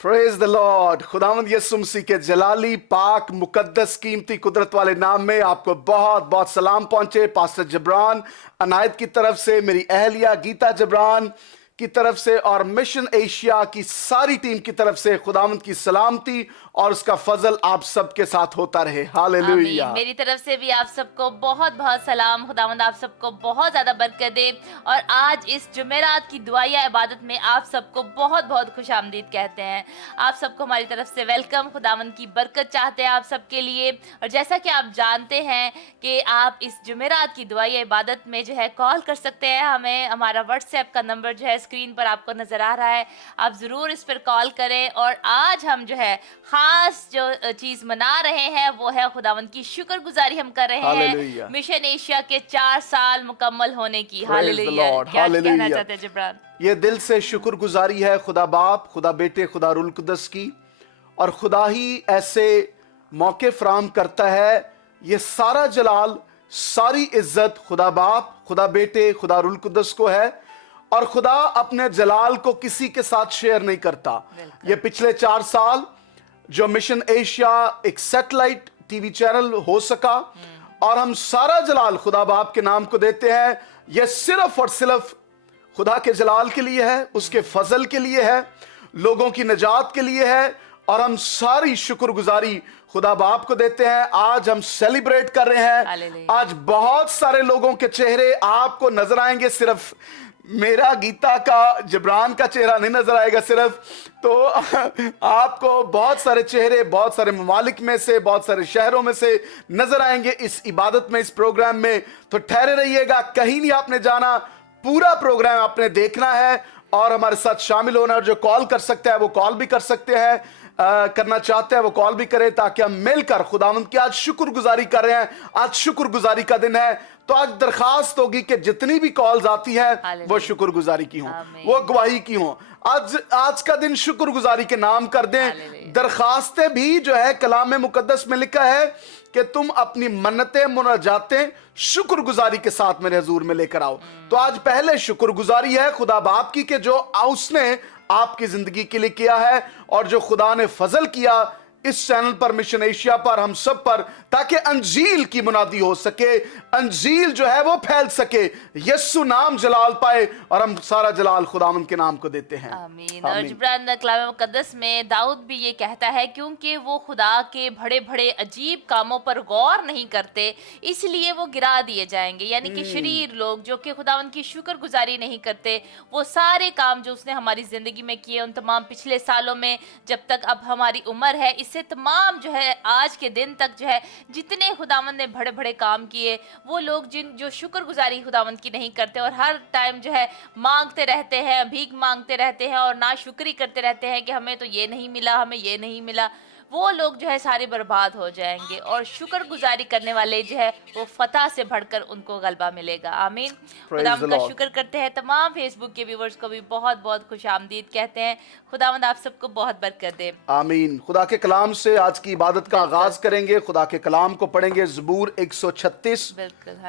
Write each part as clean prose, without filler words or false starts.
Praise the Lord. खुदावंद यीशु मसीह के जलाली पाक मुकद्दस कीमती कुदरत वाले नाम में आपको बहुत बहुत सलाम पहुंचे। पास्टर जबरान अनायत की तरफ से, मेरी अहलिया गीता जबरान की तरफ से और मिशन एशिया की सारी टीम की तरफ से खुदावंद की सलामती और उसका फजल आप सबके साथ होता रहे। हालेलुया। आमीन। मेरी तरफ से भी आप सबको बहुत बहुत सलाम। खुदावंद आप सबको बहुत ज्यादा बरकत दे। और आज इस जुमेरात की दुआ या इबादत में आप सबको बहुत बहुत खुशामदीद कहते हैं। आप सबको हमारी तरफ से वेलकम। खुदावंद की बरकत चाहते हैं आप सबके लिए। और जैसा कि आप जानते हैं कि आप इस जुमेरात की दुआ या इबादत में जो है कॉल कर सकते हैं हमें। हमारा व्हाट्सएप का नंबर जो है स्क्रीन पर आपको नजर आ रहा है, आप जरूर इस पर कॉल करें। और आज हम जो है खास जो चीज मना रहे हैं वो है खुदावंद की शुक्रगुजारी हम कर रहे हैं मिशन एशिया के 4 साल मुकम्मल होने की। हालेलुया। क्या कहना चाहते हैं जिब्रान? ये दिल से शुक्रगुजारी है खुदा बाप, खुदा बेटे, खुदा रूल कुदस की। और खुदा ही ऐसे मौके फराहम करता है। ये सारा जलाल, सारी इज्जत खुदा बाप, खुदा बेटे, खुदा रूल कुदस को है। और खुदा अपने जलाल को किसी के साथ शेयर नहीं करता। ये पिछले 4 साल जो मिशन एशिया एक सैटेलाइट टीवी चैनल हो सका और हम सारा जलाल खुदा बाप के नाम को देते हैं। यह सिर्फ और सिर्फ खुदा के जलाल के लिए है, उसके फजल के लिए है, लोगों की निजात के लिए है। और हम सारी शुक्रगुजारी खुदा बाप को देते हैं। आज हम सेलिब्रेट कर रहे हैं। आज बहुत सारे लोगों के चेहरे आपको नजर आएंगे। सिर्फ मेरा, गीता का, जबरान का चेहरा नहीं नजर आएगा सिर्फ, तो आपको बहुत सारे चेहरे बहुत सारे ममालिक में से, बहुत सारे शहरों में से नजर आएंगे इस इबादत में, इस प्रोग्राम में। तो ठहरे रहिएगा, कहीं नहीं आपने जाना। पूरा प्रोग्राम आपने देखना है और हमारे साथ शामिल होना। और जो कॉल कर सकते हैं वो कॉल भी कर सकते हैं, करना चाहते हैं वो कॉल भी करें, ताकि हम मिलकर खुदावंद की आज शुक्रगुजारी कर रहे हैं। आज शुक्रगुजारी का दिन है। तो आज दरखास्त होगी कि जितनी भी कॉल्स आती हैं वो शुक्रगुजारी की हों, वो गवाही की हों। आज का दिन शुक्रगुजारी के नाम कर दें। दरखास्तें भी जो है कलाम मुकद्दस में लिखा है कि तुम अपनी मन्नतें, मुनाजातें शुक्रगुजारी के साथ मेरे हजूर में लेकर आओ। तो आज पहले शुक्रगुजारी है खुदा बाप की कि जो उसने आपकी जिंदगी के लिए किया है और जो खुदा ने फजल किया इस चैनल पर, मिशन एशिया पर, हम सब पर, ताकि अंजील की मुनादी हो सके, अंजील जो है वो फैल सके, यीशु नाम जलाल पाए। और हम सारा जलाल खुदावंद के नाम को देते हैं। आमीन। और जिब्रान कलाम मुकद्दस में दाऊद भी ये कहता है क्योंकि वो खुदा के बड़े बड़े अजीब कामों पर गौर नहीं करते इसलिए वो गिरा दिए जाएंगे। यानी कि शरीर लोग जो कि खुदावंद की शुक्रगुजारी नहीं करते, वो सारे काम जो उसने हमारी जिंदगी में किए, उन तमाम पिछले सालों में जब तक अब हमारी उम्र है, इससे तमाम जो है आज के दिन तक जो है जितने खुदावंद ने बड़े बड़े काम किए, वो लोग जो शुक्रगुजारी खुदावंद की नहीं करते और हर टाइम जो है मांगते रहते हैं, भीख मांगते रहते हैं और नाशुक्री करते रहते हैं कि हमें तो ये नहीं मिला, हमें ये नहीं मिला, वो लोग जो है सारे बर्बाद हो जाएंगे। और शुक्रगुजारी करने वाले जो है वो फतह से बढ़कर उनको गलबा मिलेगा। आमीन। खुदावंद का शुक्र करते हैं। तमाम फेसबुक के व्यूवर्स को भी बहुत बहुत खुशामदीद कहते हैं। खुदावंद आप सबको बहुत बरकत दे। आमीन। खुदा के कलाम से आज की इबादत का आगाज करेंगे। खुदा के कलाम को पढ़ेंगे, ज़बूर 136।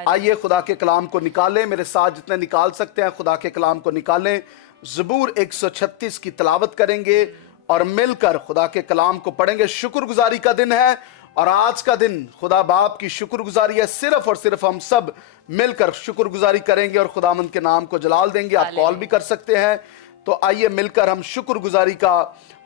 आइए खुदा के कलाम को निकालें, मेरे साथ जितने निकाल सकते हैं खुदा के कलाम को निकालें। ज़बूर 136 की तिलावत करेंगे और मिलकर खुदा के कलाम को पढ़ेंगे। शुक्रगुजारी का दिन है और आज का दिन खुदा बाप की शुक्रगुजारी है। सिर्फ और सिर्फ हम सब मिलकर शुक्रगुजारी करेंगे और खुदावंद के नाम को जलाल देंगे। आप कॉल भी कर सकते हैं। तो आइए मिलकर हम शुक्रगुजारी का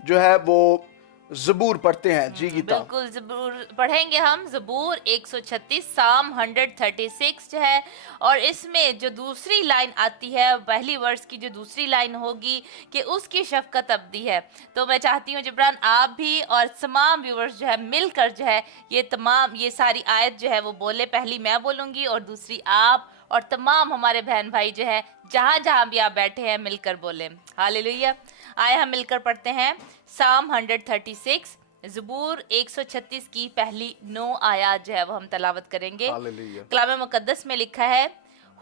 जो है वो ज़बूर पढ़ते हैं। जी गीता। बिल्कुल, ज़बूर पढ़ेंगे हम। ज़बूर 136 साम 136 जो है, और इसमें जो दूसरी लाइन आती है, पहली वर्स की जो दूसरी लाइन होगी कि उसकी शफकत अब्दी है। तो मैं चाहती हूँ जिब्रान आप भी और तमाम व्यूवर्स जो है मिलकर जो है ये सारी आयत जो है वो बोले। पहली मैं बोलूँगी और दूसरी आप, और तमाम हमारे बहन भाई जो है जहाँ जहाँ भी आप बैठे हैं मिलकर बोले। हालेलुया। आए हम मिलकर पढ़ते हैं साम 136, ज़बूर 136 की पहली 9 आयत जो है वो हम तलावत करेंगे। कलाम मुकद्दस में लिखा है,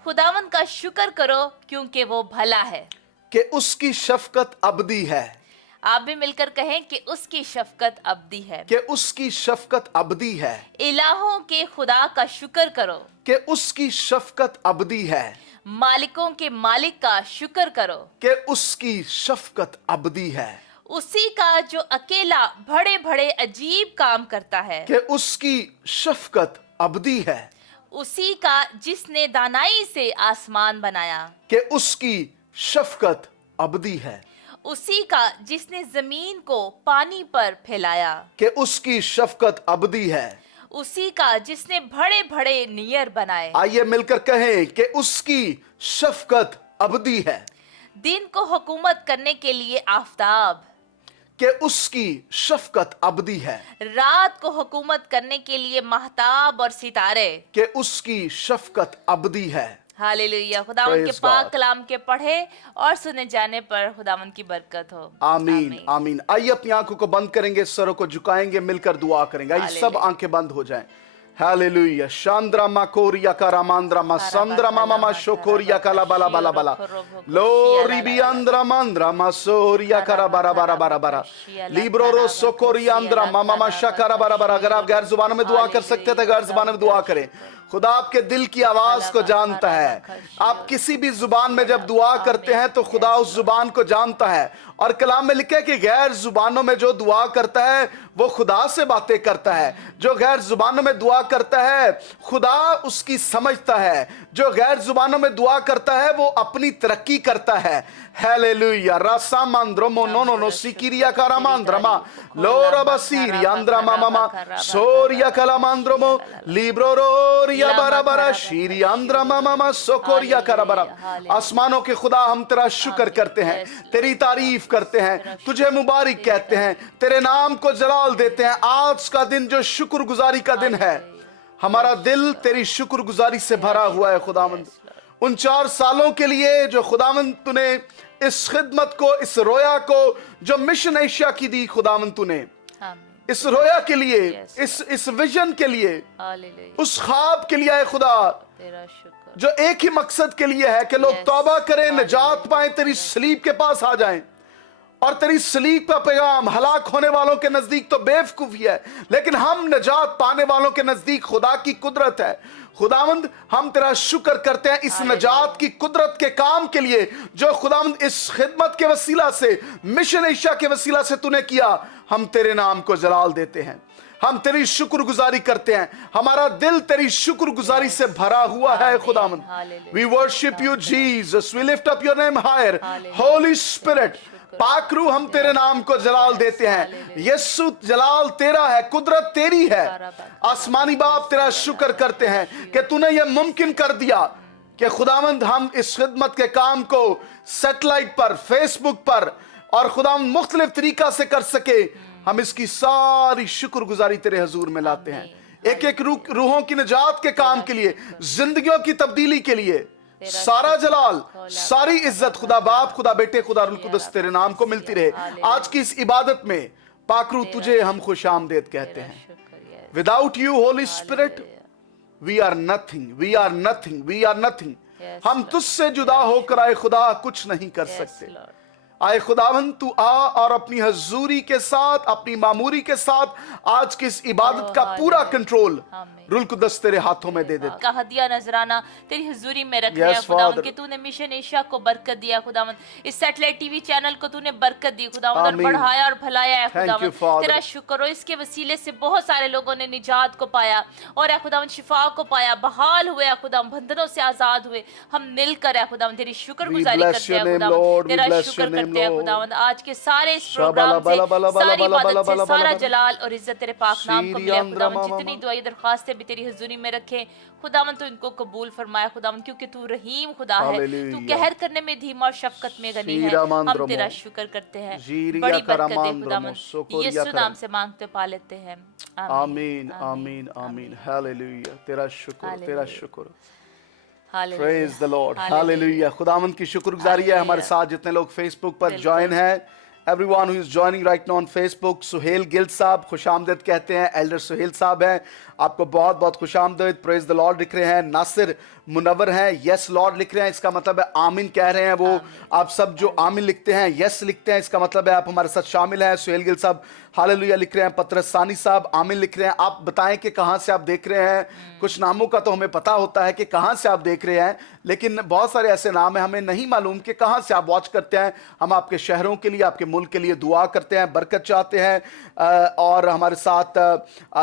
खुदावंद का शुक्र करो क्योंकि वो भला है, कि उसकी शफकत अबदी है। आप भी मिलकर कहें कि उसकी शफकत अबदी है, कि उसकी शफकत अबदी है। इलाहों के खुदा का शुक्र करो, कि उसकी शफकत अबदी है। मालिकों के मालिक का शुक्र करो, कि उसकी शफकत अबदी है। उसी का जो अकेला बड़े बड़े अजीब काम करता है, कि उसकी शफकत अबदी है, उसी का जिसने दानाई से आसमान बनाया, कि उसकी शफकत अबदी है, उसी का जिसने जमीन को पानी पर फैलाया, कि उसकी शफकत अबदी है। उसी का जिसने बड़े बड़े नियर बनाए, आइए मिलकर कहें कि उसकी शफकत अबदी है, दिन को हुकूमत करने के लिए आफताब, कि उसकी शफकत अबदी है, रात को हुकूमत करने के लिए महताब और सितारे। कि उसकी शफकत अबदी है। हालेलुया। खुदावन के Praise पाक God. कलाम के पढ़े और सुने जाने पर खुदावन की बरकत हो। आमीन आमीन। आइए अपनी आंखों को बंद करेंगे, सरों को झुकाएंगे, मिलकर दुआ करेंगे। आइए सब हालेलुया। आंखें बंद हो जाएं। हालेलुया। शांद्रा माकोरिया कारामांद्रा मासंद्रा मामा माशोकोरिया काला बाला बाला बाला लोरी बियांद्रा मांद्रा मासोरिया कारा बारा बारा बारा बारा लिब्रो रो सोकोरिया अंद्रा मामा माशा बारा बारा। अगर आप गैर जुबानों में दुआ कर सकते थे, गैर जुबानों में दुआ करें। खुदा आपके दिल की आवाज को जानता है। आप किसी भी जुबान में जब दुआ करते हैं तो खुदा उस जुबान को जानता है। और कलाम में लिखा है कि गैर जुबानों में जो दुआ करता है वो खुदा से बातें करता है। जो गैर जुबानों में दुआ करता है खुदा उसकी समझता है। जो गैर जुबानों में दुआ करता है वो अपनी तरक्की करता है। हालेलुया। रासा मांद्रोमो नो नो नो सिकिरिया कारामांद्रमा लोरा बसीरिया अंद्रमा मामा सोरिया कलामांद्रोमो लिब्रो रोरिया बारा बारा शीरिया अंद्रमा मामा सोकोरिया कराबारा। आसमानों के खुदा, हम तेरा शुक्र करते हैं, तेरी तारीफ करते हैं, तुझे मुबारक कहते हैं, तेरे नाम को जलाल देते हैं। आज का दिन जो शुक्रगुजारी का दिन है, हमारा दिल तेरी शुक्रगुजारी से भरा हुआ है खुदावंद। उन 4 सालों के लिए जो खुदावंद तूने इस खिदमत को, इस रोया को जो मिशन एशिया की दी खुदावंद तूने, इस रोया के लिए, इस विजन के लिए, उस ख्वाब के लिए है खुदा, तेरा शुक्र। जो एक ही मकसद के लिए है कि लोग तौबा करें, निजात पाएं, तेरी सलीब के पास आ जाएं। और तेरी सलीब का पैगाम हलाक होने वालों के नजदीक तो बेवकूफी है, लेकिन हम निजात पाने वालों के नजदीक खुदा की कुदरत है। खुदावंद, हम तेरा शुक्र करते हैं इस निजात की कुदरत के काम के लिए जो खुदावंद इस खिदमत के वसीला से, मिशन एशिया के वसीला से तूने किया। हम तेरे नाम को जलाल देते हैं, हम तेरी शुक्रगुजारी करते हैं। हमारा दिल तेरी शुक्रगुजारी से भरा हुआ है खुदावंद। We worship you Jesus, we lift up your name higher. Holy spirit, पाक रूह, हम तेरे नाम को जलाल देते हैं। यीशु, जलाल तेरा है, कुदरत तेरी है। आसमानी बाप, तेरा शुक्र करते हैं कि तूने यह मुमकिन कर दिया कि खुदावंद हम इस खिदमत के काम को सैटेलाइट पर, फेसबुक पर और खुदावंद मुख्तलिफ तरीका से कर सके। हम इसकी सारी शुक्रगुजारी तेरे हजूर में लाते हैं। एक एक रूहों की निजात के काम के लिए, जिंदगियों की तब्दीली के लिए सारा जलाल, सारी इज्जत खुदा बाप, खुदा बेटे, खुदा रुल कुदस तेरे नाम को मिलती रहे। आज की इस इबादत में पाकरू तुझे हम खुश आमदेद कहते हैं। Without you holy spirit we are nothing, we are nothing, we are nothing. हम तुझसे जुदा होकर आए खुदा कुछ नहीं कर सकते। आए खुदावंद, तू आ और अपनी हजूरी के साथ, अपनी मामूरी के साथ आज की इस इबादत का पूरा कंट्रोल रुल कुदस तेरे हाथों में दे दे। का हदिया नजराना तेरी हुजूरी में रख लिया खुदावंद, कि तूने मिशन एशिया को बरकत दिया खुदावंद, इस सैटेलाइट टीवी चैनल को तूने बरकत दी खुदावंद, और बढ़ाया और भलाया है खुदावंद। तेरा शुक्र हो, इसके वसीले से बहुत सारे लोगों ने निजात को पाया और खुदावंद शिफा को पाया, बहाल हुए खुदावंद, बंधनों से आजाद हुए। हम मिलकर है खुदावंद तेरी शुक्रगुजारी करते हैं खुदावंद, तेरा शुक्र करते हैं खुदावंद। आज के सारे इस प्रोग्राम से, सारी इबादत से सारा जलाल और इज्जत तेरे पाक नाम को मिले खुदावंद। जितनी दुआई दरख्वास्तें भी तेरी हुजूरी में रखे खुदावंद, तो इनको कबूल फरमाया खुदावंद, क्योंकि तू रहीम खुदा है, तू कहर करने में धीमा और शफकत में गनी है। हम तेरा शुक्र करते हैं, बड़ी बरकत दे खुदावंद, यीशु नाम से मांगते पा लेते हैं। आमीन आमीन आमीन। हालेलुया। तेरा शुक्र, तेरा शुक्र। Hallelujah. Praise the Lord. Hallelujah. खुदावंद की शुक्रगुजारी है हमारे साथ जितने लोग फेसबुक पर ज्वाइन हैं। Everyone who is joining right now on Facebook. Suhail Gill साहब खुशामदीद कहते हैं, एल्डर सुहेल साहब हैं, आपको बहुत बहुत खुशामदीद। प्रेज द लॉर्ड लिख रहे हैं। नासिर मुनव्वर हैं, यस लॉर्ड लिख रहे हैं, इसका मतलब है आमीन कह रहे हैं वो। आप सब जो आमीन लिखते हैं, यस लिखते हैं, इसका मतलब है आप हमारे साथ शामिल हैं। सुहेल गिल साहब हालेलुया लिख रहे हैं, पतरस सानी साहब आमीन लिख रहे हैं। आप बताएं कि कहां से आप देख रहे हैं। कुछ नामों का तो हमें पता होता है कि कहां से आप देख रहे हैं, लेकिन बहुत सारे ऐसे नाम हैं हमें नहीं मालूम कि कहां से आप वॉच करते हैं। हम आपके शहरों के लिए, आपके मुल्क के लिए दुआ करते हैं, बरकत चाहते हैं। और हमारे साथ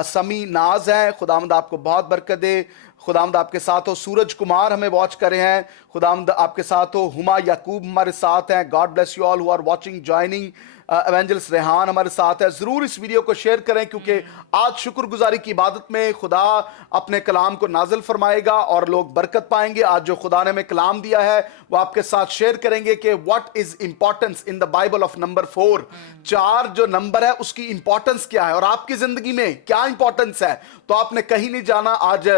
समी नाज हैं, खुदावंद आपको बहुत बरकत दे। खुदावंद आपके साथ हो। सूरज कुमार हमें वॉच कर रहे हैं, खुदावंद आपके साथ हो। हुमा याकूब हमारे साथ हैं, God bless you all who are watching joining. Evangelist Rehan हमारे साथ है। जरूर इस वीडियो को शेयर करें, क्योंकि आज शुक्रगुजारी की इबादत में खुदा अपने कलाम को नाजिल फरमाएगा और लोग बरकत पाएंगे। आज जो खुदा ने हमें कलाम दिया है वो आपके साथ शेयर करेंगे कि what is importance in the Bible of number 4। 4 जो नंबर है उसकी इंपॉर्टेंस क्या है और आपकी जिंदगी में क्या इंपॉर्टेंस है, तो आपने कहीं नहीं जाना। आज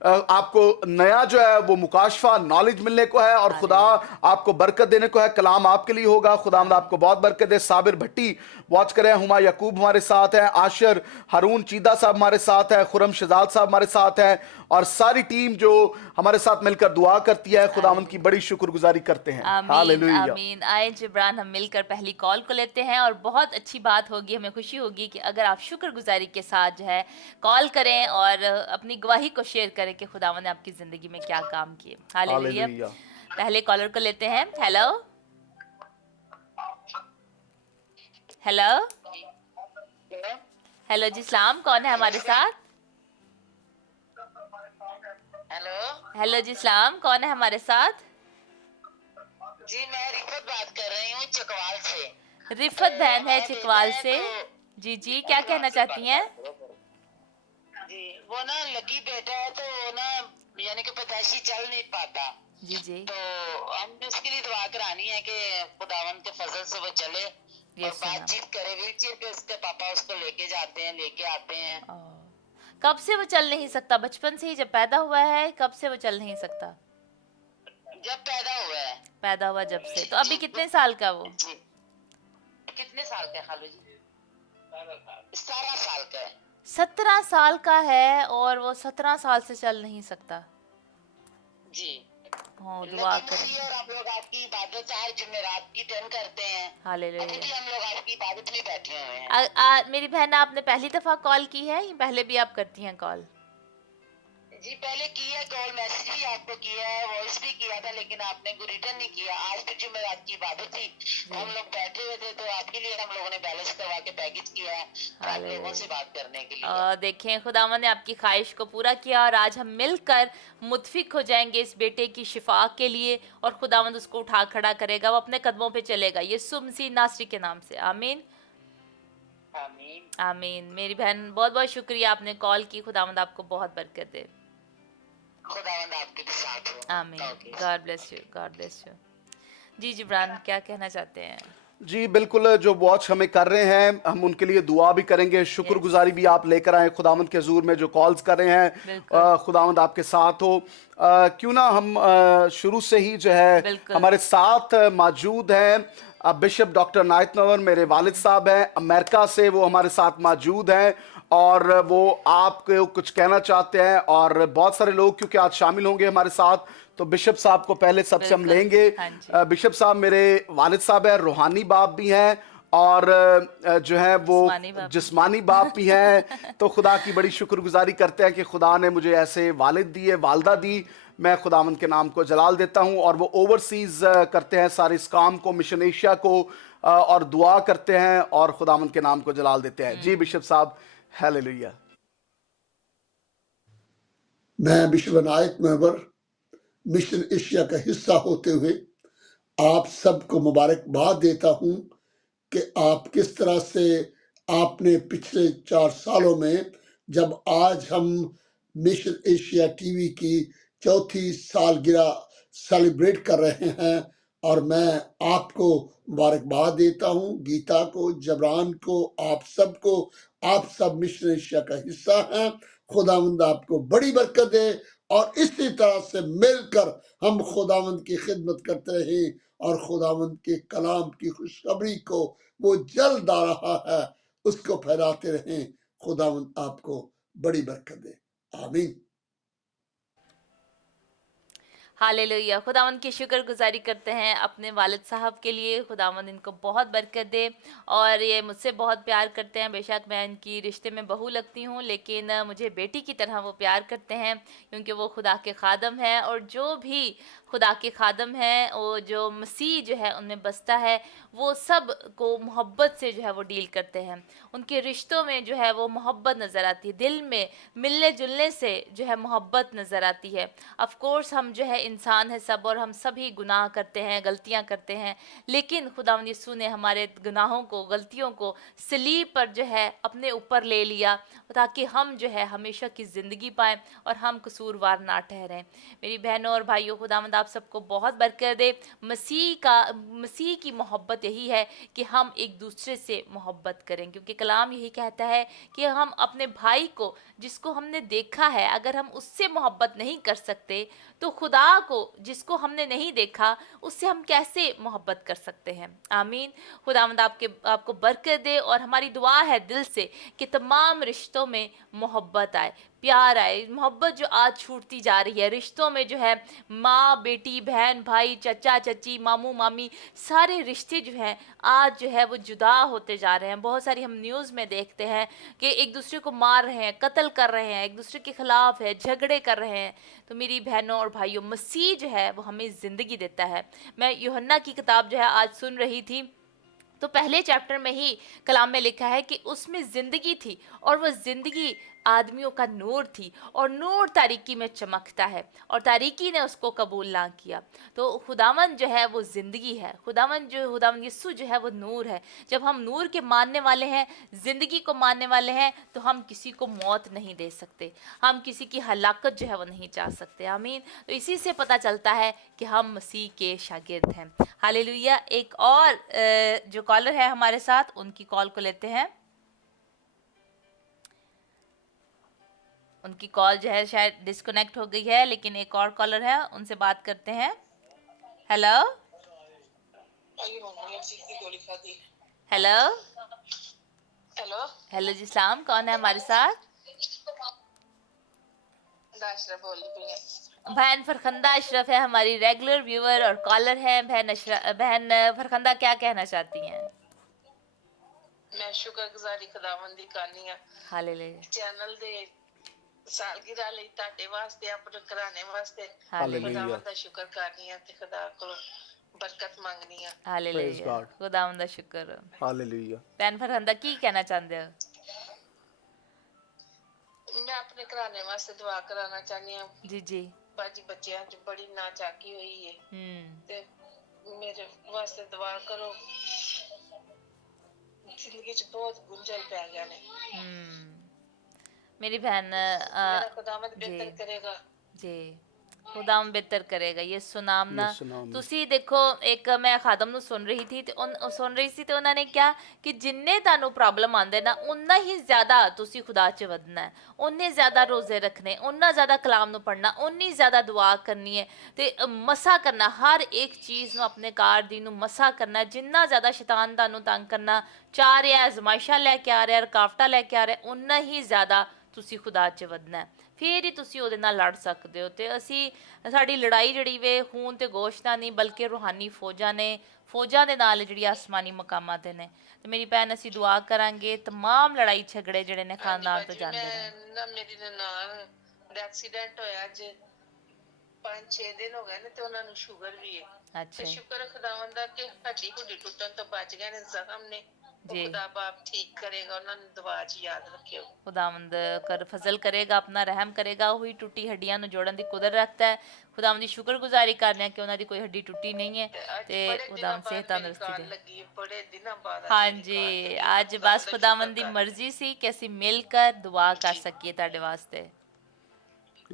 आपको नया जो है वो मुकाशफा नॉलेज मिलने को है और खुदा आपको बरकत देने को है। कलाम आपके लिए होगा। खुदा आपको बहुत बरकत दे। साबिर भट्टी वॉच करें, हुमा याकूब हमारे साथ हैं, आशिर हारून चीदा साहब हमारे साथ हैं, खुरम शहजाद साहब हमारे साथ हैं और सारी टीम जो हमारे साथ मिलकर दुआ करती है, खुदावंद की बड़ी शुक्रगुजारी करते हैं। आमीन हालेलुया। आमीन। आए जिब्रान, हम मिलकर पहली कॉल को लेते हैं और बहुत अच्छी बात होगी, हमें खुशी होगी कि अगर आप शुक्रगुजारी के साथ जो है कॉल करें और अपनी गवाही को शेयर करें कि खुदावंद ने आपकी जिंदगी में क्या काम किए। हालेलुया। हालेलुया। पहले कॉलर को लेते हैं। हेलो हेलो हेलो जी सलाम, कौन है हमारे साथ? हेलो हेलो जी सलाम, कौन है हमारे साथ? जी, मैं रिफत बात कर रही हूँ चकवाल से। रिफत बहन है मैं चिकवाल बेटा से। तो जी जी, क्या कहना चाहती हैं? जी, वो ना लकी बेटा है, तो वो ना यानी कि पैदाइशी चल नहीं पाता, जी जी, तो हमने उसके लिए दुआ करानी है कि खुदावन के फजल से वो चले और यस नाम। बातचीत करे। व्हीलचेयर पे उसके पापा उसको लेके जाते हैं, लेके आते हैं। कब से वो चल नहीं सकता? बचपन से ही, जब पैदा हुआ है, कब से वो चल नहीं सकता? जब पैदा हुआ है। पैदा हुआ जब से। तो अभी कितने साल का वो? जी, कितने साल का है खालू जी? 17 साल का है। 17 साल का है और वो 17 साल से चल नहीं सकता। जी, हाँ, दुआ लेकिन करें। उसी और हम लोग आपकी इबादत हर जुमेरात की 10 करते हैं। हालेलुया। अभी भी हम लोग आपकी इबादत में बैठे हुए हैं। मेरी बहन, आपने पहली दफा कॉल की है या पहले भी आप करती हैं कॉल? जी, पहले किया कॉल, मैसेज भी आपको किया है, वॉइस भी किया था, लेकिन आपने को रिटर्न नहीं किया। आज भी जुमेरात की इबादत थी, हम लोग बैठे हुए थे, तो आपके लिए हम लोगों ने बैलेंस करवा के पैकेज किया है आप लोगों से बात करने के लिए। देखें, खुदावंद ने आपकी ख्वाहिश को पूरा किया और आज हम मिलकर मुतफिक हो जाएंगे इस बेटे की शिफा के लिए और खुदावंद उसको उठा खड़ा करेगा, वो अपने कदमों पे चलेगा, यीशु मसीह नासरी के नाम से। आमीन आमीन आमीन। मेरी बहन, बहुत बहुत शुक्रिया, आपने कॉल की। खुदावंद आपको बहुत बरकत दे। खुदावंद आपके भी साथ हो। आमीन। God bless you, God bless you. जी जिब्रान, क्या कहना चाहते हैं? जी बिल्कुल, जो वॉच हमें कर रहे हैं हम उनके लिए दुआ भी करेंगे, शुक्रगुजारी भी आप लेकर आए खुदावंद के हुजूर में। जो कॉल्स कर रहे हैं, खुदावंद आपके साथ हो। क्यों ना हम शुरू से ही जो है हमारे साथ मौजूद हैं बिशप डॉक्टर नायत नवर, मेरे वालिद साहब हैं अमेरिका से, वो हमारे साथ मौजूद हैं और वो आपको कुछ कहना चाहते हैं। और बहुत सारे लोग क्योंकि आज शामिल होंगे हमारे साथ, तो बिशप साहब को पहले सबसे हम लेंगे। बिशप साहब मेरे वालिद साहब हैं, रूहानी बाप भी हैं और जो है वो जिस्मानी बाप भी हैं। तो खुदा की बड़ी शुक्रगुजारी करते हैं कि खुदा ने मुझे ऐसे वालिद दिए, वालदा दी। मैं खुदावंद के नाम को जलाल देता हूं। और वो ओवरसीज करते हैं सारे इस काम को, मिशन एशिया को, और दुआ करते हैं और खुदावंद के नाम को जलाल देते हैं। जी बिशप साहब, हालेलुया। मैं बिशप नायत नवर मिशन एशिया का हिस्सा होते हुए आप सबको मुबारकबाद देता हूं कि आप किस तरह से आपने पिछले 4 सालों में, जब आज हम मिशन एशिया टीवी की 4थी सालगिरह सेलिब्रेट कर रहे हैं, और मैं आपको मुबारकबाद देता हूं, गीता को, जबरान को, आप सबको। आप सब मिशन एशिया का हिस्सा हैं। खुदावंद आपको बड़ी बरकत दे और इसी तरह से मिलकर हम खुदावंद की खिदमत करते रहें और खुदावंद के कलाम की खुशखबरी को वो जल्द आ रहा है उसको फैलाते रहें। खुदावंद आपको बड़ी बरकत दे। आमीन। हालेलुया। खुदावंद की शुक्रगुजारी करते हैं अपने वालिद साहब के लिए। खुदावंद इनको बहुत बरकत दे। और ये मुझसे बहुत प्यार करते हैं। बेशक मैं इनकी रिश्ते में बहू लगती हूँ, लेकिन मुझे बेटी की तरह वो प्यार करते हैं, क्योंकि वो खुदा के खादम हैं। और जो भी खुदा के खादम हैं, वो जो मसीह जो है उनमें बसता है, वो सब को मोहब्बत से जो है वो डील करते हैं। उनके रिश्तों में जो है वो मोहब्बत नज़र आती है, दिल में मिलने जुलने से जो है मोहब्बत नज़र आती है। ऑफ कोर्स हम जो है इंसान है सब, और हम सभी गुनाह करते हैं, गलतियां करते हैं, लेकिन खुदावंद यीशु ने हमारे गुनाहों को, गलतियों को सलीब पर जो है अपने ऊपर ले लिया, ताकि हम जो है हमेशा की ज़िंदगी पाएँ और हम कसूरवार ना ठहरें। मेरी बहनों और भाइयों, खुदावंद आप सबको बहुत बरकत दे। मसीह की मोहब्बत यही है कि हम एक दूसरे से मोहब्बत करें, क्योंकि कलाम यही कहता है कि हम अपने भाई को, जिसको हमने देखा है, अगर हम उससे मोहब्बत नहीं कर सकते, तो खुदा को, जिसको हमने नहीं देखा, उससे हम कैसे मोहब्बत कर सकते हैं। आमीन। खुदावंद आपको बरकत दे। और हमारी दुआ है दिल से कि तमाम रिश्तों में मोहब्बत आए, प्यार आए। मोहब्बत जो आज छूटती जा रही है रिश्तों में, जो है माँ बेटी, बहन भाई, चचा चची, मामू मामी, सारे रिश्ते जो हैं आज जो है वो जुदा होते जा रहे हैं। बहुत सारी हम न्यूज़ में देखते हैं कि एक दूसरे को मार रहे हैं, कत्ल कर रहे हैं, एक दूसरे के खिलाफ है, झगड़े कर रहे हैं। तो मेरी बहनों और भाइयों, मसीह जो है वो हमें ज़िंदगी देता है। मैं यूहन्ना की किताब जो है आज सुन रही थी, तो पहले चैप्टर में ही कलाम में लिखा है कि उसमें ज़िंदगी थी, और वह ज़िंदगी आदमियों का नूर थी, और नूर तारीकी में चमकता है, और तारीकी ने उसको कबूल ना किया। तो खुदावंद जो है वो ज़िंदगी है। खुदावंद यीशु जो है वो नूर है। जब हम नूर के मानने वाले हैं, ज़िंदगी को मानने वाले हैं, तो हम किसी को मौत नहीं दे सकते, हम किसी की हलाकत जो है वो नहीं चाह सकते। आमीन। तो इसी से पता चलता है कि हम मसीह के शागिर्द हैं। हालेलुया। एक और जो कॉलर है हमारे साथ, उनकी कॉल को लेते हैं। उनकी कॉल जो है शायद डिस्कनेक्ट हो गई है, लेकिन एक और कॉलर है, उनसे बात करते हैं। हेलो हेलो हेलो, हेलो जी, सलाम। कौन है हमारे साथ? अशरफ बोल रही है। बहन फरखंदा अशरफ है हमारी रेगुलर व्यूअर और कॉलर है। बहन फरखंदा क्या कहना चाहती हैं? मैं शुक्रगुजारी खुदावंदी करनी है हालेलुया चैनल दे सालगिरह ਲਈ ਤੁਹਾਡੇ ਵਾਸਤੇ, ਆਪਣੇ ਘਰਾਣੇ ਵਾਸਤੇ हालेलुया खुदावंद ਦਾ ਸ਼ੁਕਰ ਕਰਨੀ ਹੈ ਤੇ ਖੁਦਾ ਕੋਲੋਂ ਬਰਕਤ ਮੰਗਣੀ ਹੈ। Praise hallelujah. God. खुदावंद दा शुक्र। Hallelujah. बहन फरखंदा की कहना चाहते हो? मैं अपने घराने वास्ते दुआ कराना चाहनी हूँ। जी जी। बाजी बच्चियां च बड़ी नाचाकी हुई है, ते मेरे वास्ते दुआ करो। जिंदगी च बहुत गुंजल पै गया ने। मेरी बहन मेरा खुदावंद जी बेहतर करेगा। जी, खुदाम बेहतर करੇਗਾ। ਯਿਸੂ ਨਾਮ ਨਾਲ ਯਿਸੂ ਨਾਮ ਨਾਲ। ਤੁਸੀਂ ਦੇਖੋ, ਇੱਕ ਮੈਂ ਖਾਦਮ ਨੂੰ ਸੁਣ ਰਹੀ ਸੀ, ਤੇ ਉਹਨਾਂ ਨੇ ਕਿਹਾ ਕਿ ਜਿੰਨੇ ਤੁਹਾਨੂੰ ਪ੍ਰੋਬਲਮ ਆਉਂਦੇ ਨਾ, ਉਨਾ ਹੀ ਜ਼ਿਆਦਾ ਤੁਸੀਂ ਖੁਦਾ 'ਚ ਵਧਣਾ ਹੈ, ਉਨੇ ਜ਼ਿਆਦਾ ਰੋਜ਼ੇ ਰੱਖਣੇ, ਉਨਾ ਜ਼ਿਆਦਾ ਕਲਾਮ ਨੂੰ ਪੜ੍ਹਨਾ, ਉਨੀ ਜ਼ਿਆਦਾ ਦੁਆ ਕਰਨੀ ਹੈ, ਤੇ ਮਸਾ ਕਰਨਾ, ਹਰ ਇੱਕ ਚੀਜ਼ ਨੂੰ ਆਪਣੇ ਕਾਰ ਦੀ ਨੂੰ ਮਸਾ ਕਰਨਾ। ਜਿੰਨਾ ਜ਼ਿਆਦਾ ਸ਼ੈਤਾਨ ਤੁਹਾਨੂੰ ਤੰਗ ਕਰਨਾ ਚਾਹ ਰਿਹਾ, ਅਜ਼ਮਾਇਸ਼ਾਂ ਲੈ ਕੇ ਆ ਰਿਹਾ, ਰੁਕਾਵਟਾਂ ਲੈ ਕੇ ਆ ਰਿਹਾ, ਉਨਾ ਹੀ ਜ਼ਿਆਦਾ ਤੁਸੀਂ ਖੁਦਾ 'ਚ ਵਧਣਾ ਹੈ। ਫਿਰ ਹੀ ਤੁਸੀਂ ਉਹਦੇ ਨਾਲ ਲੜ ਸਕਦੇ ਹੋ। ਤੇ ਸਾਡੀ ਲੜਾਈ ਜਿਹੜੀ ਵੇ ਖੂਨ ਤੇ ਗੋਸ਼ਤ ਨਾਲ ਨਹੀਂ, ਬਲਕਿ ਰੂਹਾਨੀ ਫੌਜਾਂ ਦੇ ਨਾਲ ਜਿਹੜੀ ਆਸਮਾਨੀ ਮਕਾਮਾਂ ਤੇ ਨੇ। ਤੇ ਮੇਰੀ ਭੈਣ, ਅਸੀਂ ਦੁਆ ਕਰਾਂਗੇ ਤਮਾਮ ਲੜਾਈ ਝਗੜੇ ਜਿਹੜੇ ਨੇ ਖਾਨਦਾਨ ਤੋਂ ਜਾਂਦੇ ਨੇ। ਨਾ ਮੇਰੀ ਨਨਾਣ ਦਾ ਐਕਸੀਡੈਂਟ ਹੋਇਆ ਅੱਜ 5-6 ਦਿਨ ਹੋ ਗਏ ਨੇ, ਤੇ ਉਹਨਾਂ ਨੂੰ ਸ਼ੂਗਰ ਵੀ ਹੈ। ਅੱਛਾ ਤੇ ਸ਼ੁਕਰ ਖੁਦਾਵੰਦ ਦਾ ਕਿ ਹੱਡੀ ਹੁੱਡੀ ਟੁੱਟਣ ਤੋਂ ਬਚ ਗਏ ਨੇ, ਜ਼ਖਮ ਨੇ। ਉਹ जी। ਖੁਦਾ ਬਾਪ ਠੀਕ ਕਰੇਗਾ, ਉਹਨਾਂ ਨੂੰ ਦੁਆ 'ਚ ਯਾਦ ਰੱਖਿਓ। खुदावंद कर फजल करेगा, अपना रहम करेगा। वही टूटी हड्डियां ਨੂੰ ਜੋੜਨ ਦੀ ਕੁਦਰਤ ਰੱਖਦਾ ਹੈ। खुदावंद ਦੀ ਸ਼ੁਕਰਗੁਜ਼ਾਰੀ ਕਰਨੇ ਆ ਕਿ ਉਹਨਾਂ ਦੀ ਕੋਈ ਹੱਡੀ ਟੁੱਟੀ ਨਹੀਂ ਹੈ, ਤੇ खुदावंद ਸਿਹਤ ਤੰਦਰੁਸਤੀ ਦੇ। ਲੱਗੀ ਬੜੇ ਦਿਨਾਂ ਬਾਅਦ ਹਾਂਜੀ, ਅੱਜ ਬਸ खुदावंद ਦੀ ਮਰਜ਼ੀ ਸੀ ਕਿ ਅਸੀਂ ਮਿਲ ਕਰ ਦੁਆ ਕਰ ਸਕੀਏ ਤੁਹਾਡੇ ਵਾਸਤੇ।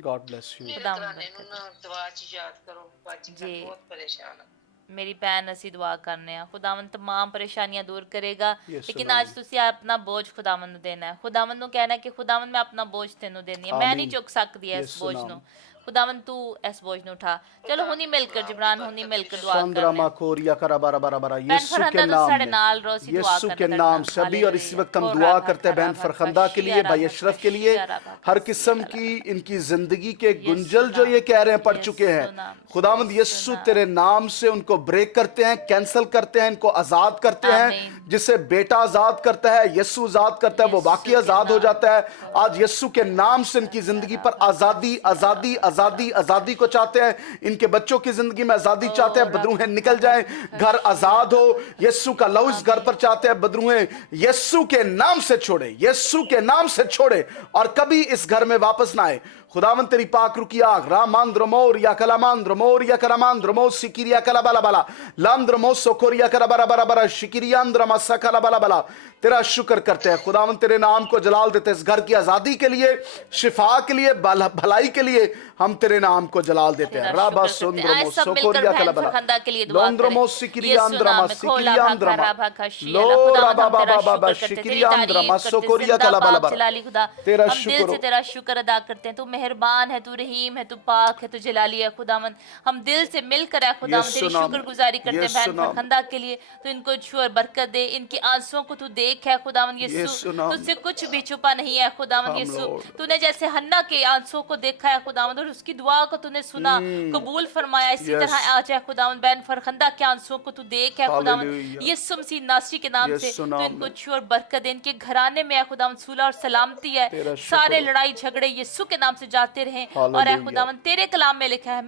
God bless you. ਮੇਰੇ खुदावंद ਘਰਾਣੇ ਨੂੰ ਨਾ ਦੁਆ 'ਚ ਯਾਦ ਕਰੋ। ਬਾਜੀ ਮੈਂ ਜੀ। ਬਹੁਤ ਪਰੇਸ਼ਾਨ ਹਾਂ। ਮੇਰੀ ਭੈਣ, ਅਸੀਂ ਦੁਆ ਕਰਨੇ ਆ खुदावंद तमाम ਪਰੇਸ਼ਾਨੀਆਂ ਦੂਰ ਕਰੇਗਾ। ਯਿਸੂ ਲੇਕਿਨ ਨਾਮ। ਅੱਜ ਤੁਸੀਂ ਆਪਣਾ ਬੋਝ खुदावंद ਨੂੰ ਦੇਣਾ ਹੈ। खुदावंद ਨੂੰ ਕਹਿਣਾ ਕਿ खुदावंद ਮੈਂ ਆਪਣਾ ਬੋਝ ਤੈਨੂੰ ਦੇਣੀ ਹੈ, ਮੈਂ ਨਹੀਂ ਆਮੀਨ। ਚੁੱਕ ਸਕਦੀ ਇਸ ਯਿਸੂ ਬੋਝ ਨਾਮ। ਨੂੰ। खुदावन तू ऐस बोझ न उठा। चलो हुनी मिलकर जिब्रान, हुनी मिलकर दुआ संद्रा करने। माखोरिया करा बरा बरा बरा, बहन यीशु के फरहंदा तो नाम साढ़े में, नाल रोसी दुआ यीशु करने के तक नाम ना। से अभी। और इसी हालेलुया। वक्त हम खोरा दुआ भा करते हैं बहन खरा भा फरखंदा के लिए, खशिया भाई रा अशरफ के भा लिए, खशिया रा भा हर खशिया किस्म रा की भा। इनकी जिंदगी के यीशु गुंजल जो नाम, ये कह रहे हैं पढ़ चुके हैं, यीशु नाम, खुदावंद यीशु यीशु नाम। तेरे नाम से उनको ब्रेक करते हैं, कैंसिल करते हैं, इनको आजाद करते हैं। आमीन। जिसे बेटा आजाद करता है, यीशु आजाद करता है, वो यीशु बाकी के आजाद हो नाम। जाता है। आज यीशु के नाम से इनकी जिंदगी पर आजादी आजादी आजादी आजादी को चाहते हैं, इनके बच्चों की जिंदगी में आजादी चाहते हैं, बदरूहें निकल जाएं, घर आजाद हो। यीशु का लहू इस घर पर चाहते हैं, बदरूहें यीशु के नाम से छोड़े, यीशु के नाम से छोड़े और कभी इस घर में वापस ना आए। खुदावन तेरी पाक रुकिया रामांद्रमोर या कलामांद्रमोर या करामांद्रमो सिकिरिया कला बला बला लांद्रमो सोकोरिया कला बरा बरा बरा शिकिरियांद्रमा सकला बला बला। तेरा शुक्र करते हैं खुदावन, तेरे नाम को जलाल देते हैं। इस घर की आजादी के लिए, शिफा के लिए, भलाई के लिए हम तेरे नाम को जलाल देते हैं। राबा सुंद्रमो सोकोरिया कला बला लोंद्रमो सिकिरियांद्रमा सिकिरियांद्रमा लो राबा बाबा बाबा शिकिरियांद्रमा सोकोरिया कला बला बला। तेरा शुक्र हो। तेरा शुक्र अदा करते हैं। तू मेहरबान है, तू रहीम है, तू पाक है, तू जलाली है। खुदावन हम दिल से मिलकर है खुदावन तेरी शुक्रगुजारी करते हैं बहन फरखंदा के लिए। तू इनको छू और बरकत दे, इनकी आंसुओं को तू देख है खुदावन यीशु, तुझसे कुछ भी छुपा नहीं है खुदावन यीशु। तूने जैसे हन्ना के आंसुओं को देखा है खुदावन और उसकी दुआ को तूने सुना, कबूल फरमाया, इसी तरह आज है खुदावन बहन फरखंदा के आंसुओं को तू देख है खुदावन यीशु मसीह नासरी के नाम से। तू इनको छू और बरकत दे, इनके घराने में है खुदावन सुलह और सलामती है, सारे लड़ाई झगड़े यीशु के नाम से जाते रहे। और है खुदावन तेरे कलाम में लिखा है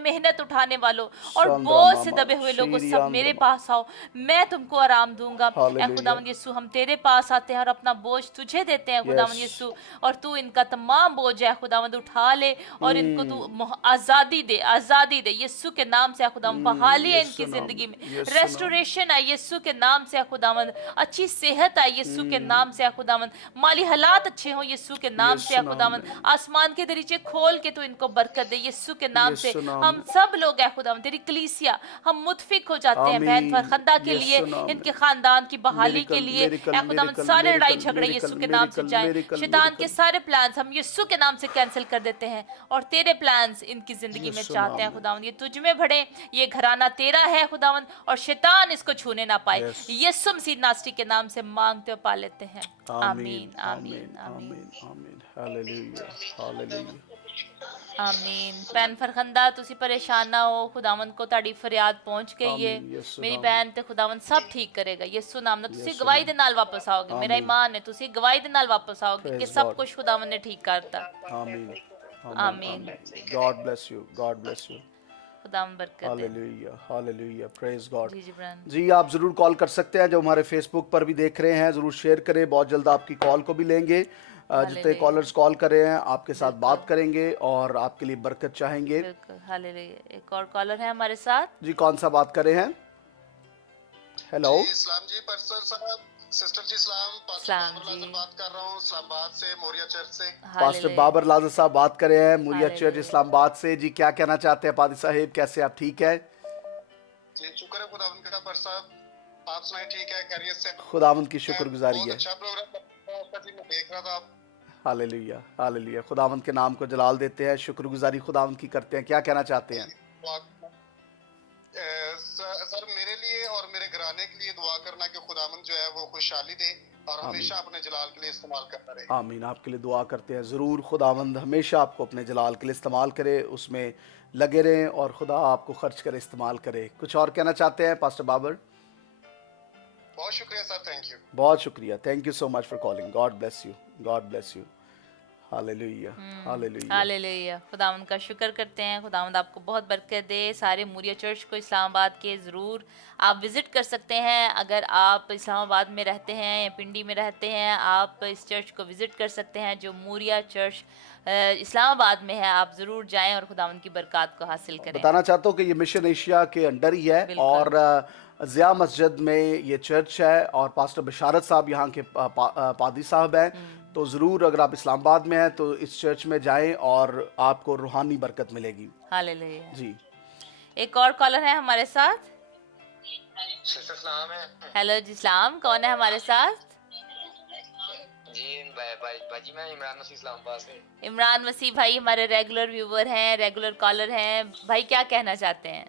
मेहनत उठाने वालों और बोझ से दबे हुए लोगों सब मेरे पास आओ, मैं तुमको आराम दूंगा। ऐ खुदावन यीशु हम तेरे पास आते हैं और अपना बोझ तुझे देते हैं खुदावन यीशु, और तू इनका तमाम बोझ है खुदावन उठा ले और इनको तू आजादी दे यीशु के नाम से। खुदावन बहाली है इनकी जिंदगी में, रेस्टोरेशन है यीशु के नाम से। खुदावन अच्छी सेहत है यीशु के नाम से। खुदावन माली हालात अच्छे हो यीशु के नाम से। खुदावन आसमान के दरीचे खोल के तू इनको बरकत दे यीशु के नाम से। हम सब लोग है खुदावन तेरी कलीसिया हम मुतफिक हो जाते हैं बहन फरखंदा के लिए, इनके खानदान की बहाली के लिए। खुदावन सारे लड़ाई झगड़े यीशु के नाम से जाए, शैतान के सारे प्लान्स हम यीशु के नाम से कैंसिल कर देते हैं और तेरे प्लान्स इनकी जिंदगी में चाहते हैं खुदावन ये तुझ में बढ़े। ये घराना तेरा है खुदावन और शैतान इसको छूने ना पाए। यीशु मसीह नासरी के नाम से मांगते और पा लेते हैं। आमीन आमीन आमीन आमीन। हालेलुया हालेलुया आमीन। भैन फरखंदा तुसी परेशान ना हो, खुदावन को ताड़ी फरियाद पहुंच गई है। मेरी बहन ते खुदावन सब ठीक करेगा यीशु नाम ना। तुसी गवाही दे नाल वापस आओगे, मेरा ईमान है तुसी गवाही दे नाल वापस आओगे कि सब कुछ खुदावन ने ठीक करता। आमीन आमीन। God bless you, God bless you. खुदावन बरकत दे। Hallelujah hallelujah praise God. जी जिब्रान जी आप ज़रूर कॉल कर सकते हैं, जो हमारे फेसबुक पर भी देख रहे हैं ज़रूर शेयर करें, बहुत जल्द आपकी कॉल को भी लेंगे। जितने कॉलर्स कॉल कर रहे हैं आपके साथ बात करेंगे और आपके लिए बरकत चाहेंगे। बिल्कुल हालेलुया। एक और कॉलर है हमारे साथ। जी कौन सा बात कर रहे हैं? हेलो इस्लाम जी, पर्सनल साहब, सिस्टर जी सलाम, सलाम पास्टर जी। बात कर रहा हूँ इस्लामाबाद से, मोरिया चर्च से। पास्टर बाबर लाजर साहब बात कर रहे हैं मुरिया चर्च इस्लामाबाद से। जी क्या कहना चाहते हैं पादी साहिब, कैसे आप ठीक है? जी शुक्र है खुदावंद का पर साहब, आप सुनाए ठीक है, खैरियत से? खुदावंद की शुक्रगुजारी है। बहुत अच्छा प्रोग्राम जी, मैं देख रहा था। Hallelujah hallelujah. खुदावंद के नाम को जलाल देते हैं, शुक्रगुजारी खुदावंद की करते हैं। क्या कहना चाहते हैं? सर मेरे लिए और मेरे घराने के लिए दुआ करना कि खुदावंद जो है वो खुशहाली दे और हमेशा अपने जलाल के लिए इस्तेमाल करता रहे। आमीन। आपके लिए दुआ करते हैं, ज़रूर खुदावंद हमेशा आपको अपने जलाल के लिए इस्तेमाल करे, उसमें लगे रहें और खुदा आपको खर्च करे, इस्तेमाल करे। कुछ और कहना चाहते हैं पास्टर बाबर? बहुत शुक्रिया सर, थैंक यू। बहुत शुक्रिया, thank you so much for calling. God bless you, God bless you. Hallelujah hallelujah hallelujah. खुदावंद का शुक्र करते हैं, खुदावंद आपको बहुत बरकत दे। सारे मुरिया चर्च को इस्लामाबाद के ज़रूर आप विज़िट कर सकते हैं। अगर आप इस्लामाबाद में रहते हैं या पिंडी में रहते हैं, आप इस चर्च को विज़िट कर सकते हैं जो मुरिया चर्च इस्लामाबाद में है। आप ज़रूर जाएं और खुदावंद की बरकत को हासिल करें। बताना चाहता हूँ कि ये मिशन एशिया के अंडर ही है और ज़िया मस्जिद में ये चर्च है और पास्टर बशारत साहब यहाँ के पादी साहब हैं। तो ज़रूर अगर आप इस्लामाबाद में हैं तो इस चर्च में जाएं और आपको रूहानी बरकत मिलेगी। हालेलुया जी एक और कॉलर है हमारे साथ। सिस्टर सलाम है हेलो जी सलाम, कौन है हमारे साथ? जी, भाजी मैं इमरान मसीह इस्लामाबाद से। इमरान मसीह भाई हमारे रेगुलर व्यूवर हैं, रेगुलर कॉलर हैं। भाई क्या कहना चाहते हैं?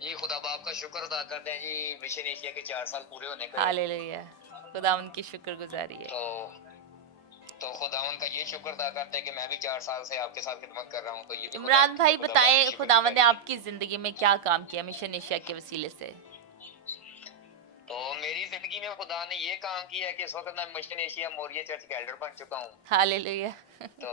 जी खुदा बाप का शुक्र अदा करते हैं जी, मिशन एशिया के 4 साल पूरे होने का। हालेलुया, खुदावंद की शुक्रगुजारी है। तो खुदावंद का ये शुक्र अदा करते हैं कि मैं भी 4 साल से आपके साथ खिदमत कर रहा हूँ। तो ये भी इमरान भाई खुदा बाप बताएं, की खुदावंद ने शुक्रगुजारी। आपकी जिंदगी में क्या काम किया मिशन एशिया के वसीले से? तो मेरी जिंदगी में खुदा ने ये काम किया है कि इस वक्त मैं मिशन एशिया मोरिया चर्च का एल्डर बन चुका हूँ। हालेलुया। तो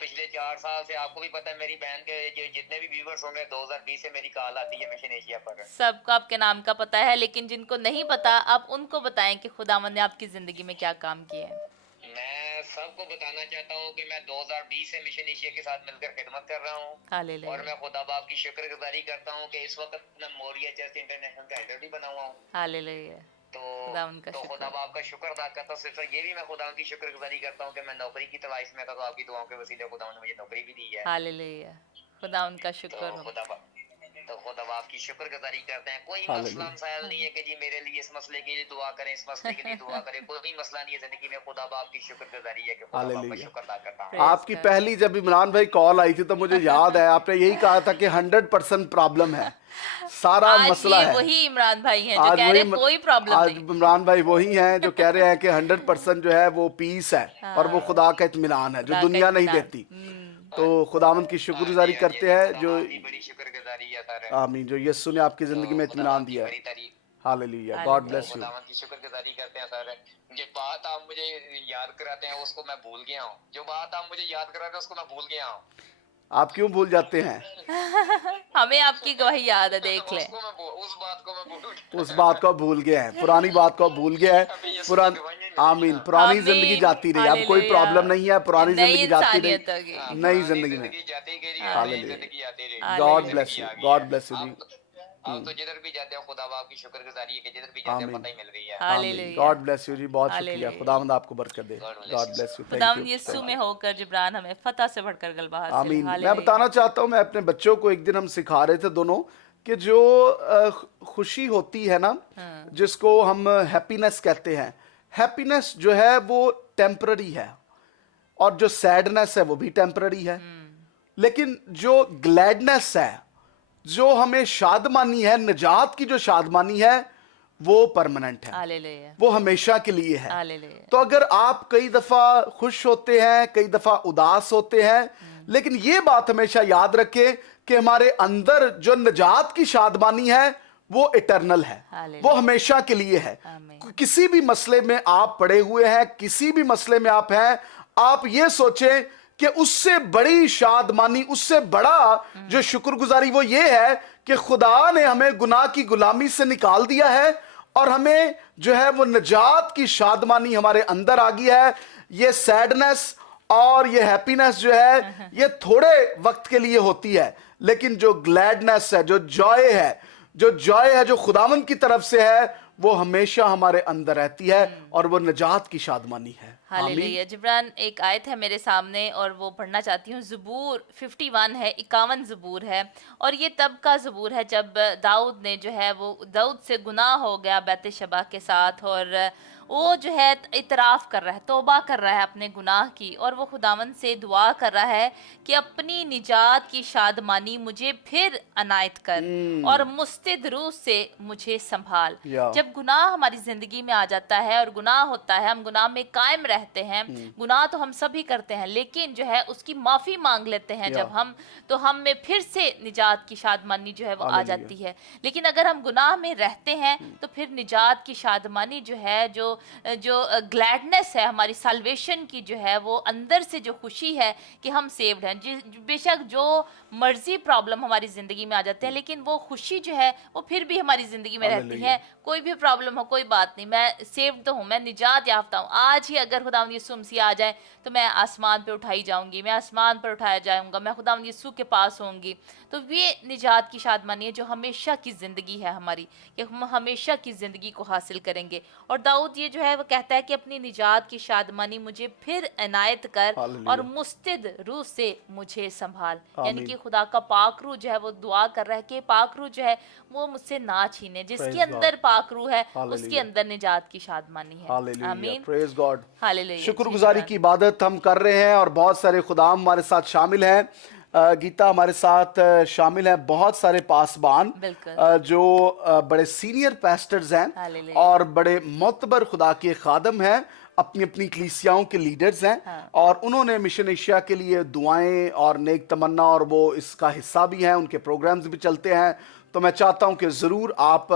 पिछले 4 साल से आपको भी पता है, मेरी बहन के जितने भी व्यूवर्स होंगे 2020 से मेरी कॉल आती है मिशन एशिया पर। सबको आपके नाम का पता है, लेकिन जिनको नहीं पता आप उनको बताएं कि खुदावंद ने आपकी जिंदगी में क्या काम किया है। मैं सबको बताना चाहता हूँ कि मैं 2020 से मिशन एशिया के साथ मिलकर खिदमत कर रहा हूँ। हालेलुया। और मैं खुदा बाप की शुक्रगुजारी करता हूँ कि इस वक्त मैं मोरिया चर्च इंटरनेशनल का एल्डर भी बना हुआ हूँ। हालेलुया। तो खुदावंद का शुक्र। खुदा बाप का शुक्र अदा करता हूँ। सिर्फ ये भी मैं खुदा की शुक्रगुजारी करता हूँ कि मैं नौकरी की तलाश में था, तो आपकी दुआओं के वसीले खुदा ने मुझे नौकरी भी दी है। हालेलुया, खुदावंद का शुक्र हो। तो खुदा बाप की शुक्रगुजारी करते हैं। कोई हालेलुया। मसला मसाइल नहीं है कि जी मेरे लिए इस मसले के लिए दुआ करें, इस मसले के लिए दुआ करें, कोई भी मसला नहीं है जिंदगी में। खुदा बाप की शुक्रगुजारी है कि खुदा बाप का हालेलुया। शुक्र अदा करता हूँ। Praise आपकी God. पहली जब इमरान भाई कॉल आई थी तो मुझे याद है आपने यही कहा था कि 100% प्रॉब्लम है, सारा आज मसला ये है। वही इमरान भाई हैं जो आज कह रहे वही हैं कोई प्रॉब्लम आज नहीं। इमरान भाई वही हैं जो कह रहे हैं कि 100% जो है वो पीस है और वो खुदा का इत्मीनान है जो खुदा का दुनिया नहीं इत्मीनान। देती। तो खुदावंद की शुक्रगुजारी करते हैं जो बड़ी शुक्रगुजारी है सर। आमीन, जो यीशु ने आपकी जिंदगी में इत्मीनान दिया है। Hallelujah, God bless you. खुदावंद की शुक्रगुजारी करते हैं सर। जो बात आप मुझे याद कराते हैं उसको मैं भूल गया हूँ, जो बात आप मुझे याद कराते हैं उसको मैं भूल गया हूँ। आप क्यों भूल जाते हैं? हमें आपकी गवाही याद है, देख लें। उस बात को मैं भूल गया। उस बात को भूल गए हैं, पुरानी बात को भूल गया है। आमीन, पुरानी आमीन। जिंदगी जाती रही, अब कोई हालेलुया। प्रॉब्लम नहीं है, पुरानी नई जिंदगी जाती इंसानियत रही, होगी। नई जिंदगी में। जाती गई, हालेलुया। नई जिंदगी आती रही। God bless you, God bless you जी। आप तो जिधर भी जाते हो खुदा बाप की शुक्रगुजारी है कि जिधर भी जाते हो आमीन। पता ही मिल रही है। आमीन, हालेलुया। गॉड ब्लेस यू जी, बहुत शुक्रिया। हालेलुया। खुदावंद आपको बरकत दे। गॉड ब्लेस यू, थैंक खुदावंद यू। यीशु में होकर जिब्रान हमें फतह से बढ़कर गलबा हासिल। आमीन। मैं हालेलुया। बताना चाहता हूँ, मैं अपने बच्चों को एक दिन हम सिखा रहे थे दोनों कि जो खुशी होती है ना, जिसको हम हैप्पीनेस कहते हैं, हैप्पीनेस जो है वो टेम्पररी है और जो सैडनेस है वो भी टेम्पररी है। लेकिन जो ग्लैडनेस है, जो हमें शादमानी है, निजात की जो शादमानी है, वो परमानेंट है, हालेलुया। वो हमेशा के लिए है। हालेलुया। तो अगर आप कई दफा खुश होते हैं, कई दफा उदास होते हैं, लेकिन ये बात हमेशा याद रखें कि हमारे अंदर जो निजात की शादमानी है वो इटर्नल है, हालेलुया। वो हमेशा के लिए है। आमीन। किसी भी मसले में आप पड़े हुए हैं, किसी भी मसले में आप हैं, आप ये सोचें कि उससे बड़ी शादमानी, उससे बड़ा जो शुक्रगुजारी वो ये है कि खुदा ने हमें गुनाह की गुलामी से निकाल दिया है और हमें जो है वो निजात की शादमानी हमारे अंदर आ गई है। ये सैडनेस और ये हैप्पीनेस जो है ये थोड़े वक्त के लिए होती है, लेकिन जो ग्लैडनेस है, जो जॉय है जो खुदावंद की तरफ से है, वो हमेशा हमारे अंदर रहती है और वो निजात की शादमानी है। हालेलुया। जिब्रान एक आयत है मेरे सामने और वो पढ़ना चाहती हूँ। ज़बूर 51 है, 51 ज़बूर है और ये तब का ज़बूर है जब दाऊद ने जो है वो दाऊद से गुनाह हो गया बैतशबा के साथ और वो जो है इतराफ़ कर रहा है, तौबा कर रहा है अपने गुनाह की और वो खुदावंद से दुआ कर रहा है कि अपनी निजात की शादमानी मुझे फिर अनायत कर और मुस्तैद रूह से मुझे संभाल। जब गुनाह हमारी ज़िंदगी में आ जाता है और गुनाह होता है, हम गुनाह में कायम रहते हैं, गुनाह तो हम सभी करते हैं, लेकिन जो है उसकी माफ़ी मांग लेते हैं जब हम, तो हम में फिर से निजात की शादमानी जो है वो आ जाती है। लेकिन अगर हम गुनाह में रहते हैं तो फिर निजात की शादमानी जो है, जो ग्लैडनेस है हमारी साल्वेशन की, जो है वो अंदर से जो खुशी है कि हम सेव्ड हैं। बेशक जो मर्जी प्रॉब्लम हमारी ज़िंदगी में आ जाते हैं, लेकिन वो खुशी जो है वो फिर भी हमारी ज़िंदगी में रहती है। कोई भी प्रॉब्लम हो, कोई बात नहीं, मैं सेव्ड तो हूँ, मैं निजात याफ्ता हूँ। आज ही अगर खुदावंद यीशु मसीह आ जाए तो मैं आसमान पे उठाई जाऊंगी, मैं आसमान पर उठाया जाऊंगा, मैं खुदावंद यीशु के पास होंगी। तो ये निजात की शादमानी है जो हमेशा की ज़िंदगी है हमारी, कि हम हमेशा की ज़िंदगी को हासिल करेंगे। और दाऊद ये लिए जो है वो कहता है कि अपनी निजात की शादमानी मुझे फिर इनायत कर हालेलुया। और मुस्तिद रूह से मुझे संभाल। यानी आमीन। कि खुदा का पाक रूह जो है वो दुआ कर रहा है कि पाक रूह जो है वो मुझसे ना छीने। जिसके Praise God। अंदर पाक रूह है उसके हालेलुया। अंदर निजात की शादमानी है। हालेलुया, आमीन। Praise God. हालेलुया। शुक्रगुजारी जी, की इबादत हम कर रहे हैं और बहुत सारे खुदाम हमारे साथ शामिल हैं। गीता हमारे साथ शामिल है, बहुत सारे पासबान बिल्कुल। जो बड़े सीनियर पास्टर्स हैं हालेलुया। और बड़े मोतबर खुदा के खादम हैं, अपनी अपनी कलीसियाओं के लीडर्स हैं। हाँ। और उन्होंने मिशन एशिया के लिए दुआएं और नेक तमन्ना, और वो इसका हिस्सा भी हैं, उनके प्रोग्राम्स भी चलते हैं। तो मैं चाहता हूं कि ज़रूर आप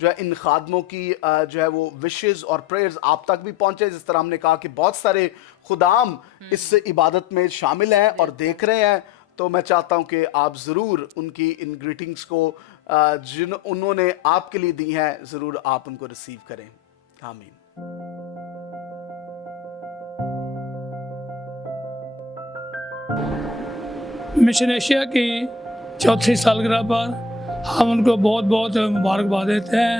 जो है इन खादमों की जो है वो विशेस और प्रेयर्स आप तक भी पहुंचे। जिस तरह हमने कहा कि बहुत सारे खुदाम इस इबादत में शामिल हैं और देख रहे हैं, तो मैं चाहता हूं कि आप ज़रूर उनकी इन ग्रीटिंग्स को जिन उन्होंने आपके लिए दी हैं, ज़रूर आप उनको रिसीव करें। आमीन। मिशन एशिया की चौथी सालगिरह पर हम उनको बहुत बहुत मुबारकबाद देते हैं।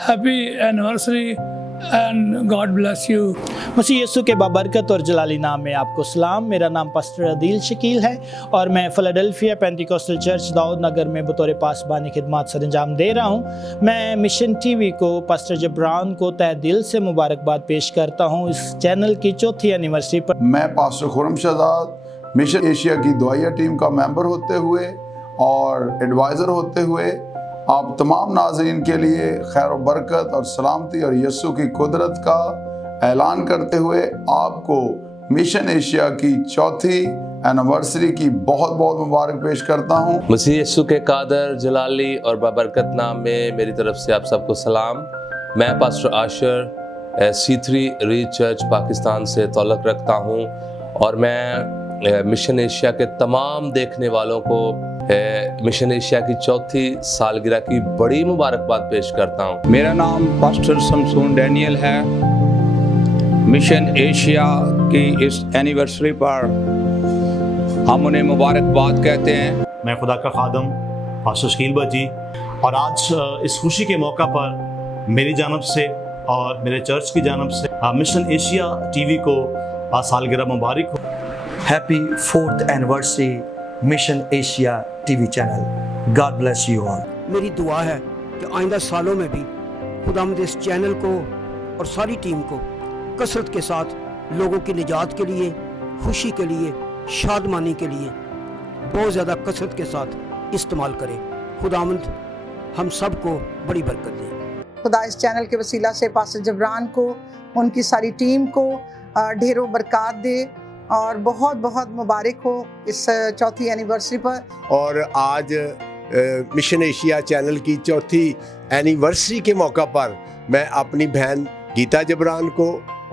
Happy anniversary and God bless you. Masih Yeshu के बाबरकत और जलाली नाम में आपको सलाम। मेरा नाम पास्टर अदील शकील है और मैं फिलाडेल्फिया पेंटिकॉस्टल चर्च दाऊद नगर में बतौर पासबानी खिदमत सर अंजाम दे रहा हूँ। मैं मिशन टीवी को, पास्टर जबरान को तहे दिल से मुबारकबाद पेश करता हूँ इस चैनल की चौथी एनिवर्सरी पर। मैं pastor Khurram Shahzad mission Asia की दुआया टीम का मेंबर होते हुए और एडवाइज़र होते हुए आप तमाम नाज़रीन के लिए खैर व बरकत और सलामती और यीशु की कुदरत का ऐलान करते हुए आपको मिशन एशिया की चौथी एनिवर्सरी की बहुत बहुत मुबारक पेश करता हूँ। मसीह यीशु के कादर, जलाली और बाबरकत नाम में मेरी तरफ से आप सबको सलाम। मैं pastor Asher C3 reach church Pakistan से तौलक रखता हूँ और मैं मिशन एशिया के तमाम देखने वालों को मिशन एशिया की चौथी सालगिरह की बड़ी मुबारकबाद पेश करता हूँ। मेरा नाम पास्टर शमसून डैनियल है। मिशन एशिया की इस एनिवर्सरी पर हम उन्हें मुबारकबाद कहते हैं। मैं खुदा का खादम पास्टर शकील बजी, और आज इस खुशी के मौका पर मेरी जानब से और मेरे चर्च की जानब से मिशन एशिया टीवी को सालगिरह मुबारक हो। Happy 4th anniversary Mission Asia TV channel. God bless you all. मेरी दुआ है कि आइंदा सालों में भी खुदावंद इस चैनल को और सारी टीम को कसरत के साथ लोगों की निजात के लिए, खुशी के लिए, शादमानी के लिए बहुत ज़्यादा कसरत के साथ इस्तेमाल करे। खुदावंद हम सबको बड़ी बरकत दे। खुदा इस चैनल के वसीला से पास्टर जबरान को, उनकी सारी टीम को ढेरों बरकत दे और बहुत बहुत मुबारक हो इस चौथी एनिवर्सरी पर। और आज मिशन एशिया चैनल की चौथी एनिवर्सरी के मौका पर मैं अपनी बहन गीता जबरान को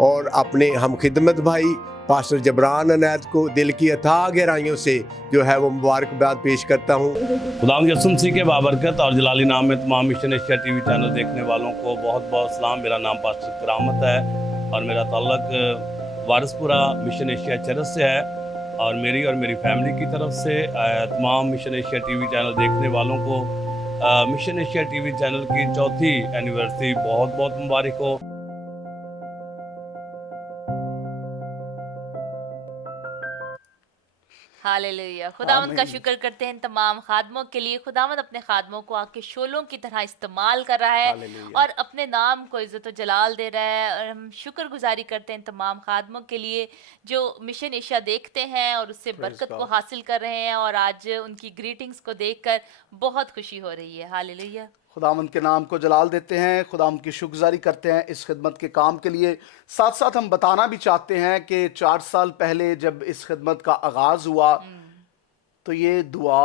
और अपने हम खिदमत भाई पास्टर जबरान अनैत को दिल की अथाह गहराइयों से जो है वो मुबारकबाद पेश करता हूँ। खुदावंद यसुम मसीह के बाबरकत और जलाली नाम में तमाम मिशन एशिया टीवी चैनल देखने वालों को बहुत बहुत सलाम। मेरा नाम पास्टर करामत है और मेरा ताल्लुक वारसपुरा मिशन एशिया चर्च से है और मेरी फैमिली की तरफ से तमाम मिशन एशिया टीवी चैनल देखने वालों को मिशन एशिया टीवी चैनल की चौथी एनिवर्सरी बहुत बहुत मुबारक हो। हालेलुया। खुदावंद का शुक्र करते हैं तमाम खादमों के लिए। खुदावंद अपने खादमों को आके शोलों की तरह इस्तेमाल कर रहा है और अपने नाम को इज्जत व जलाल दे रहा है। और हम शुक्रगुजारी करते हैं तमाम खादमों के लिए जो मिशन एशिया देखते हैं और उससे बरकत को हासिल कर रहे हैं। और आज उनकी ग्रीटिंग्स को देखकर बहुत खुशी हो रही है। हालेलुया। खुदावंद के नाम को जलाल देते हैं, खुदावंद की शुक्रगुजारी करते हैं इस खिदमत के काम के लिए। साथ साथ हम बताना भी चाहते हैं कि 4 साल पहले जब इस खिदमत का आगाज़ हुआ तो ये दुआ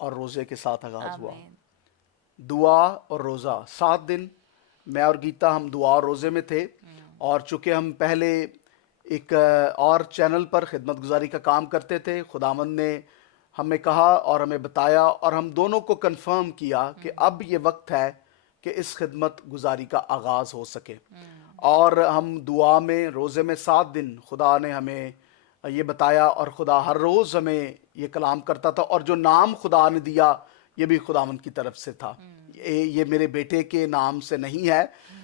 और रोज़े के साथ आगाज़ हुआ। दुआ और रोज़ा 7 दिन मैं और गीता हम दुआ और रोज़े में थे। और चूँकि हम पहले एक और चैनल पर खिदमत गुजारी का काम करते थे, खुदावंद ने हमें कहा और हमें बताया और हम दोनों को कंफर्म किया कि अब ये वक्त है कि इस खिदमत गुजारी का आगाज़ हो सके। और हम दुआ में, रोज़े में 7 दिन खुदा ने हमें ये बताया और खुदा हर रोज़ हमें ये कलाम करता था। और जो नाम खुदा ने दिया ये भी खुदावंद की तरफ से था। ये मेरे बेटे के नाम से नहीं है,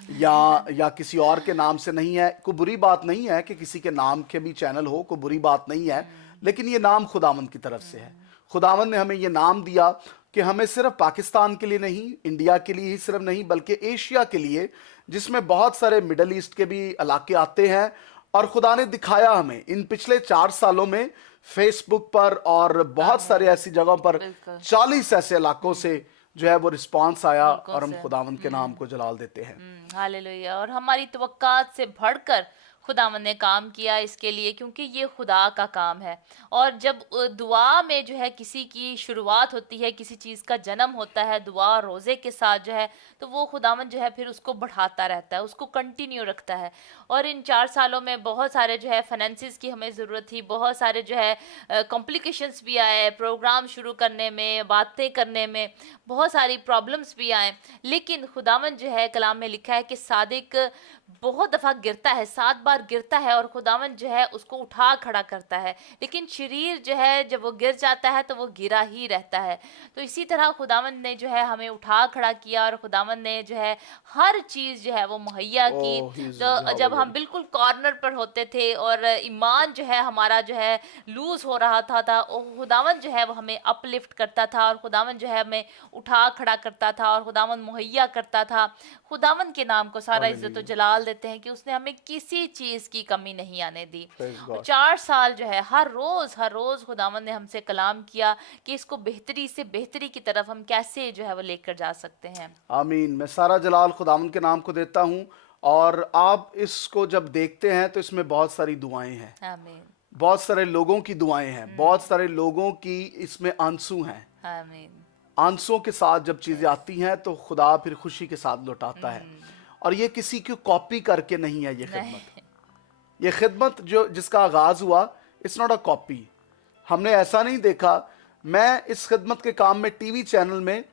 या किसी और के नाम से नहीं है। कोई बुरी बात नहीं है कि किसी के नाम के भी चैनल हो, कोई बुरी बात नहीं है, लेकिन ये नाम खुदावंद की तरफ से है। खुदावंद ने हमें ये नाम दिया कि हमें सिर्फ पाकिस्तान के लिए नहीं, इंडिया के लिए ही सिर्फ नहीं, बल्कि एशिया के लिए, जिसमें बहुत सारे मिडल ईस्ट के भी इलाके आते हैं। और खुदा ने दिखाया हमें इन पिछले 4 सालों में फेसबुक पर और बहुत सारे ऐसी जगहों पर 40 ऐसे इलाकों से जो है वो रिस्पांस आया, और हम खुदावंद के नाम को जलाल देते हैं। हालेलुया। और हमारी तवक्कात से बढ़कर खुदावंद ने काम किया इसके लिए, क्योंकि ये खुदा का काम है। और जब दुआ में जो है किसी की शुरुआत होती है, किसी चीज़ का जन्म होता है दुआ और रोज़े के साथ जो है, तो वो खुदावंद जो है फिर उसको बढ़ाता रहता है, उसको कंटिन्यू रखता है। और इन 4 सालों में बहुत सारे जो है फाइनेंसिस की हमें ज़रूरत थी, बहुत सारे जो है कॉम्प्लिकेशंस भी आए, प्रोग्राम शुरू करने में, बातें करने में बहुत सारी प्रॉब्लम्स भी आए। लेकिन खुदावंद जो है कलाम में लिखा है कि सादिक बहुत दफ़ा गिरता है, 7 बार गिरता है, और खुदावंद जो है उसको उठा खड़ा करता है। लेकिन शरीर जो है जब वो गिर जाता है तो वो गिरा ही रहता है। तो इसी तरह खुदावंद ने जो है हमें उठा खड़ा किया, और खुदावंद ने जो है हर चीज़ जो है वो मुहैया की। तो जब हम बिल्कुल कॉर्नर पर होते थे और ईमान जो है हमारा जो है लूज हो रहा था खुदावंद जो है वो हमें अपलिफ्ट करता था, और खुदावंद जो है हमें उठा खड़ा करता था, और खुदावंद मुहैया करता था। खुदावंद के नाम को सारा इज्जत और जलाल देते हैं कि उसने हमें किसी चीज़ की कमी नहीं आने दी। 4 साल जो है हर रोज़ खुदावंद ने हमसे कलाम किया कि इसको बेहतरी से बेहतरी की तरफ हम कैसे जो है वो लेकर जा सकते हैं। आमीन। मैं सारा जलाल खुदावंद के नाम को देता हूँ। और आप इसको जब देखते हैं तो इसमें बहुत सारी दुआएं हैं, आमीन। बहुत सारे लोगों की दुआएं हैं, बहुत सारे लोगों की इसमें आंसू हैं। आमीन। आंसुओं के साथ जब चीज़ें आती हैं तो खुदा फिर खुशी के साथ लौटाता है। और ये किसी की कॉपी करके नहीं है ये खिदमत जो जिसका आगाज़ हुआ, इट्स नॉट अ कॉपी। हमने ऐसा नहीं देखा। मैं इस खिदमत के काम में टीवी चैनल में,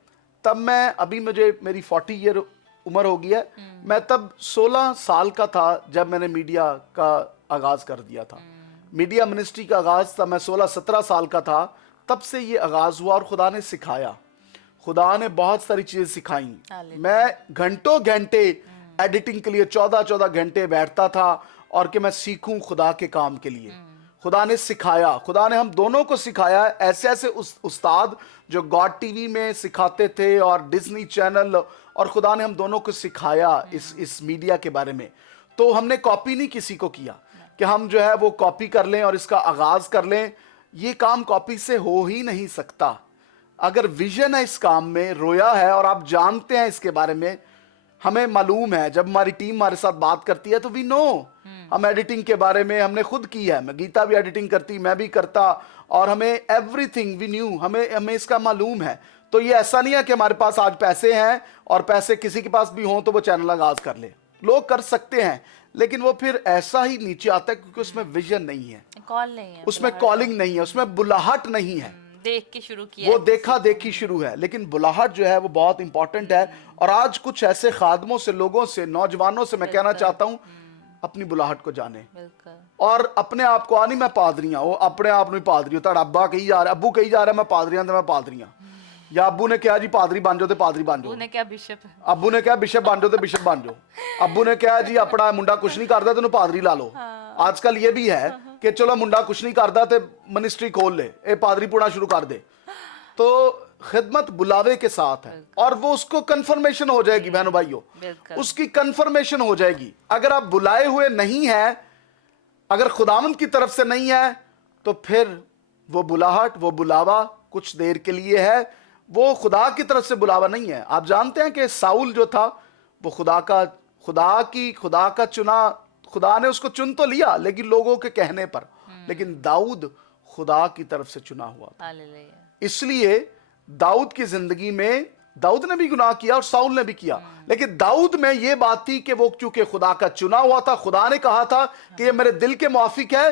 तब मैं अभी मेरी 40 ईयर उम्र हो गई है, मैं तब 16 साल का था जब मैंने मीडिया का आगाज़ कर दिया था। मीडिया मिनिस्ट्री का आगाज़ था, मैं 16-17 साल का था, तब से ये आगाज़ हुआ। और खुदा ने सिखाया, खुदा ने बहुत सारी चीज़ें सिखाई। मैं घंटों घंटे एडिटिंग के लिए 14-14 घंटे बैठता था, और कि मैं सीखूं खुदा के काम के लिए। खुदा ने सिखाया, खुदा ने हम दोनों को सिखाया। ऐसे ऐसे उस्ताद जो गॉड टीवी में सिखाते थे और डिज्नी चैनल, और खुदा ने हम दोनों को सिखाया इस मीडिया के बारे में। तो हमने कॉपी नहीं किसी को किया कि हम जो है वो कॉपी कर लें और इसका आगाज़ कर लें। ये काम कॉपी से हो ही नहीं सकता। अगर विजन है इस काम में, रोया है, और आप जानते हैं इसके बारे में, हमें मालूम है, जब हमारी टीम हमारे साथ बात करती है तो वी नो, हम एडिटिंग के बारे में हमने खुद की है। मैं गीता भी एडिटिंग करती, मैं भी करता, और हमें एवरीथिंग वी न्यू, हमें इसका मालूम है। तो ये ऐसा नहीं है कि हमारे पास आज पैसे हैं और पैसे किसी के पास भी हों तो वो चैनल आगाज कर ले। लोग कर सकते हैं, लेकिन वो फिर ऐसा ही नीचे आता है क्योंकि उसमें विजन नहीं है, कॉल नहीं है, उसमें कॉलिंग नहीं है, उसमें बुलाहट नहीं है। देख के शुरू किया, वो देखा देखी शुरू है, लेकिन बुलाहट जो है वो बहुत इंपॉर्टेंट है। और आज कुछ ऐसे खादमों से, लोगों से, नौजवानों से मैं कहना चाहता हूं, अपनी बुलाहट को जाने और अपने आप को आनी मैं पादरियां, वो अपने आप में पादरी होता। अब्बा कही जा रहा, अब्बू कही जा रहा है मैं पादरियां तो मैं पादरियां, या अब्बू ने कहा जी पादरी बन जाओ तो पादरी बन जाओ, अब्बू ने कहा बिशप, अब्बू ने कहा बिशप बन जाओ तो बिशप बन जाओ, अब्बू ने कहा जी अपना मुंडा कुछ नहीं करता तेन पादरी ला लो। आजकल ये भी है कि चलो मुंडा कुछ नहीं करता तो मिनिस्ट्री खोल ले, ए पादरी पुणा शुरू कर दे। तो खिदमत बुलावे के साथ है और वो उसको कंफर्मेशन हो जाएगी बहनों भाइयों, उसकी कंफर्मेशन हो जाएगी। अगर आप बुलाए हुए नहीं है, अगर खुदावंद की तरफ से नहीं है, तो फिर वो बुलाहट, वो बुलावा कुछ देर के लिए है, वो खुदा की तरफ से बुलावा नहीं है। आप जानते हैं कि साउल जो था वो खुदा का चुना, खुदा ने उसको चुन तो लिया लेकिन लोगों के कहने पर, लेकिन दाऊद खुदा की तरफ से चुना हुआ था। इसलिए दाऊद की जिंदगी में, दाऊद ने भी गुनाह किया और साउल ने भी किया, लेकिन दाऊद में यह बात थी कि वो चूंकि खुदा का चुना हुआ था, खुदा ने कहा था कि ये मेरे दिल के मुआफिक है,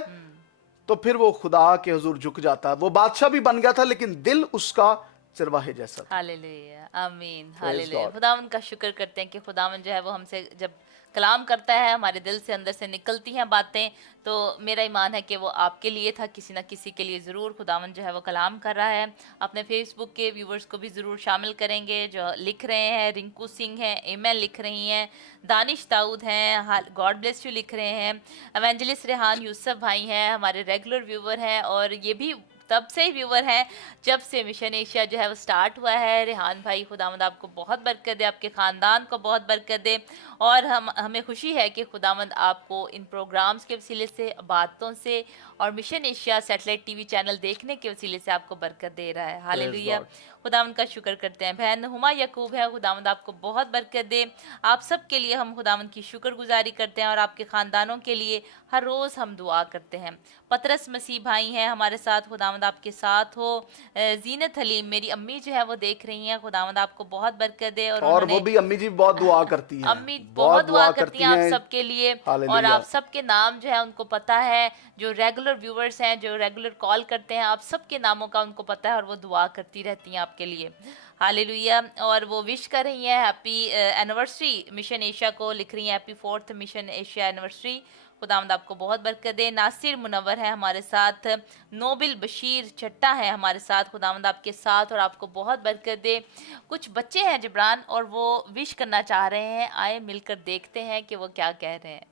तो फिर वो खुदा के हुजूर झुक जाता है। वो बादशाह भी बन गया था लेकिन दिल उसका चरवाहे जैसा था। हालेलुया, आमीन, Praise हालेलुया। God. खुदावन का शुक्र करते हैं कि खुदावन जो है वो हमसे जब कलाम करता है, हमारे दिल से अंदर से निकलती हैं बातें, तो मेरा ईमान है कि वो आपके लिए था, किसी ना किसी के लिए ज़रूर खुदावन जो है वो कलाम कर रहा है। अपने फेसबुक के व्यूवर्स को भी ज़रूर शामिल करेंगे जो लिख रहे हैं। रिंकू सिंह हैं, एमएल लिख रही हैं, दानिश दाऊद हैं, गॉड ब्लेस यू लिख रहे हैं, एवेंजलिस्ट रेहान यूसुफ भाई हैं, हमारे रेगुलर व्यूवर हैं, और ये भी तब से ही व्यूवर हैं जब से मिशन एशिया जो है वो स्टार्ट हुआ है। रेहान भाई, खुदावंद आपको बहुत बरकत दे, आपके ख़ानदान को बहुत बरकत दे, और हमें खुशी है कि खुदावंद आपको इन प्रोग्राम्स के वसीले से, बातों से, और mission Asia satellite TV channel देखने के वसीले से आपको बरकत दे रहा है। हालेलुया, खुदावंद का शुक्र करते हैं। बहन हुमा यकूब है, खुदावंद आपको बहुत बरकत दे। आप सब के लिए हम खुदावंद की शुक्रगुजारी करते हैं, और आपके ख़ानदानों के लिए हर रोज़ हम दुआ करते हैं। पतरस मसीह भाई हैं हमारे साथ, खुदावंद आपके साथ हो। जीनत हलीम मेरी अम्मी जो है वो देख रही हैं, खुदावंद आपको बहुत बरकत दे। और वो भी अम्मी जी बहुत दुआ करती हैं, अम्मी बहुत दुआ करती हैं आप सबके लिए, और हालेलुया। आप सबके नाम जो है उनको पता है, जो रेगुलर व्यूवर्स हैं, जो रेगुलर कॉल करते हैं, आप सबके नामों का उनको पता है, और वो दुआ करती रहती हैं आपके लिए। हालेलुया। और वो विश कर रही हैं हैप्पी एनिवर्सरी मिशन एशिया को, लिख रही हैं happy 4th mission Asia anniversary. खुदावंद आपको बहुत बरकत दे। नासिर मुनव्वर है हमारे साथ, नोबिल बशीर चट्टा है हमारे साथ, खुदावंद आपके साथ और आपको बहुत बरकत दे। कुछ बच्चे हैं जिब्रान, और वो विश करना चाह रहे हैं, आए मिलकर देखते हैं कि वो क्या कह रहे हैं।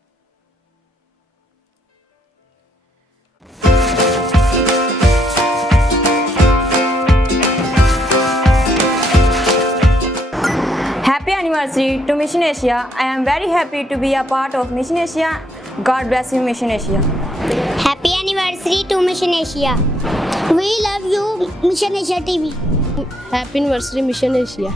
Happy anniversary to Mission Asia. I am very happy to be a part of Mission Asia. God bless you, Mission Asia. Happy anniversary to Mission Asia. We love you, Mission Asia TV. Happy anniversary Mission Asia.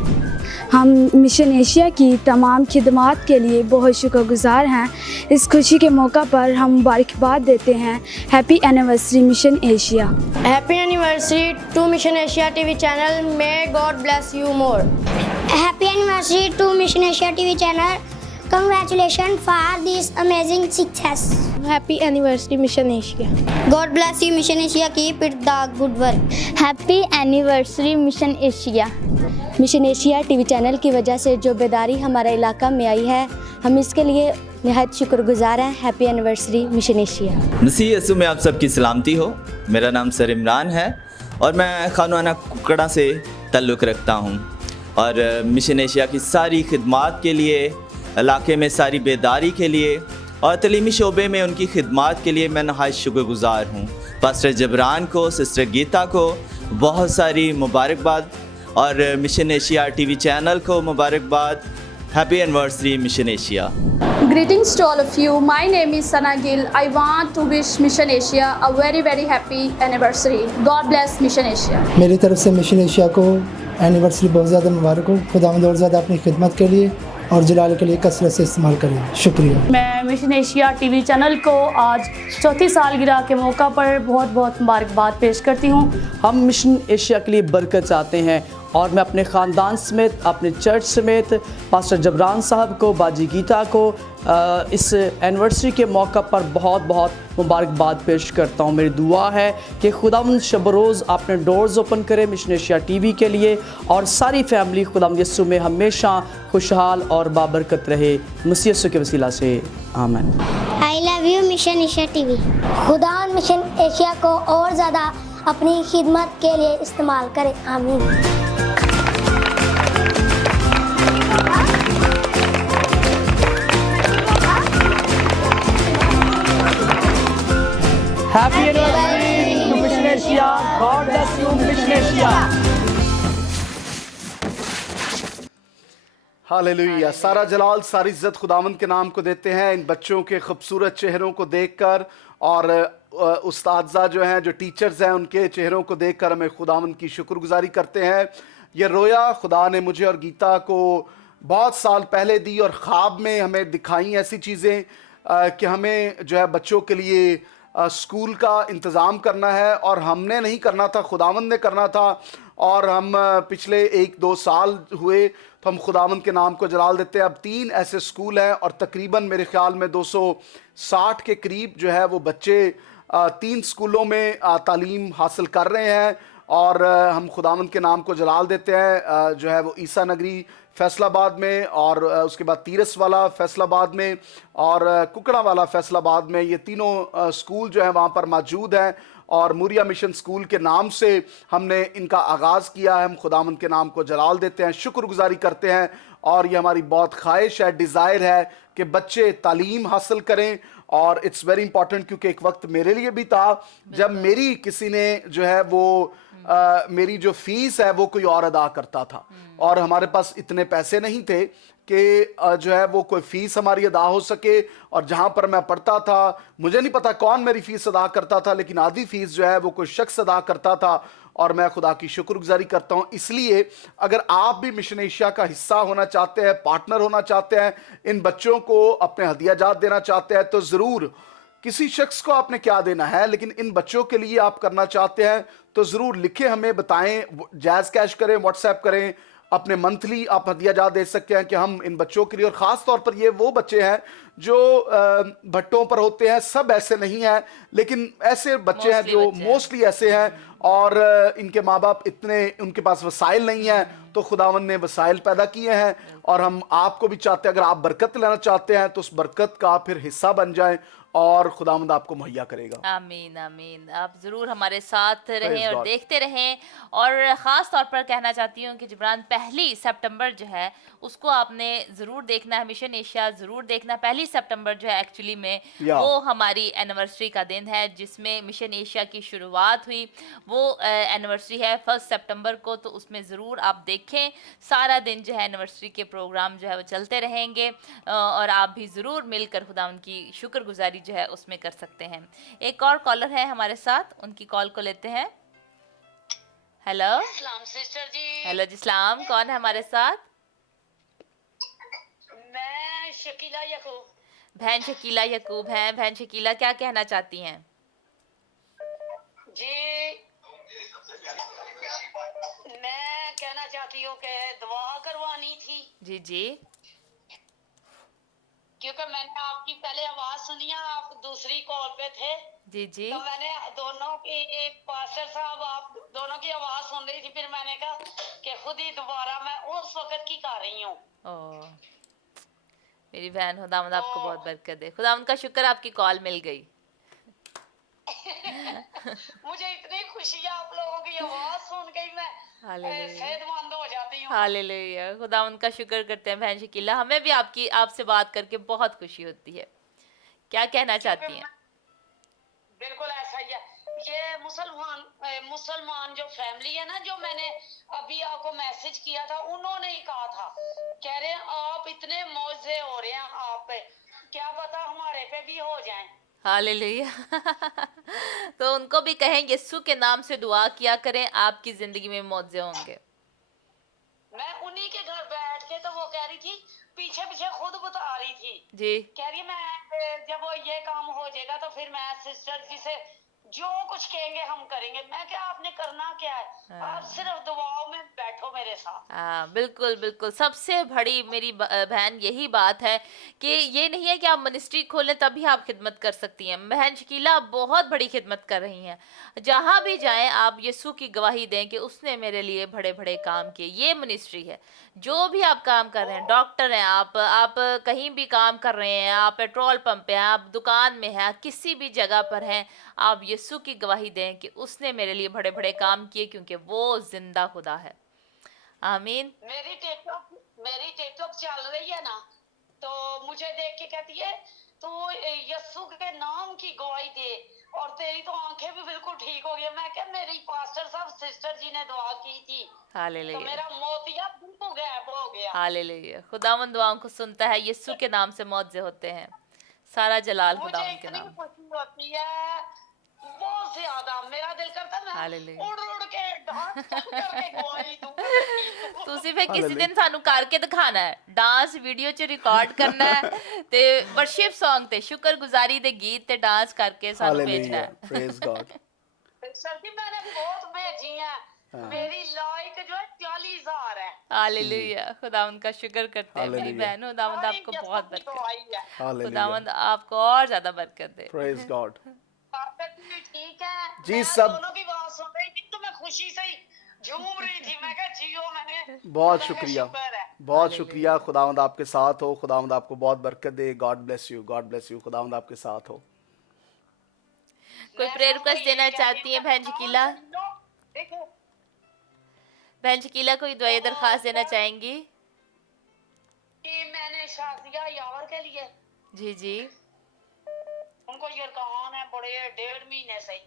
हम mission Asia की तमाम खिदमात के लिए बहुत शुक्रगुजार हैं। इस खुशी के मौका पर हम मुबारकबाद देते हैं। Happy anniversary Mission Asia. Happy anniversary to Mission Asia TV channel. May God bless you more. Happy anniversary to Mission Asia TV channel. Congratulations for this amazing success. Happy anniversary Mission Asia. God bless you, Mission Asia. Keep it the good work. Happy anniversary Mission Asia. Mission Asia TV channel की वजह से जो बेदारी हमारे इलाका में आई है, हम इसके लिए निहायत शुक्रगुजार हैं। Happy anniversary Mission Asia. Masih Yeshu में आप सबकी सलामती हो। मेरा नाम सर इमरान है और मैं खानवाना कुकड़ा से ताल्लुक़ रखता हूँ, और मिशन एशिया की सारी खिदमात के लिए, इलाके में सारी बेदारी के लिए और तलीमी शोबे में उनकी खिदमात के लिए मैं नहायत शुक्रगुजार हूँ। पास्टर जबरान को, सिस्टर गीता को बहुत सारी मुबारकबाद, और मिशन एशिया टीवी चैनल को मुबारकबाद। Happy anniversary Mission Asia. Greetings to all of you. My name is Sana Gill. I want to wish Mission Asia a very happy anniversary. God bless Mission Asia. मेरी तरफ से Mission Asia को anniversary बहुत ज़्यादा मुबारक हो। खुदावंद और ज़्यादा अपनी खिदमत के लिए और जलाल के लिए कसरत से इस्तेमाल करें। शुक्रिया। मैं मिशन एशिया टीवी चैनल को आज 4थी सालगिरह के मौका पर बहुत मुबारकबाद पेश करती हूँ। हम मिशन एशिया के लिए बरकत चाहते हैं, और मैं अपने ख़ानदान समेत, अपने चर्च समेत, पास्टर जबरान साहब को, बाजी गीता को इस एनिवर्सरी के मौका पर बहुत मुबारकबाद पेश करता हूँ। मेरी दुआ है कि खुदावंद शब रोज़ अपने डोर्स ओपन करे मिशन एशिया टीवी के लिए, और सारी फैमिली खुदावंद यीशु में हमेशा खुशहाल और बाबरकत रहे। मसीह यीशु के वसीला से आमीन। I love you, Mission Asia TV. खुदावंद मिशन एशिया को और ज़्यादा अपनी खिदमत के लिए इस्तेमाल करें। आमीन। Happy anniversary to Mission Asia. God bless you, Mission Asia. Hallelujah. सारा जलाल, सारी इज्जत खुदावंद के नाम को देते हैं इन बच्चों के खूबसूरत चेहरों को देखकर, और उस्तादजा जो हैं, जो टीचर्स हैं, उनके चेहरों को देखकर हमें खुदावंद की शुक्रगुजारी करते हैं। ये रोया खुदा ने मुझे और गीता को बहुत साल पहले दी, और ख्वाब में हमें दिखाई ऐसी चीज़ें कि हमें जो है बच्चों के लिए स्कूल का इंतज़ाम करना है, और हमने नहीं करना था, खुदावंद ने करना था। और हम पिछले 1-2 साल हुए तो हम खुदावंद के नाम को जलाल देते हैं। अब 3 ऐसे स्कूल हैं, और तकरीबन मेरे ख्याल में 260 के करीब जो है वो बच्चे 3 स्कूलों में तालीम हासिल कर रहे हैं, और हम खुदावंद के नाम को जलाल देते हैं। जो है वो ईसा नगरी फैसलाबाद में, और उसके बाद तीरस वाला फैसलाबाद में, और कुकड़ा वाला फैसलाबाद में, ये तीनों स्कूल जो है वहाँ पर मौजूद हैं। और मूरिया मिशन स्कूल के नाम से हमने इनका आगाज़ किया है। हम खुदावंद के नाम को जलाल देते हैं, शुक्रगुजारी करते हैं, और ये हमारी बहुत ख्वाहिश है, डिज़ायर है कि बच्चे तालीम हासिल करें। और इट्स वेरी इंपॉर्टेंट, क्योंकि एक वक्त मेरे लिए भी था जब मेरी किसी ने जो है वो मेरी जो फीस है वो कोई और अदा करता था, और हमारे पास इतने पैसे नहीं थे कि जो है वो कोई फीस हमारी अदा हो सके। और जहाँ पर मैं पढ़ता था मुझे नहीं पता कौन मेरी फीस अदा करता था, लेकिन आधी फीस जो है वो कोई शख्स अदा करता था, और मैं खुदा की शुक्रगुजारी करता हूँ। इसलिए अगर आप भी मिशन एशिया का हिस्सा होना चाहते हैं, पार्टनर होना चाहते हैं, इन बच्चों को अपने हदियाजात देना चाहते हैं, तो ज़रूर, किसी शख्स को आपने क्या देना है, लेकिन इन बच्चों के लिए आप करना चाहते हैं तो ज़रूर लिखें, हमें बताएं, जैज़ कैश करें, व्हाट्सएप करें, अपने मंथली आप हदियाजात दे सकते हैं कि हम इन बच्चों के लिए। और ख़ास तौर पर ये वो बच्चे हैं जो भट्टों पर होते हैं, सब ऐसे नहीं हैं, लेकिन ऐसे बच्चे हैं जो मोस्टली ऐसे हैं, और इनके माँ बाप इतने, उनके पास वसाइल नहीं हैं, तो खुदावंद ने वसाइल पैदा किए हैं। और हम आपको भी चाहते हैं, अगर आप बरकत लेना चाहते हैं तो उस बरकत का फिर हिस्सा बन जाएं, और खुदावंद आपको मुहैया करेगा। आमीन आमीन। आप ज़रूर हमारे साथ रहें और देखते रहें। और ख़ास तौर पर कहना चाहती हूँ कि जिब्रान 1 सितंबर जो है उसको आपने ज़रूर देखना है, मिशन एशिया ज़रूर देखना। 1 सितंबर जो है एक्चुअली में वो हमारी एनिवर्सरी का दिन है जिसमें मिशन एशिया की शुरुआत हुई, वो एनिवर्सरी है 1 सितंबर को, तो उसमें ज़रूर आप देखें। सारा दिन जो है एनिवर्सरी के प्रोग्राम जो है वो चलते रहेंगे, और आप भी ज़रूर मिलकर खुदावंद की शुक्रगुजारी जो है उसमें कर सकते हैं। एक और कॉलर है हमारे साथ, उनकी कॉल को लेते हैं। हेलो सिस्टर जी। हेलो जी सलाम, कौन है हमारे साथ? मैं शकीला यकूब। बहन शकीला यकूब हैं। बहन शकीला क्या कहना चाहती हैं? जी मैं कहना चाहती हूँ कि दुआ करवानी थी। जी जी, क्योंकि मैंने आपकी पहले आवाज सुनी है, आप दूसरी कॉल पे थे। जी जी, तो मैंने दोनों की, पास्टर साहब आप दोनों की आवाज सुन रही थी, फिर मैंने कहा कि खुद ही दोबारा मैं उस वक्त की कर रही हूँ। मेरी बहन, खुदावंद आपको बहुत बरकत दे। खुदावंद का शुक्र आपकी कॉल मिल गई। मुझे इतनी खुशी है आप लोगों की आवाज सुन के, मैं सेहतमंद हो जाती हूँ। हालेलुया, खुदावंद का शुक्र करते हैं बहन शकीला। हमें भी आपसे बात करके बहुत खुशी होती है। क्या कहना चाहती हैं? बिल्कुल ऐसा ही है। ये मुसलमान जो फैमिली है ना, जो मैंने अभी आपको मैसेज किया था, उन्होंने ही कहा था, कह रहे हैं आप इतने मौजे हो रहे हैं आप पे, क्या पता हमारे पे भी हो जाएं। हालेलुया। तो उनको भी कहें यीशु के नाम से दुआ किया करें, आपकी जिंदगी में मौजे होंगे। मैं उन्हीं के घर बैठ के, तो वो कह रही थी, पीछे पीछे खुद बता रही थी जी, कह रही मैं जब वो ये काम हो जाएगा तो फिर मैं सिस्टर जी से जो कुछ कहेंगे हम करेंगे। मैं क्या, आपने करना क्या है, आप सिर्फ दुआओं में बैठो मेरे साथ। हाँ बिल्कुल बिल्कुल। सबसे बड़ी मेरी बहन यही बात है कि ये नहीं है कि आप मिनिस्ट्री खोलें तभी आप खिदमत कर सकती हैं। बहन शकीला आप बहुत बड़ी खिदमत कर रही हैं। जहाँ भी जाएं आप यीशु की गवाही दें कि उसने मेरे लिए बड़े बड़े काम किए। ये मिनिस्ट्री है। जो भी आप काम कर रहे हैं, डॉक्टर हैं आप कहीं भी काम कर रहे हैं, आप पेट्रोल पंप पे हैं, आप दुकान में हैं, किसी भी जगह पर हैं, आप यीशु की गवाही दें कि उसने मेरे लिए बड़े बड़े काम किए, क्योंकि वो जिंदा खुदा है। आमीन। मेरी टिकटॉक चल रही है ना, तो मुझे देख के कहती है तू यीशु के नाम की गवाही दे, और तेरी तो आंखें भी बिल्कुल ठीक हो गई। मैं क्या, मेरी पास्टर साहब सिस्टर जी ने दुआ की थी, हालेलुया, तो मेरा मोतिया बिल्कुल गायब हो गया। हालेलुया। खुदावंद दुआओं को सुनता है। यीशु के नाम से मौजे होते हैं। सारा जलाल खुदावंद के नाम। मुझे इतनी खुशी होती है, बहुत ज्यादा। मेरा दिल करता है मैं उड़ उड़ के डांस करके गवाही दूं। ਤੁਸੀਂ ਫਿਰ ਕਿਸੇ ਦਿਨ ਸਾਨੂੰ ਕਰਕੇ ਦਿਖਾਣਾ ਹੈ, ਡਾਂਸ ਵੀਡੀਓ ਚ ਰਿਕਾਰਡ ਕਰਨਾ ਹੈ ਤੇ ਵਰਸ਼ਿਪ Song ਤੇ ਸ਼ੁਕਰਗੁਜ਼ਾਰੀ ਦੇ ਗੀਤ ਤੇ ਡਾਂਸ ਕਰਕੇ ਸਾਨੂੰ ਭੇਜਣਾ ਹੈ। Praise God. सर जी मैंने बहुत भेजी हैं, मेरी लाइक जो है 40,000 है। हालेलुया, खुदावंद का शुक्र करते हैं मेरी बहन। खुदावंद आपको बहुत बरकत, खुदावंद आपको और ज्यादा बरकत दे। Praise God. ठीक है, जी मैं सब दोनों की बात सुन रही थी, तो मैं खुशी से ही झूम रही थी। मैं कहा जियो मैंने। बहुत शुक्रिया, बहुत शुक्रिया। खुदावंद आपके साथ हो, खुदावंद आपको बहुत बरकत दे। God bless you, God bless you. खुदावंद आपके साथ हो। कोई प्रेयर रिक्वेस्ट देना चाहती है बहन शकीला? बहन शकीला कोई दुआ दरखास्त देना चाहेंगी? मैंने शादिया यावर के लिए। जी जी, उनको यरकान है बड़े 1.5 महीने से।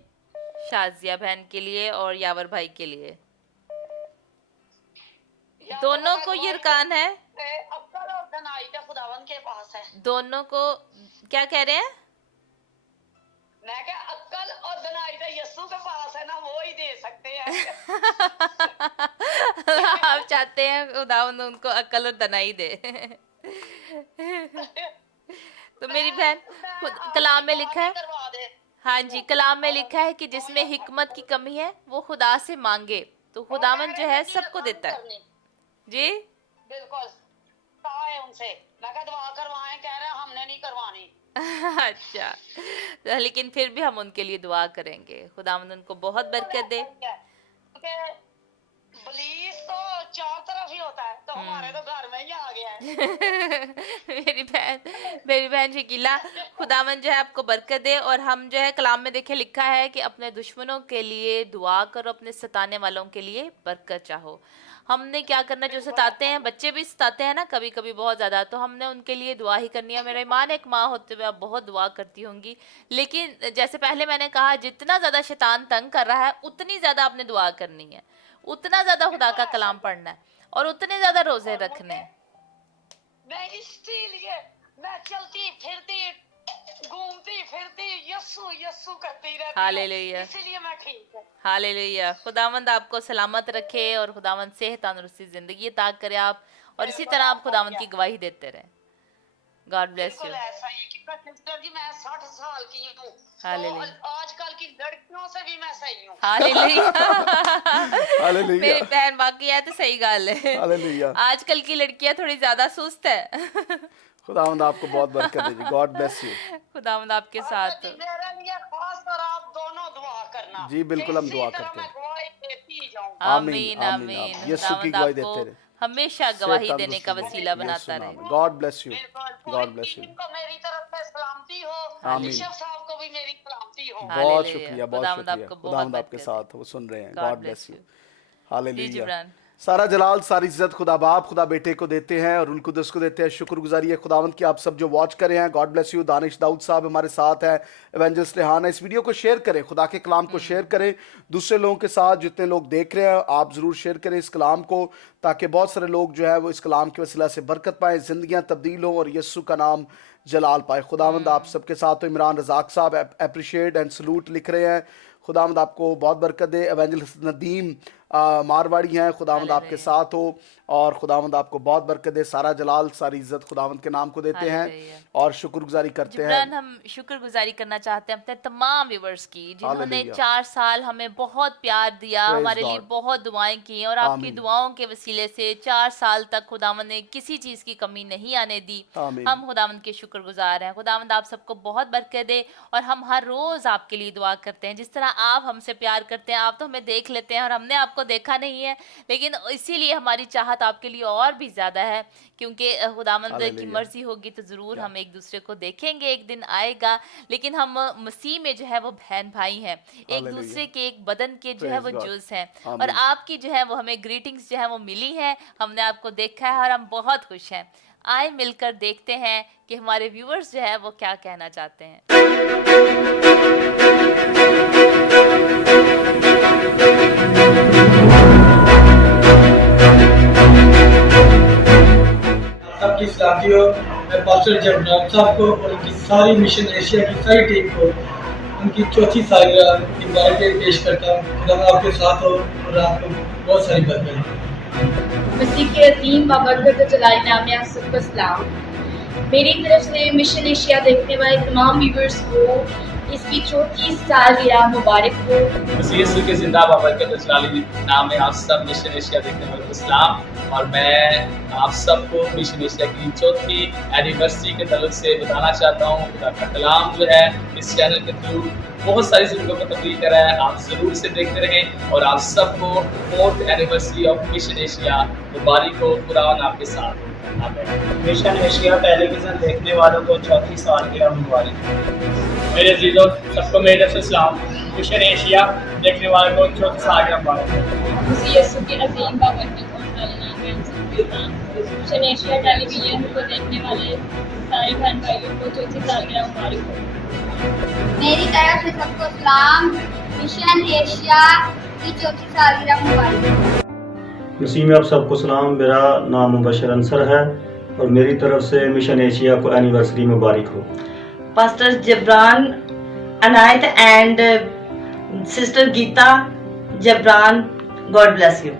शाजिया बहन के लिए और यावर भाई के लिए, दोनों को यरकान है। अक्ल और दनाई का खुदावन के पास है। दोनों को क्या कह रहे हैं? मैं क्या अक्ल और दनाई का यस्सु के पास है ना, वो ही दे सकते हैं। आप चाहते हैं खुदावंद उनको अक्ल और दनाई दे। तो मेरी बहन, कलाम में लिखा है, हाँ जी, कलाम में लिखा है कि जिसमें हिकमत की कमी है वो खुदा से मांगे तो खुदावंद जो है सबको देता है। जी बिल्कुल, कहा है उनसे, मैं कहा दुआ करवाएं, कह रहे हैं हमने नहीं करवानी। अच्छा, तो लेकिन फिर भी हम उनके लिए दुआ करेंगे, खुदावंद उनको बहुत बरकत दे। पुलिस तो चार तरफ ही होता है, तो हमारे तो घर में ही आ गया है। मेरी बहन शकीला, खुदावंद जो है आपको बरकत दे। और हम जो है कलाम में देखे लिखा है कि अपने दुश्मनों के लिए दुआ करो, अपने सताने वालों के लिए बरकत चाहो। हमने क्या करना, जो सताते हैं, बच्चे भी सताते हैं ना कभी कभी बहुत ज़्यादा, तो हमने उनके लिए दुआ ही करनी है। मेरा ईमान, एक माँ होते हुए आप बहुत दुआ करती होंगी, लेकिन जैसे पहले मैंने कहा, जितना ज़्यादा शैतान तंग कर रहा है उतनी ज़्यादा आपने दुआ करनी है, उतना ज़्यादा खुदा का कलाम पढ़ना है और उतने ज़्यादा रोज़े रखने हैं। मैं इसीलिए मैं चलती फिरती घूमती फिरती यस्सु यस्सु करती रहती हूं, हालेलुया, इसीलिए मैं ठीक हूं। हालेलुया। खुदावंद आपको सलामत रखे और खुदावंद सेहत तंदुरुस्ती जिंदगी अता करे आप, और इसी तरह आप खुदावंद की गवाही देते रहें। God bless you. ऐसा ही कि सिस्टर जी मैं 60 साल की हूं, हालेलुया, तो आजकल की लड़कियों से भी मैं सही हूं। Hallelujah, hallelujah. मेरी बहन बाकी है तो सही गल है, हालेलुया। आजकल की लड़कियां थोड़ी ज्यादा सुस्त है। खुदावंद आपको बहुत बरकत दे। God bless you. खुदावंद आपके साथ। मेरे लिए खास कर आप दोनों दुआ करना। जी बिल्कुल, हम दुआ करते हैं। आमीन आमीन। यीशु की गवाही देते रहे, हमेशा गवाही देने का वसीला बनाता रहे। God bless you, God bless you. मेरी तरफ से सलामती हो, आमीन। बिशप साहब को भी मेरी सलामती हो। बहुत शुक्रिया, बहुत शुक्रिया। खुदावंद आपके साथ, वो सुन रहे हैं। God bless you. हालेलुया। सारा जलाल, सारी इज्जत खुदा बाप, खुदा बेटे को देते हैं और उनको कुदस को देते हैं। शुक्रगुजारी है खुदावंद की आप सब जो वॉच कर रहे हैं। God bless you. Danish Daud साहब हमारे साथ हैं, एवेंजलिस्ट रेहान है। इस वीडियो को शेयर करें, खुदा के कलाम को शेयर करें दूसरे लोगों के साथ। जितने लोग देख रहे हैं आप ज़रूर शेयर करें इस कलाम को, ताकि बहुत सारे लोग जो है वो इस कलाम के वसीला से बरकत पाएँ, ज़िंदगियाँ तब्दील हों और यीशु का नाम जलाल पाए। खुदावंद आप सबके साथ हो। इमरान रजाक साहब अप्रिशिएट एंड सलूट लिख रहे हैं। खुदावंद आपको बहुत बरकत दे। एवेंजलिस्ट नदीम मारवाड़ी हैं, खुदावंद आपके साथ हो और खुदावंद आपको बहुत बरकत दे। सारा जलाल, सारी इज्जत खुदावंद के नाम को देते हैं और शुक्रगुजारी करते हैं। हम शुक्रगुजारी करना चाहते हैं अपने तमाम व्यूअर्स की, जिन्होंने 4 साल हमें बहुत प्यार दिया, हमारे लिए बहुत दुआएं की और आपकी दुआओं के वसीले से 4 साल तक खुदावंद ने किसी चीज़ की कमी नहीं आने दी। हम खुदावंद के शुक्रगुजार हैं। खुदावंद आप सबको बहुत बरकत दे और हम हर रोज़ आपके लिए दुआ करते हैं। जिस तरह आप हमसे प्यार करते हैं, आप तो हमें देख लेते हैं और हमने आपको देखा नहीं है, लेकिन इसीलिए हमारी चाहत आपके लिए और भी ज़्यादा है, क्योंकि खुदावंद की मर्जी होगी तो ज़रूर हम एक दूसरे को देखेंगे, एक दिन आएगा। लेकिन हम मसीह में जो है वो बहन भाई हैं, एक दूसरे के एक बदन के जो है वो जुज़ हैं। और आपकी जो है वो हमें ग्रीटिंग्स जो है वो मिली है, हमने आपको देखा है और हम बहुत खुश हैं। आए मिलकर देखते हैं कि हमारे व्यूअर्स जो है वो क्या कहना चाहते हैं। सबकी सलामती हो। मैं पास्टर जबरान साहब को और उनकी सारी मिशन एशिया की सारी टीम को उनकी 4थी सालगिरह की मुबारकबाद पेश करता हूँ। खुदा आपके साथ हो और आपको बहुत सारी बरकत। मसीह के अजीम बाबरकत जलाली नाम में आप सबको सलाम। मेरी तरफ से मिशन एशिया देखने वाले तमाम व्यूअर्स को इसकी चौथी सालगिरह मुबारक हो। यीशु के जिंदा बाबरकत जलाली नाम में आप सब मिशन एशिया देखने वालों को सलाम, और मैं आप सबको मिशन एशिया की चौथी एनिवर्सरी के तल्लुक से बताना चाहता हूँ। खुदा का कलाम जो है इस चैनल के थ्रू बहुत सारी जिंदगियों को तब्दील करा है। आप ज़रूर से देखते रहें और आप सबको 4th anniversary of Mission Asia मुबारक हो। खुदावन आपके साथ। मिशन एशिया टेलीविज़न देखने वालों को चौथी सालगिरह मुबारक। मेरे अजीज़ों, सबको मेरी तरफ से सलाम। मिशन एशिया देखने वालों को चौथी सालगिरह मुबारक। उसी यीशु के अजीम बाबरकत वाले नाम में हम सबको सलाम। मिशन एशिया टेलीविजन को देखने वाले सारे बहन भाइयों को चौथी सालगिरह मुबारक हो। मेरी तरफ से सबको सलाम। मिशन एशिया की चौथी सालगिरह मुबारक। मसीह में आप सबको सलाम। मेरा नाम मुबशर अंसर है और मेरी तरफ से मिशन एशिया को एनिवर्सरी मुबारक हो। Pastor Jabran Inayat and sister Geeta Jabran, God bless you.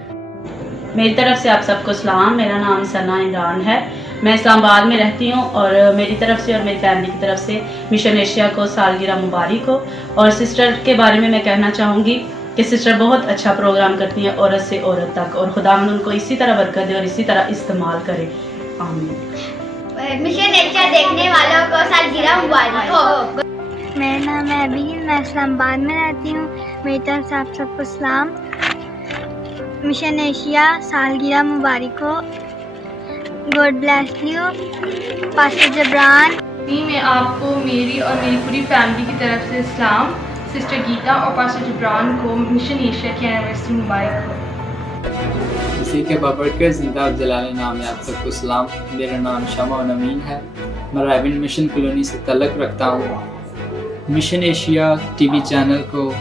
मेरी तरफ से आप सबको सलाम। मेरा नाम सना इमरान है, मैं इस्लामाबाद में रहती हूँ और मेरी तरफ से और मेरी फैमिली की तरफ से मिशन एशिया को सालगिरह मुबारक हो। और सिस्टर के बारे में मैं कहना चाहूँगी कि सिस्टर बहुत अच्छा प्रोग्राम करती हैं, औरत से औरत तक, और खुदावंद उनको इसी तरह बरकत दे और इसी तरह इस्तेमाल करे। आमीन। मिशन एशिया देखने वालों को सालगिरह मुबारक हो। मेरा नाम है अबील, मैं इस्लामाबाद में रहती हूँ। मेरी तरफ से आप सबको सलाम। मिशन एशिया सालगिरह मुबारक हो। God bless you. Pastor Jibran. मैं आपको मेरी और मेरी पूरी फैमिली की तरफ से सलाम। सिस्टर गीता और पास्टर जबरान को मिशन एशिया की एनिवर्सरी मुबारक हो। इसी के बाबरकत जिंदा जलाली नाम में आप सबको सलाम। मेरा नाम शमा नमीन है, मैं रायविन मिशन कॉलोनी से तल्लुक़ रखता हूँ। मिशन एशिया टीवी चैनल को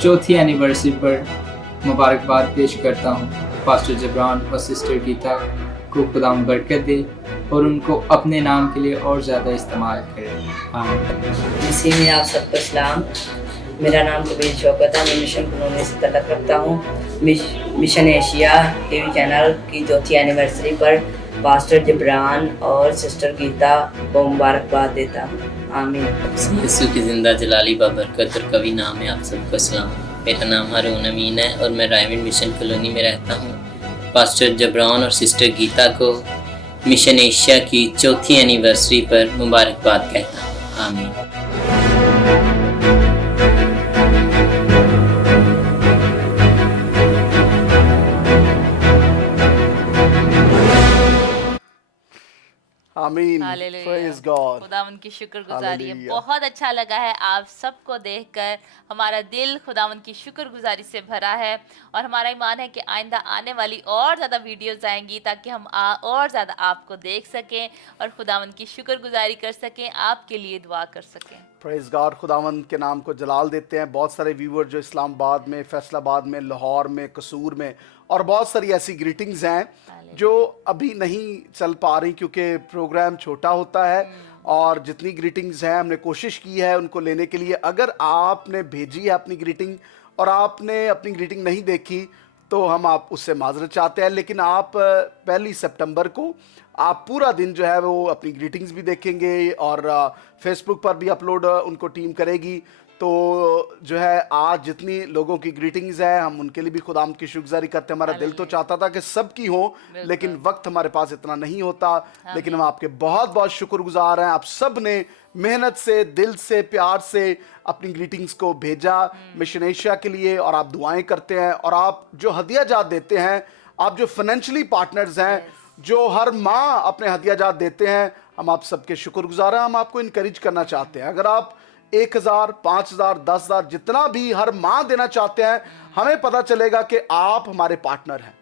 चौथी एनिवर्सरी पर मुबारकबाद पेश करता हूँ। पास्टर जबरान और सिस्टर गीता को खुदाम बरकत दे और उनको अपने नाम के लिए और ज़्यादा इस्तेमाल करें। इसी में आप सबको सलाम। मेरा नाम कबीर शौकत है, मैं मिशन कॉलोनी से तल्लुक़ रखता हूँ। मिशन एशिया टीवी चैनल की चौथी एनिवर्सरी पर पास्टर जबरान और सिस्टर गीता को मुबारकबाद देता हूँ। आमीन। यीशु की जिंदा जलाली बाबरकत और कवि नाम है आप सबको सलाम। मेरा नाम हारून अमीन है और मैं रायविन मिशन कॉलोनी में रहता हूँ। पास्टर जबरान और सिस्टर गीता को मिशन एशिया की चौथी एनिवर्सरी पर मुबारकबाद कहता हूँ। आमीन। आमीन। Praise God. खुदावंद की शुक्रगुजारी है। बहुत अच्छा लगा है आप सबको देखकर, हमारा दिल खुदावंद की शुक्रगुजारी से भरा है और हमारा ईमान है कि आइंदा आने वाली और ज़्यादा वीडियोस आएंगी ताकि हम और ज़्यादा आपको देख सकें और खुदावंद की शुक्रगुजारी कर सकें, आपके लिए दुआ कर सकें। Praise God. खुदावंद के नाम को जलाल देते हैं। बहुत सारे व्यूअर जो इस्लामाबाद में, फैसलाबाद में, लाहौर में, कसूर में और बहुत सारी ऐसी ग्रीटिंग्स हैं जो अभी नहीं चल पा रही क्योंकि प्रोग्राम छोटा होता है और जितनी ग्रीटिंग्स हैं हमने कोशिश की है उनको लेने के लिए। अगर आपने भेजी है अपनी ग्रीटिंग और आपने अपनी ग्रीटिंग नहीं देखी तो हम आप उससे माजरत चाहते हैं, लेकिन आप 1 सितंबर को आप पूरा दिन जो है वो अपनी ग्रीटिंग्स भी देखेंगे और फेसबुक पर भी अपलोड उनको टीम करेगी। तो जो है आज जितनी लोगों की ग्रीटिंग्स हैं हम उनके लिए भी खुदाम की शुक्रगुजारी करते हैं। हमारा दिल तो चाहता था कि सबकी हो, लेकिन वक्त हमारे पास इतना नहीं होता, लेकिन हम आपके बहुत बहुत शुक्रगुजार हैं। आप सब ने मेहनत से, दिल से, प्यार से अपनी ग्रीटिंग्स को भेजा मिशन एशिया के लिए और आप दुआएं करते हैं और आप जो हदिया जात देते हैं, आप जो फाइनेंशियली पार्टनर्स हैं जो हर माह अपने हदिया जात देते हैं, हम आप सबके शुक्रगुजार हैं। हम आपको इनकरेज करना चाहते हैं, अगर आप 1000, 5000, 10,000 जितना भी हर माह देना चाहते हैं, हमें पता चलेगा कि आप हमारे पार्टनर हैं।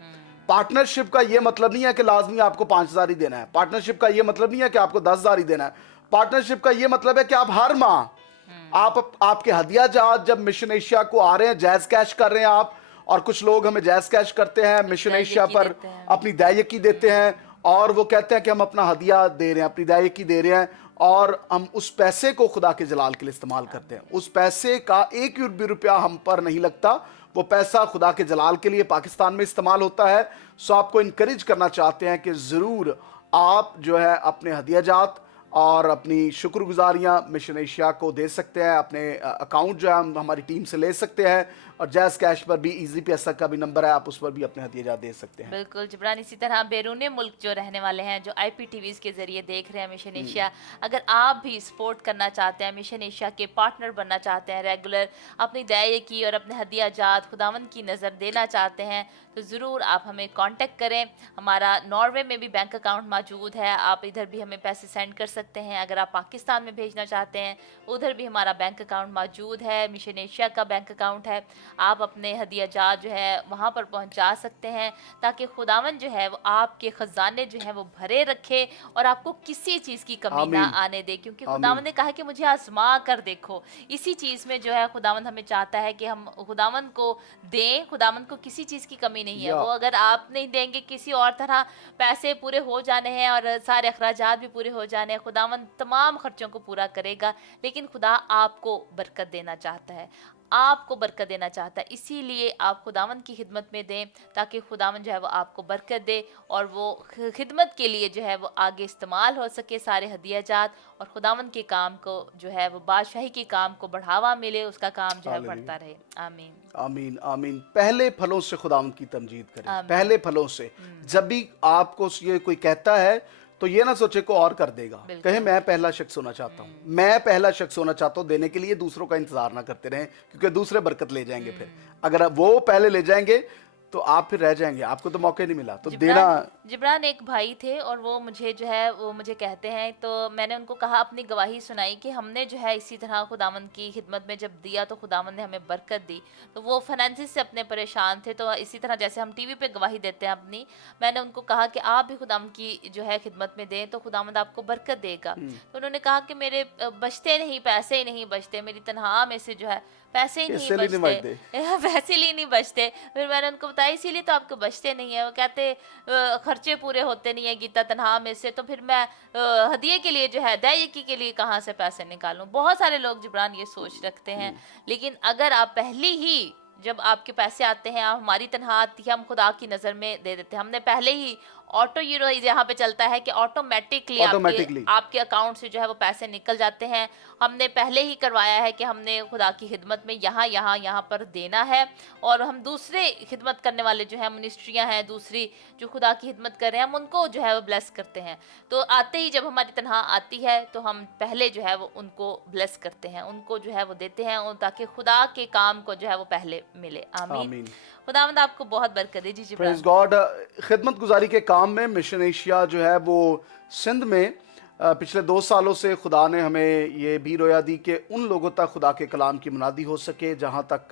पार्टनरशिप का ये मतलब नहीं है कि लाजमी आपको 5000 ही देना है। पार्टनरशिप का ये मतलब नहीं है कि आपको 10,000 ही देना है। पार्टनरशिप का ये मतलब है कि आप हर माह आपके हदिया जात जब मिशन एशिया को आ रहे हैं, जायज़ कैश कर रहे हैं आप, और कुछ लोग हमें जायज़ कैश करते हैं, मिशन एशिया पर अपनी दायकी देते हैं और वो कहते हैं कि हम अपना हदिया दे रहे हैं, अपनी दायकी दे रहे हैं और हम उस पैसे को खुदा के जलाल के लिए इस्तेमाल करते हैं। उस पैसे का एक भी रुपया हम पर नहीं लगता, वो पैसा खुदा के जलाल के लिए पाकिस्तान में इस्तेमाल होता है। सो आपको इनकरेज करना चाहते हैं कि ज़रूर आप जो है अपने हदिया जात और अपनी शुक्रगुजारियाँ मिशन एशिया को दे सकते हैं। अपने अकाउंट जो है हम हमारी टीम से ले सकते हैं, और जैज़ कैश पर भी इजी पैसा का भी नंबर है, आप उस पर भी अपने हदिया दे सकते हैं। बिल्कुल जिब्रान, इसी तरह बैरून मुल्क जो रहने वाले हैं, जो IPTVs के ज़रिए देख रहे हैं मिशन एशिया, अगर आप भी सपोर्ट करना चाहते हैं, मिशन एशिया के पार्टनर बनना चाहते हैं, रेगुलर अपनी दाये की और अपने हदिया जात खुदावंद की नज़र देना चाहते हैं, तो ज़रूर आप हमें कांटेक्ट करें। हमारा नॉर्वे में भी बैंक अकाउंट मौजूद है, आप इधर भी हमें पैसे सेंड कर सकते हैं। अगर आप पाकिस्तान में भेजना चाहते हैं, उधर भी हमारा बैंक अकाउंट मौजूद है, मिशन एशिया का बैंक अकाउंट है। आप अपने हदिया जात जो है वहाँ पर पहुँचा सकते हैं, ताकि खुदावन जो है वो आपके ख़जाने जो है वो भरे रखे और आपको किसी चीज़ की कमी ना आने दे, क्योंकि खुदावन ने कहा कि मुझे आजमा कर देखो। इसी चीज़ में जो है खुदावन हमें चाहता है कि हम खुदावन को दें। खुदावन को किसी चीज़ की कमी नहीं है, वो अगर आप नहीं देंगे, किसी और तरह पैसे पूरे हो जाने हैं और सारे अखराजात भी पूरे हो जाने हैं, खुदावन तमाम खर्चों को पूरा करेगा। लेकिन खुदा आपको बरकत देना चाहता है, आपको बरकत देना चाहता है, इसीलिए आप खुदावन की खिदमत में दें, ताकि खुदावन जो है वो आपको बरकत दे और वो खिदमत के लिए जो है वो आगे इस्तेमाल हो सके सारे हदिया जात, और खुदावन के काम को जो है वो बादशाही के काम को बढ़ावा मिले, उसका काम जो है बढ़ता रहे। आमीन आमीन आमीन। पहले फलों से खुदावन की तमजीद करें, पहले फलों से। जब भी आपको ये कोई कहता है तो ये ना सोचे को और कर देगा, कहे मैं पहला शख्स होना चाहता हूँ, मैं पहला शख्स होना चाहता हूँ देने के लिए। दूसरों का इंतजार ना करते रहें, क्योंकि दूसरे बरकत ले जाएंगे। फिर अगर वो पहले ले जाएंगे तो आप फिर रह जाएंगे, आपको तो मौके नहीं मिला। तो देना। जिब्रान एक भाई थे और वो मुझे जो है वो मुझे कहते हैं, तो मैंने उनको कहा, अपनी गवाही सुनाई कि हमने जो है इसी तरह खुदावंद की खिदमत में जब दिया तो खुदावंद ने हमें बरकत दी। तो वो फाइनेंसिस से अपने परेशान थे, तो इसी तरह जैसे हम टीवी पे गवाही देते हैं अपनी, मैंने उनको कहा कि आप भी खुदावंद की जो है खिदमत में दें तो खुदावंद आपको बरकत देगा। तो उन्होंने कहा कि मेरे बचते नहीं, पैसे ही नहीं बचते, मेरी तनख्वाह में से जो है पैसे ही नहीं बचते, पैसे ही नहीं बचते। फिर मैंने उनको बताया इसीलिए तो आपको बचते नहीं है। वो कहते खर्चे पूरे होते नहीं है गीता तनहा में से, तो फिर मैं हदिये के लिए जो है दायकी के लिए कहाँ से पैसे निकालूं। बहुत सारे लोग जिब्रान ये सोच रखते हैं, लेकिन अगर आप पहले ही जब आपके पैसे आते हैं, आप हमारी तनहा आती है, हम खुदा की नज़र में दे देते हैं। हमने पहले ही ऑटो यूरो यहाँ पे चलता है कि ऑटोमेटिकली आपके अकाउंट से जो है वो पैसे निकल जाते हैं। हमने पहले ही करवाया है कि हमने खुदा की खिदमत में यहाँ पर देना है, और हम दूसरे खिदमत करने वाले जो है मिनिस्ट्रियाँ हैं दूसरी जो खुदा की खिदमत कर रहे हैं, हम उनको जो है वो ब्लेस करते हैं। तो आते ही जब हमारी तनहा आती है तो हम पहले जो है वो उनको ब्लेस करते हैं, उनको जो है वो देते हैं, ताकि खुदा के काम को जो है वो पहले मिले। आमीन। खुदावंद आपको बहुत बरकत दे। जी प्रेज़ गॉड। खिदमत गुजारी के काम में मिशन एशिया जो है वो सिंध में पिछले 2 सालों से खुदा ने हमें ये भी रोया दी कि उन लोगों तक खुदा के कलाम की मुनादी हो सके जहाँ तक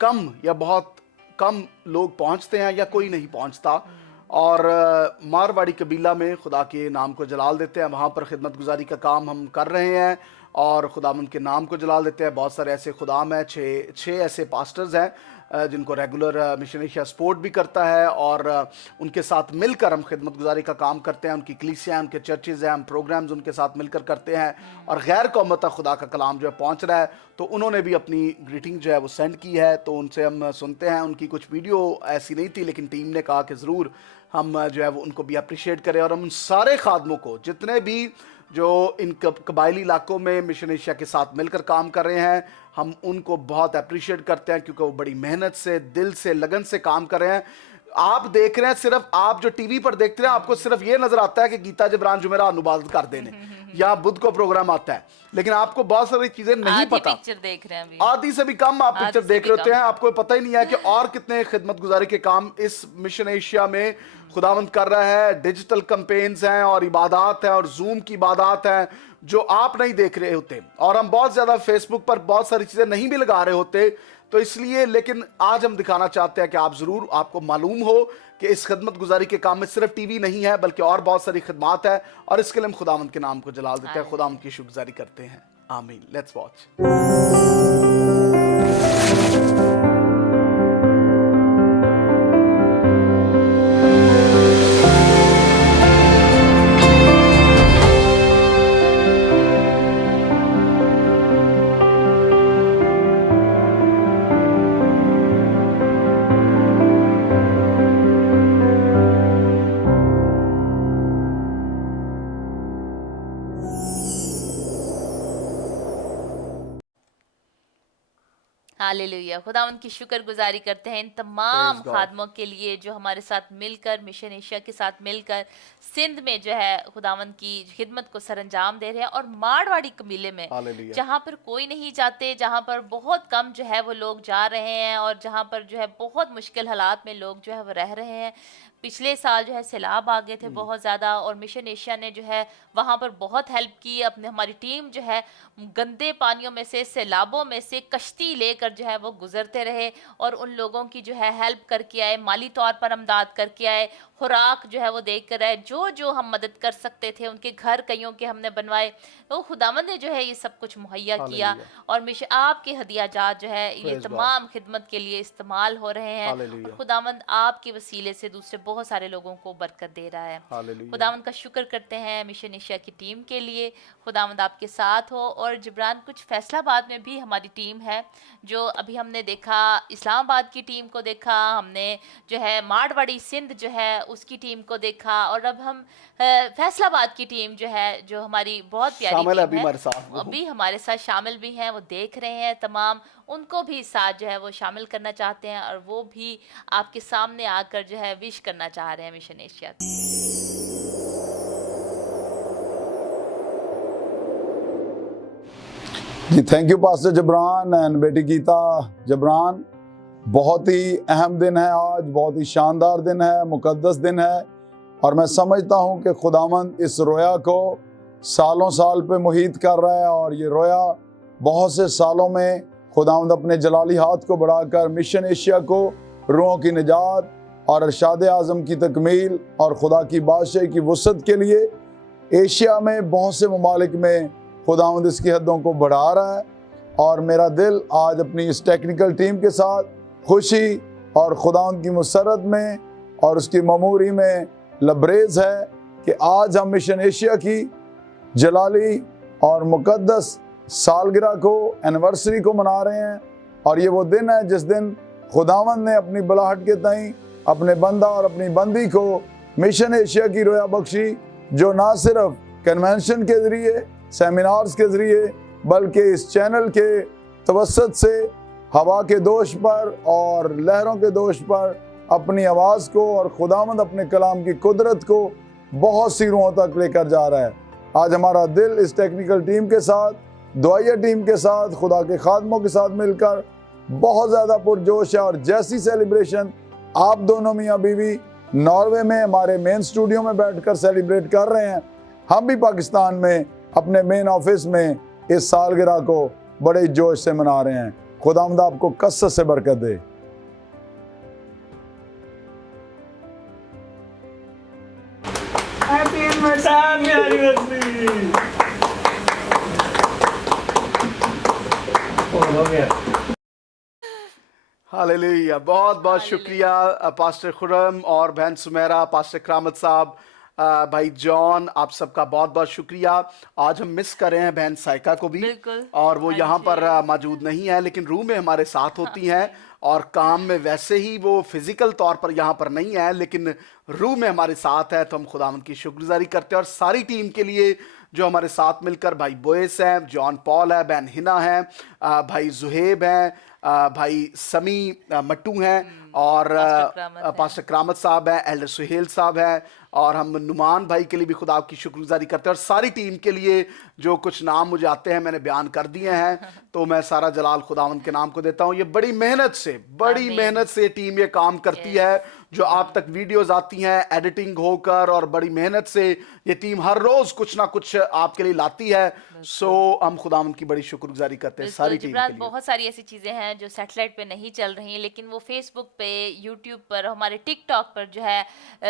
कम या बहुत कम लोग पहुँचते हैं या कोई नहीं पहुँचता। और मारवाड़ी कबीला में खुदा के नाम को जलाल देते हैं, वहाँ पर खिदमत गुजारी का काम हम कर रहे हैं और खुदावंद के नाम को जलाल देते हैं। बहुत सारे ऐसे खुदाम हैं, 6 ऐसे पास्टर्स हैं जिनको रेगुलर मिशन एशिया सपोर्ट भी करता है, और उनके साथ मिलकर हम खिदमत गुजारी का काम करते हैं। उनकी कलीसियाँ हैं, उनके चर्चेज़ हैं, हम प्रोग्राम्स उनके साथ मिलकर करते हैं, और गैर कौम तक खुदा का कलाम जो है पहुँच रहा है। तो उन्होंने भी अपनी ग्रीटिंग जो है वो सेंड की है, तो उनसे हम सुनते हैं। उनकी कुछ वीडियो ऐसी नहीं थी, लेकिन टीम ने कहा कि ज़रूर हम जो है वो उनको भी अप्रिशिएट करें, और हम उन सारे खादमों को जितने भी जो इन कबायली इलाकों में मिशन एशिया के साथ मिलकर काम कर रहे हैं, हम उनको बहुत अप्रिशिएट करते हैं, क्योंकि वो बड़ी मेहनत से, दिल से, लगन से काम कर रहे हैं। आप देख रहे हैं, सिर्फ आप जो टीवी पर देखते हैं आपको सिर्फ ये नजर आता है कि गीता जबरान जुमेरा अनुवाद कर देने या बुध को प्रोग्राम आता है, लेकिन आपको बहुत सारी चीजें नहीं पता। पिक्चर देख रहे हैं, आधी से भी कम आप पिक्चर देख रहे होते हैं, आपको पता ही नहीं है कि और कितने खिदमत गुजारी के काम इस मिशन एशिया में खुदावंद कर रहा है। डिजिटल कैंपेन्स हैं और इबादत है और जूम की इबादत है जो आप नहीं देख रहे होते, और हम बहुत ज्यादा फेसबुक पर बहुत सारी चीजें नहीं भी लगा रहे होते, तो इसलिए। लेकिन आज हम दिखाना चाहते हैं कि आप जरूर, आपको मालूम हो कि इस खिदमत गुजारी के काम में सिर्फ टीवी नहीं है बल्कि और बहुत सारी खिदमात है, और इसके लिए हम खुदावंद के नाम को जलाल देते हैं, खुदावंद की शुक्रगुजारी करते हैं। आमीन। Let's watch. हालेलुया, खुदावंद की शुक्रगुजारी करते हैं इन तमाम Praise God. खादमों के लिए जो हमारे साथ मिलकर मिशन एशिया के साथ मिलकर सिंध में जो है खुदावंद की खिदमत को सरंजाम दे रहे हैं, और मारवाड़ी कबीले में हालेलुया। जहाँ पर कोई नहीं जाते, जहाँ पर बहुत कम जो है वो लोग जा रहे हैं, और जहाँ पर जो है बहुत मुश्किल हालात में लोग जो है वो रह रहे हैं। पिछले साल जो है सैलाब आ गए थे बहुत ज़्यादा, और मिशन एशिया ने जो है वहाँ पर बहुत हेल्प की। अपने हमारी टीम जो है गंदे पानियों में से, सैलाबों में से कश्ती लेकर जो है वो गुजरते रहे, और उन लोगों की जो है हेल्प करके आए, माली तौर पर इमदाद करके आए, खुराक जो है वो देख कर आए, जो जो हम मदद कर सकते थे उनके घर कईयों के हमने बनवाए। तो खुदावंद ने जो है ये सब कुछ मुहैया किया, और मिशन आपके हदियाजात जो है ये Praise God. तमाम खिदमत के लिए इस्तेमाल हो रहे हैं, हालेलुया। और खुदावंद आपके वसीले से दूसरे बहुत सारे लोगों को बरकत दे रहा है। हालेलुया। खुदावंद का शुक्र करते हैं मिशन एशिया की टीम के लिए। खुदावंद आपके साथ हो। और जिब्रान, कुछ फैसलाबाद में भी हमारी टीम है, जो अभी हमने देखा, इस्लामाबाद की टीम को देखा हमने, जो है मारवाड़ी सिंध जो है उसकी टीम को देखा, और अब हम फैसलाबाद की टीम जो है, जो हमारी बहुत प्यारी शामिल है टीम अभी है, हमारे साथ वो। अभी हमारे साथ शामिल भी हैं, वो देख रहे हैं तमाम, उनको भी साथ जो है वो शामिल करना चाहते हैं, और वो भी आपके सामने आकर जो है विश करना चाह रहे हैं मिशन एशिया। जी thank you pastor Jabran and बेटी गीता जबरान। बहुत ही अहम दिन है आज, बहुत ही शानदार दिन है, मुकद्दस दिन है, और मैं समझता हूँ कि खुदावंद इस रोया को सालों साल पे मुहित कर रहा है, और ये रोया बहुत से सालों में खुदावंद अपने जलाली हाथ को बढ़ाकर मिशन एशिया को रूहों की निजात और अरशाद आज़म की तकमील और खुदा की बादशाही की वसअत के लिए एशिया में बहुत से ममालिक में खुदावंद इसकी हदों को बढ़ा रहा है। और मेरा दिल आज अपनी इस टेक्निकल टीम के साथ खुशी और खुदावंद की मुसरत में और उसकी ममूरी में लबरेज है कि आज हम मिशन एशिया की जलाली और मुकद्दस सालगिरह को, एनिवर्सरी को मना रहे हैं। और ये वो दिन है जिस दिन खुदावंद ने अपनी बुलाहट के तई अपने बंदा और अपनी बंदी को मिशन एशिया की रोया बख्शी, जो ना सिर्फ कन्वेंशन के ज़रिए, सेमिनार्स के ज़रिए, बल्कि इस चैनल के तवसत से हवा के दोष पर और लहरों के दोष पर अपनी आवाज़ को और खुदावंद अपने कलाम की कुदरत को बहुत सी रूहों तक लेकर जा रहा है। आज हमारा दिल इस टेक्निकल टीम के साथ, दुआया टीम के साथ, खुदा के खादमों के साथ मिलकर बहुत ज़्यादा पुरजोश है। और जैसी सेलिब्रेशन आप दोनों मियाँ बीवी नॉर्वे में हमारे मेन स्टूडियो में बैठकर सेलिब्रेट कर रहे हैं, हम भी पाकिस्तान में अपने मेन ऑफिस में इस सालगिरह को बड़े जोश से मना रहे हैं। खुदावंद आपको कसरत से बरकत दे। Happy anniversary. हो गया। हालेलुया, बहुत बहुत शुक्रिया पास्टर खुरम और बहन सुमेरा, पास्टर करामत साहब, भाई जॉन, आप सबका बहुत बहुत शुक्रिया। आज हम मिस कर रहे हैं बहन साइका को भी, और वो यहाँ पर मौजूद नहीं है, लेकिन रूम में हमारे साथ होती हैं, और काम में वैसे ही वो फिजिकल तौर पर यहाँ पर नहीं है, लेकिन रूम में हमारे साथ है। तो हम खुदावंद की शुक्रगुजारी करते हैं, और सारी टीम के लिए जो हमारे साथ मिलकर, भाई बोएस हैं, जॉन पॉल है, बहन हिना है, भाई जुहेब हैं, भाई समी मट्टू हैं, और पास्टर करामत साहब हैं, एल्डर सुहेल साहब हैं, और हम नुमान भाई के लिए भी खुदा की शुक्रगुजारी करते हैं, और सारी टीम के लिए जो कुछ नाम मुझे आते हैं मैंने बयान कर दिए हैं, तो मैं सारा जलाल खुदावंद के नाम को देता हूँ। ये बड़ी मेहनत से टीम ये काम करती है, जो आप तक वीडियोस आती हैं एडिटिंग होकर, और बड़ी मेहनत से ये टीम हर रोज कुछ ना कुछ आपके लिए लाती है। सो हम खुदावंद की बड़ी शुक्रगुजारी करते हैं सारी टीम के लिए। बहुत सारी ऐसी चीज़ें हैं जो सैटेलाइट पे नहीं चल रही, लेकिन वो फेसबुक पे, यूट्यूब पर, हमारे टिकटॉक पर जो है,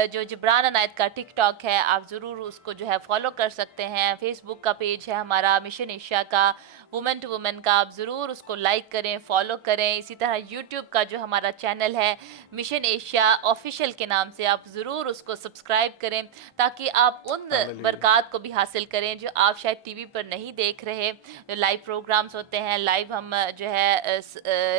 जो जिब्रान अनायत का टिकटॉक है, आप ज़रूर उसको जो है फॉलो कर सकते हैं। फेसबुक का पेज है हमारा मिशन एशिया का, वुमेन टू वुमेन का, आप ज़रूर उसको लाइक करें, फॉलो करें। इसी तरह यूट्यूब का जो हमारा चैनल है मिशन एशिया ऑफिशियल के नाम से, आप ज़रूर उसको सब्सक्राइब करें, ताकि आप उन बरक़ात को भी हासिल करें जो आप शायद टीवी पर नहीं देख रहे, लाइव प्रोग्राम्स होते हैं, लाइव हम जो है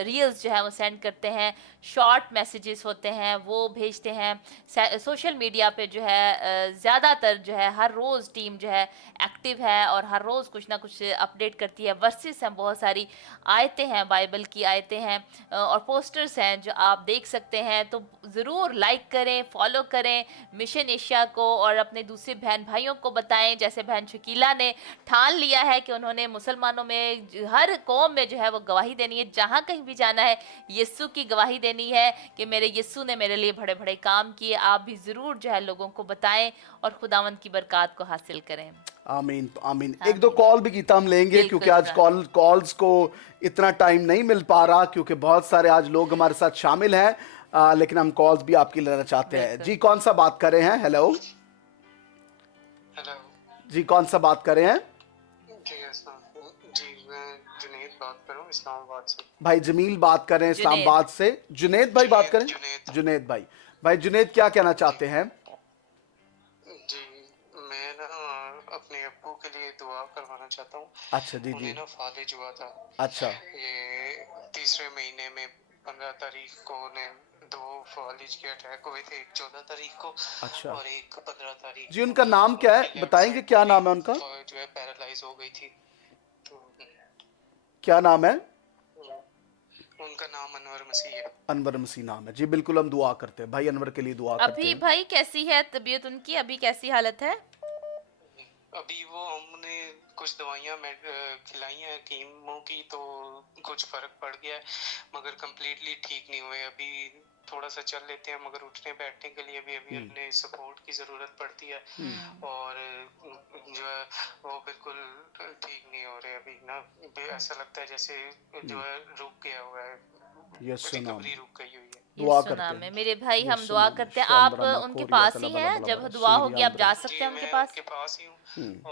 रील्स जो है वो सेंड करते हैं, शॉर्ट मैसेजेस होते हैं वो भेजते हैं सोशल मीडिया पे जो है ज़्यादातर जो है हर रोज़ टीम जो है एक्टिव है और हर रोज़ कुछ ना कुछ अपडेट करती है। वर्सेस हैं, बहुत सारी आयतें हैं, बाइबल की आयतें हैं और पोस्टर्स हैं जो आप देख सकते हैं। तो ज़रूर लाइक करें, फॉलो करें मिशन एशिया को और अपने दूसरे बहन भाइयों को बताएं। जैसे बहन शकीला ने ठान लिया है कि उन्होंने मुसलमानों में हर कौम में जो है वो गवाही देनी है, जहाँ कहीं भी जाना है यीशु की गवाही देनी है कि मेरे यीशु ने मेरे लिए बड़े बड़े काम किए। आप भी ज़रूर जो है लोगों को बताएं और खुदावंद की बरकत को हासिल करें। आमीन आमीन। एक दो कॉल भी गीता हम लेंगे क्योंकि आज कॉल्स को इतना टाइम नहीं मिल पा रहा क्योंकि बहुत सारे आज लोग हमारे साथ शामिल हैं, लेकिन हम कॉल्स भी आपकी लेना चाहते हैं। जी कौन सा बात कर रहे हैं? हेलो जी कौन सा बात कर रहे हैं? जी मैं जुनेद बात कर रहा हूँ इस्लामाबाद से। भाई जमील बात कर रहे हैं इस्लामाबाद से। जुनेद भाई बात करें। जुनेद भाई जुनेद क्या कहना चाहते हैं? जी मैं ना अपने अब्बू के लिए दुआ करवाना चाहता हूँ। अच्छा जी जी। ना फालिज हुआ था। अच्छा। ये तीसरे महीने में 15 तारीख को ने 2 फालिज के अटैक हुए थे, एक 14 तारीख को अच्छा। और एक 15 तारीख। जी उनका नाम क्या है, बताएंगे क्या नाम है उनका? जो है पैरालाइज हो गई थी। तो क्या नाम है उनका? नाम अनवर मसीह है। अनवर मसीह नाम है जी। बिल्कुल हम दुआ करते हैं भाई, अनवर के लिए दुआ करते अभी हैं। भाई कैसी है तबीयत उनकी, अभी कैसी हालत है? अभी वो हमने कुछ दवाइयाँ खिलाई हैं कीमो की, तो कुछ फर्क पड़ गया है मगर कम्प्लीटली ठीक नहीं हुए। अभी थोड़ा सा चल लेते हैं मगर उठने बैठने के लिए भी अभी अपने सपोर्ट की ज़रूरत पड़ती है और जो है वो बिल्कुल ठीक नहीं हो रहे अभी ना। ऐसा लगता है जैसे जो है रुक गया हुआ है, रिकवरी रुक गई हुई है। दुआ करते हैं मेरे भाई, हम दुआ करते हैं। आप उनके पास ही हैं, जब दुआ होगी आप जा सकते हैं उनके पास। उनके पास ही हूँ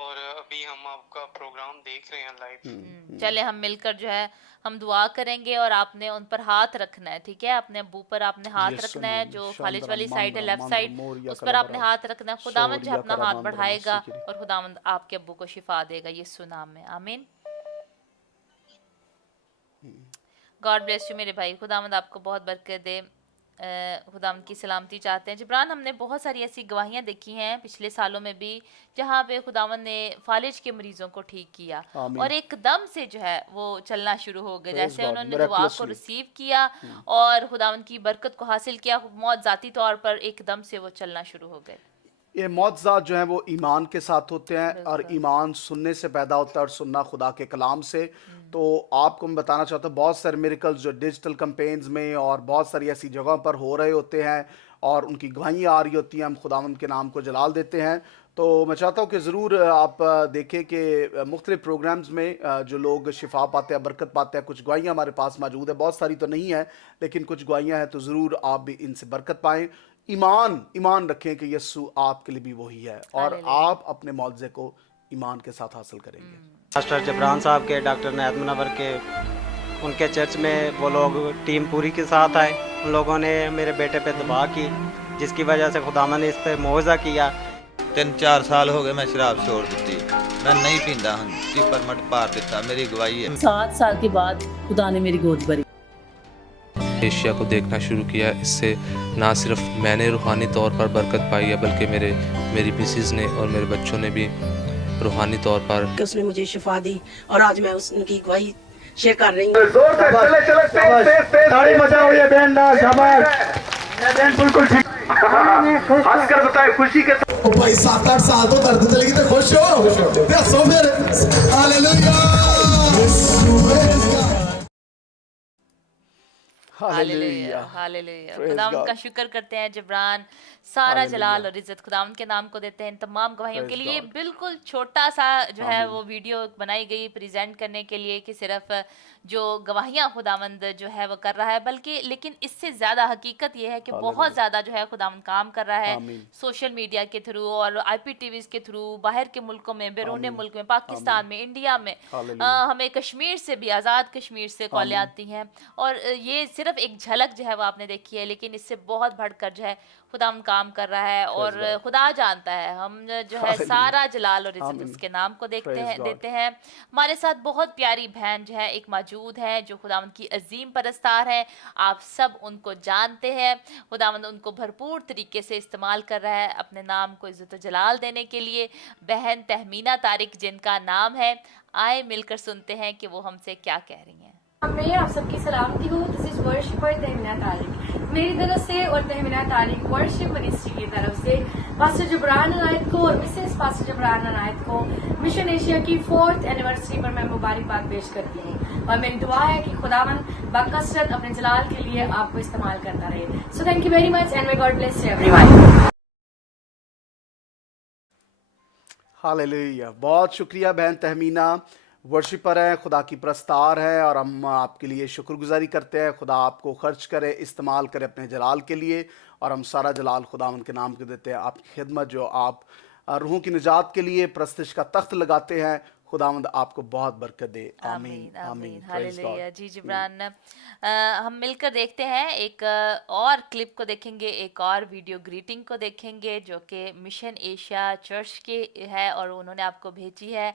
और अभी हम आपका प्रोग्राम देख रहे हैं लाइव। चले हम मिलकर जो है हम दुआ करेंगे और आपने उन पर हाथ रखना है, ठीक है? अपने अब्बू पर आपने हाथ रखना है, जो फालिज वाली साइड है लेफ्ट साइड उस पर आपने हाथ रखना है। खुदावंद जो अपना हाथ बढ़ाएगा और खुदावंद आपके अब्बू को शिफा देगा यीशु नाम में, आमीन। गॉड ब्लेस यू मेरे भाई, खुदावंद आपको बहुत बरकत दे। खुदावंद की सलामती चाहते हैं। जिब्रान, हमने बहुत सारी ऐसी गवाहियाँ देखी हैं पिछले सालों में भी जहाँ पे खुदावंद ने फालिज के मरीजों को ठीक किया और एकदम से जो है वो चलना शुरू हो गए, जैसे उन्होंने दुआ को रिसीव किया और खुदावंद की बरकत को हासिल किया, मौत ज़ाती तौर पर एकदम से वो चलना शुरू हो गए। ये मौजज़ात जो हैं वो ईमान के साथ होते हैं और ईमान सुनने से पैदा होता है और सुनना खुदा के कलाम से। तो आपको मैं बताना चाहता हूँ बहुत सारे मिरेकल्स जो डिजिटल कैंपेन्स में और बहुत सारी ऐसी जगहों पर हो रहे होते हैं और उनकी गवाहियाँ आ रही होती हैं, हम खुदावंद के नाम को जलाल देते हैं। तो मैं चाहता हूँ कि ज़रूर आप देखें कि मुख्तलिफ़ प्रोग्राम्स में जो लोग शिफा पाते हैं, बरकत पाते हैं, कुछ गवाहियाँ हमारे पास मौजूद है, बहुत सारी तो नहीं है लेकिन कुछ गवाहियाँ हैं, तो ज़रूर आप भी इनसे बरकत पाएँ। ईमान रखें कि यीशु आपके लिए भी वही है और आप अपने मौजज़े को ईमान के साथ हासिल करेंगे। पास्टर जबरान साहब के, डॉक्टर नायत मुनव्वर के, उनके चर्च में वो लोग टीम पूरी के साथ आए। उन लोगों ने मेरे बेटे पे दुआ की जिसकी वजह से खुदावंद ने इस पर मुआवजा किया। 3-4 साल हो गए मैं शराब छोड़ दी, मैं नहीं पींदा हूं, जी परमट पार दिता, मेरी गवाही है। 7 साल के बाद खुदा ने मेरी गोद भरी। एशिया को देखना शुरू किया, इससे ना सिर्फ मैंने रूहानी तौर पर बरकत पाई है बल्कि मेरी मिसेस ने और मेरे बच्चों ने भी रूहानी तौर पर उसने मुझे शिफा दी और आज मैं उसकी गवाही शेयर कर रही हूँ। बिल्कुल ठीक, हंसकर बताए खुशी के साथ। भाई 7-8 साल तो दर्द चलेगी तो खुश हो, हंसो फिर, हालेलुया। Hallelujah hallelujah. खुदावंद का शुक्र करते हैं जिब्रान, सारा जलाल और इज्जत खुदावंद के नाम को देते हैं। इन तमाम गवाहियों के लिए बिल्कुल छोटा सा जो है वो वीडियो बनाई गई प्रेजेंट करने के लिए कि सिर्फ जो गवाहियाँ खुदावंद जो है वो कर रहा है, बल्कि लेकिन इससे ज़्यादा हकीकत ये है कि बहुत ज़्यादा जो है खुदावंद काम कर रहा है सोशल मीडिया के थ्रू और IPTV के थ्रू, बाहर के मुल्कों में, बैरून मुल्क में, पाकिस्तान में, इंडिया में। हमें कश्मीर से भी, आज़ाद कश्मीर से कॉलें आती हैं और ये सिर्फ सिर्फ एक झलक जो है वो आपने देखी है, लेकिन इससे बहुत बढ़कर जो है खुदा काम कर रहा है और खुदा जानता है। हम जो है सारा जलाल और इज्जत उसके नाम को देते हैं। हमारे साथ बहुत प्यारी बहन जो है एक मौजूद है जो खुदावंद की अजीम परस्तार है। आप सब उनको जानते हैं। खुदावंद उनको भरपूर तरीके से इस्तेमाल कर रहा है अपने नाम को इज्जत और जलाल देने के लिए। बहन तहमीना तारिक जिनका नाम है, आए मिलकर सुनते हैं कि वो हमसे क्या कह रही हैं। मैं आप सबकी सलामती हूँ। This is worshipper Tahmina Tariq मेरी तरफ से और तहमीना तारिक वर्शिप मिनिस्ट्री की तरफ से पास्टर जबरान अनायत को और मिसेस पास्टर जबरान अनायत को मिशन एशिया की 4th एनिवर्सरी पर मैं मुबारकबाद पेश करती हूँ और मेरी दुआ है कि खुदावंद बाकसरत अपने जलाल के लिए आपको इस्तेमाल करता रहे। So thank you very much and may God bless you everyone. Hallelujah, बहुत शुक्रिया बहन तहमीना, वर्शिपर है, खुदा की प्रस्तार है और हम आपके लिए शुक्रगुजारी करते हैं। खुदा आपको खर्च करे, इस्तेमाल करे अपने जलाल के लिए और हम सारा जलाल खुदावंद के नाम के देते हैं। आपकी खिदमत जो आप रूहों की निजात के लिए प्रस्तिश का तख्त लगाते हैं, खुदावंद आपको बहुत बरकत दे। आमीन आमीन। हालेलुया। जी जिब्रान, हम मिलकर देखते हैं एक और क्लिप को देखेंगे, एक और वीडियो ग्रीटिंग को देखेंगे जो कि मिशन एशिया चर्च के है और उन्होंने आपको भेजी है।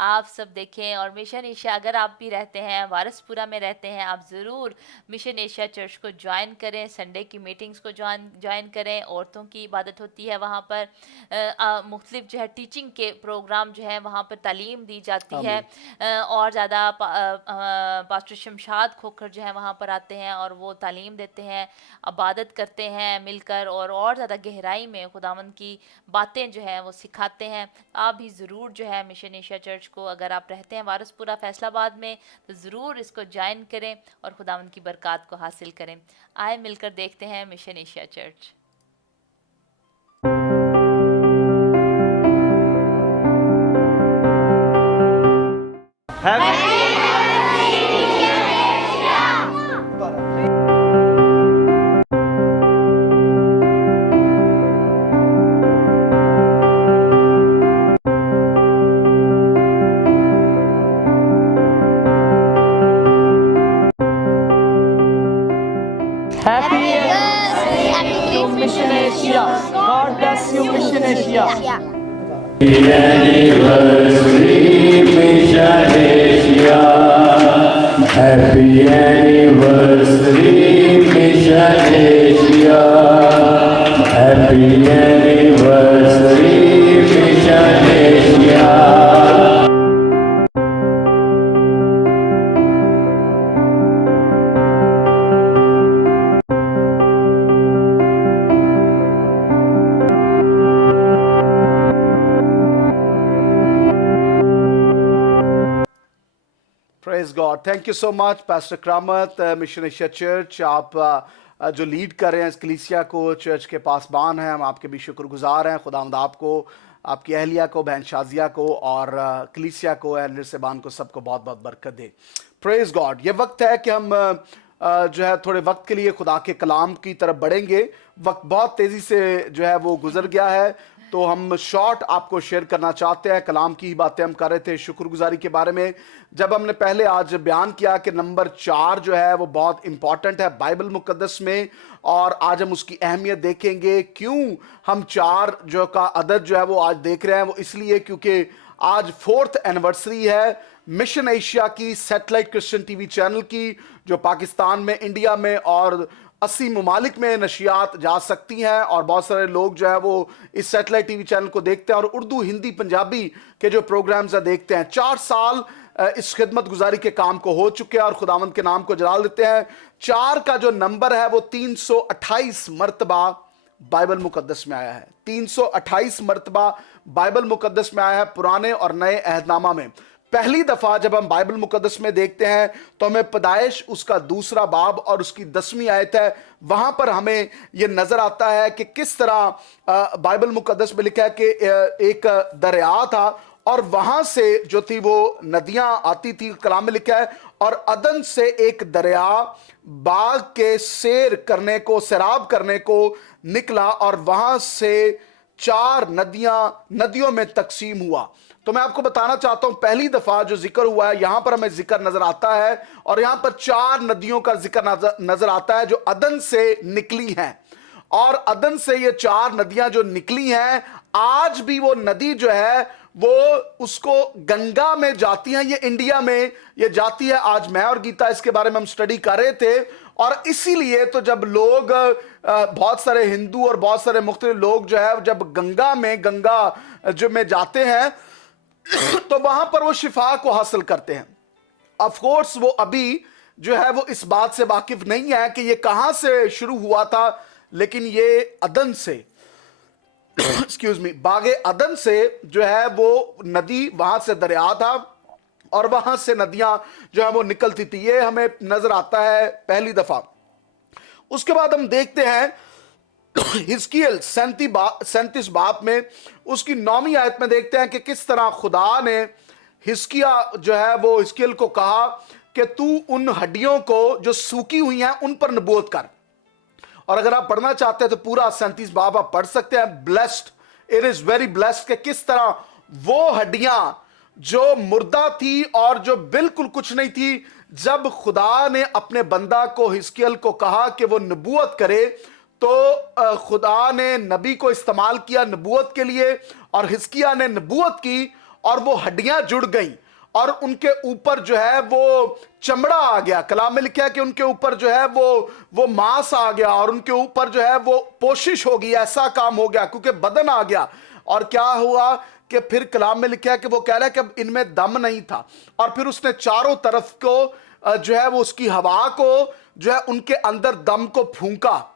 आप सब देखें और मिशन एशिया, अगर आप भी रहते हैं वारसपुरा में रहते हैं, आप ज़रूर मिशन एशिया चर्च को ज्वाइन करें। संडे की मीटिंग्स को ज्वाइन करें। औरतों की इबादत होती है वहाँ पर, मुख्तलिफ जो है टीचिंग के प्रोग्राम जो है वहाँ पर तालीम दी जाती है और ज़्यादा पास्टर शमशाद खोखर जो है वहाँ पर आते हैं और वो तालीम देते हैं, इबादत करते हैं मिलकर और ज़्यादा गहराई में खुदावंद की बातें जो हैं वो सिखाते हैं। आप भी ज़रूर जो है मिशन एशिया चर्च को, अगर आप रहते हैं वारसपुरा फैसलाबाद में, तो ज़रूर इसको ज्वाइन करें और खुदावंद की बरकत को हासिल करें। आए मिलकर देखते हैं mission Asia church. Mission Asia. God bless you, Mission Asia. Happy anniversary, Mission Asia. Happy anniversary, Mission Asia. Happy anniversary, Mission Asia. Praise God, thank you so much pastor Karamat, Mission Asia church. आप जो lead कर रहे हैं इस कलीसिया को, church के पासबान हैं, हम आपके भी शुक्रगुजार हैं। खुदावंद आपको, आपकी अहलिया को, बहन शाजिया को और कलीसिया को, एल्डर सेबान को, सबको बहुत बहुत बरकत दे। Praise God. ये वक्त है कि हम जो है थोड़े वक्त के लिए खुदा के कलाम की तरफ बढ़ेंगे। वक्त बहुत तेज़ी से जो है वो गुजर गया है, तो हम शॉर्ट आपको शेयर करना चाहते हैं। कलाम की ही बातें हम कर रहे थे शुक्रगुजारी के बारे में, जब हमने पहले आज बयान किया कि नंबर 4 जो है वो बहुत इंपॉर्टेंट है बाइबल मुकद्दस में, और आज हम उसकी अहमियत देखेंगे। क्यों हम 4 जो का अदद जो है वो आज देख रहे हैं, वो इसलिए क्योंकि आज 4th एनिवर्सरी है मिशन एशिया की, सैटेलाइट क्रिश्चियन टीवी चैनल की, जो पाकिस्तान में, इंडिया में और 80 ममालिक में नशियात जा सकती हैं। और बहुत सारे लोग जो है वो इस सैटेलाइट टीवी चैनल को देखते हैं और उर्दू, हिंदी, पंजाबी के जो प्रोग्राम्स है देखते हैं। 4 साल इस खिदमत गुजारी के काम को हो चुके हैं और खुदावंद के नाम को जलाल देते हैं। 4 का जो नंबर है वो 328 मरतबा बाइबल मुकद्दस में आया है। 328 मरतबा बाइबल मुकद्दस में आया है, पुराने और नए अहदनामा में। पहली दफा जब हम बाइबल मुकद्दस में देखते हैं तो हमें पैदाइश उसका 2 बाब और उसकी 10वीं आयत है, वहां पर हमें यह नजर आता है कि किस तरह बाइबल मुकद्दस में लिखा है कि एक दरिया था और वहां से जो थी वो नदियां आती थी। कलाम में लिखा है, और अदन से एक दरिया बाग के सैराब करने को निकला और वहां से 4 नदियों में तकसीम हुआ। तो मैं आपको बताना चाहता हूं, पहली दफा जो जिक्र हुआ है यहां पर हमें जिक्र नजर आता है, और यहां पर 4 नदियों का जिक्र नजर आता है जो अदन से निकली हैं। और अदन से ये 4 नदियां जो निकली हैं, आज भी वो नदी जो है वो उसको गंगा में जाती हैं। ये इंडिया में ये जाती है। आज मैं और गीता इसके बारे में हम स्टडी कर रहे थे, और इसीलिए तो जब लोग बहुत सारे हिंदू और बहुत सारे मुख्तलिफ लोग जो है जब गंगा जो में जाते हैं तो वहां पर वो शिफा को हासिल करते हैं। ऑफ कोर्स वो अभी जो है वो इस बात से वाकिफ नहीं है कि ये कहां से शुरू हुआ था, लेकिन ये अदन से एक्सक्यूज मी बागे अदन से जो है वो नदी, वहां से दरिया था और वहां से नदियां जो है वो निकलती थी। ये हमें नजर आता है पहली दफा। उसके बाद हम देखते हैं हिजकियल 37 बाब में उसकी 9वीं आयत में देखते हैं कि किस तरह खुदा ने हिजकिया जो है वो हिजकियल को कहा कि तू उन हड्डियों को जो सूखी हुई हैं उन पर नबूवत कर। और अगर आप पढ़ना चाहते हैं तो पूरा 37 बाब आप पढ़ सकते हैं। Blessed, it is very blessed कि किस तरह वो हड्डियां जो मुर्दा थी और जो बिल्कुल कुछ नहीं थी, जब खुदा ने अपने बंदा को हिजकियल को कहा कि वो नबूवत करे, तो खुदा ने नबी को इस्तेमाल किया नबूवत के लिए, और हिजकिया ने नबूवत की और वो हड्डियां जुड़ गई और उनके ऊपर जो है वो चमड़ा आ गया। कलाम में लिखा है कि उनके ऊपर जो है वो मांस आ गया और उनके ऊपर जो है वो पोशिश होगी, ऐसा काम हो गया क्योंकि बदन आ गया। और क्या हुआ कि फिर कलाम में लिखा है कि वो कह रहा है कि अब इनमें दम नहीं था, और फिर उसने चारों तरफ को जो है वो उसकी हवा को जो है उनके अंदर दम को फूंका।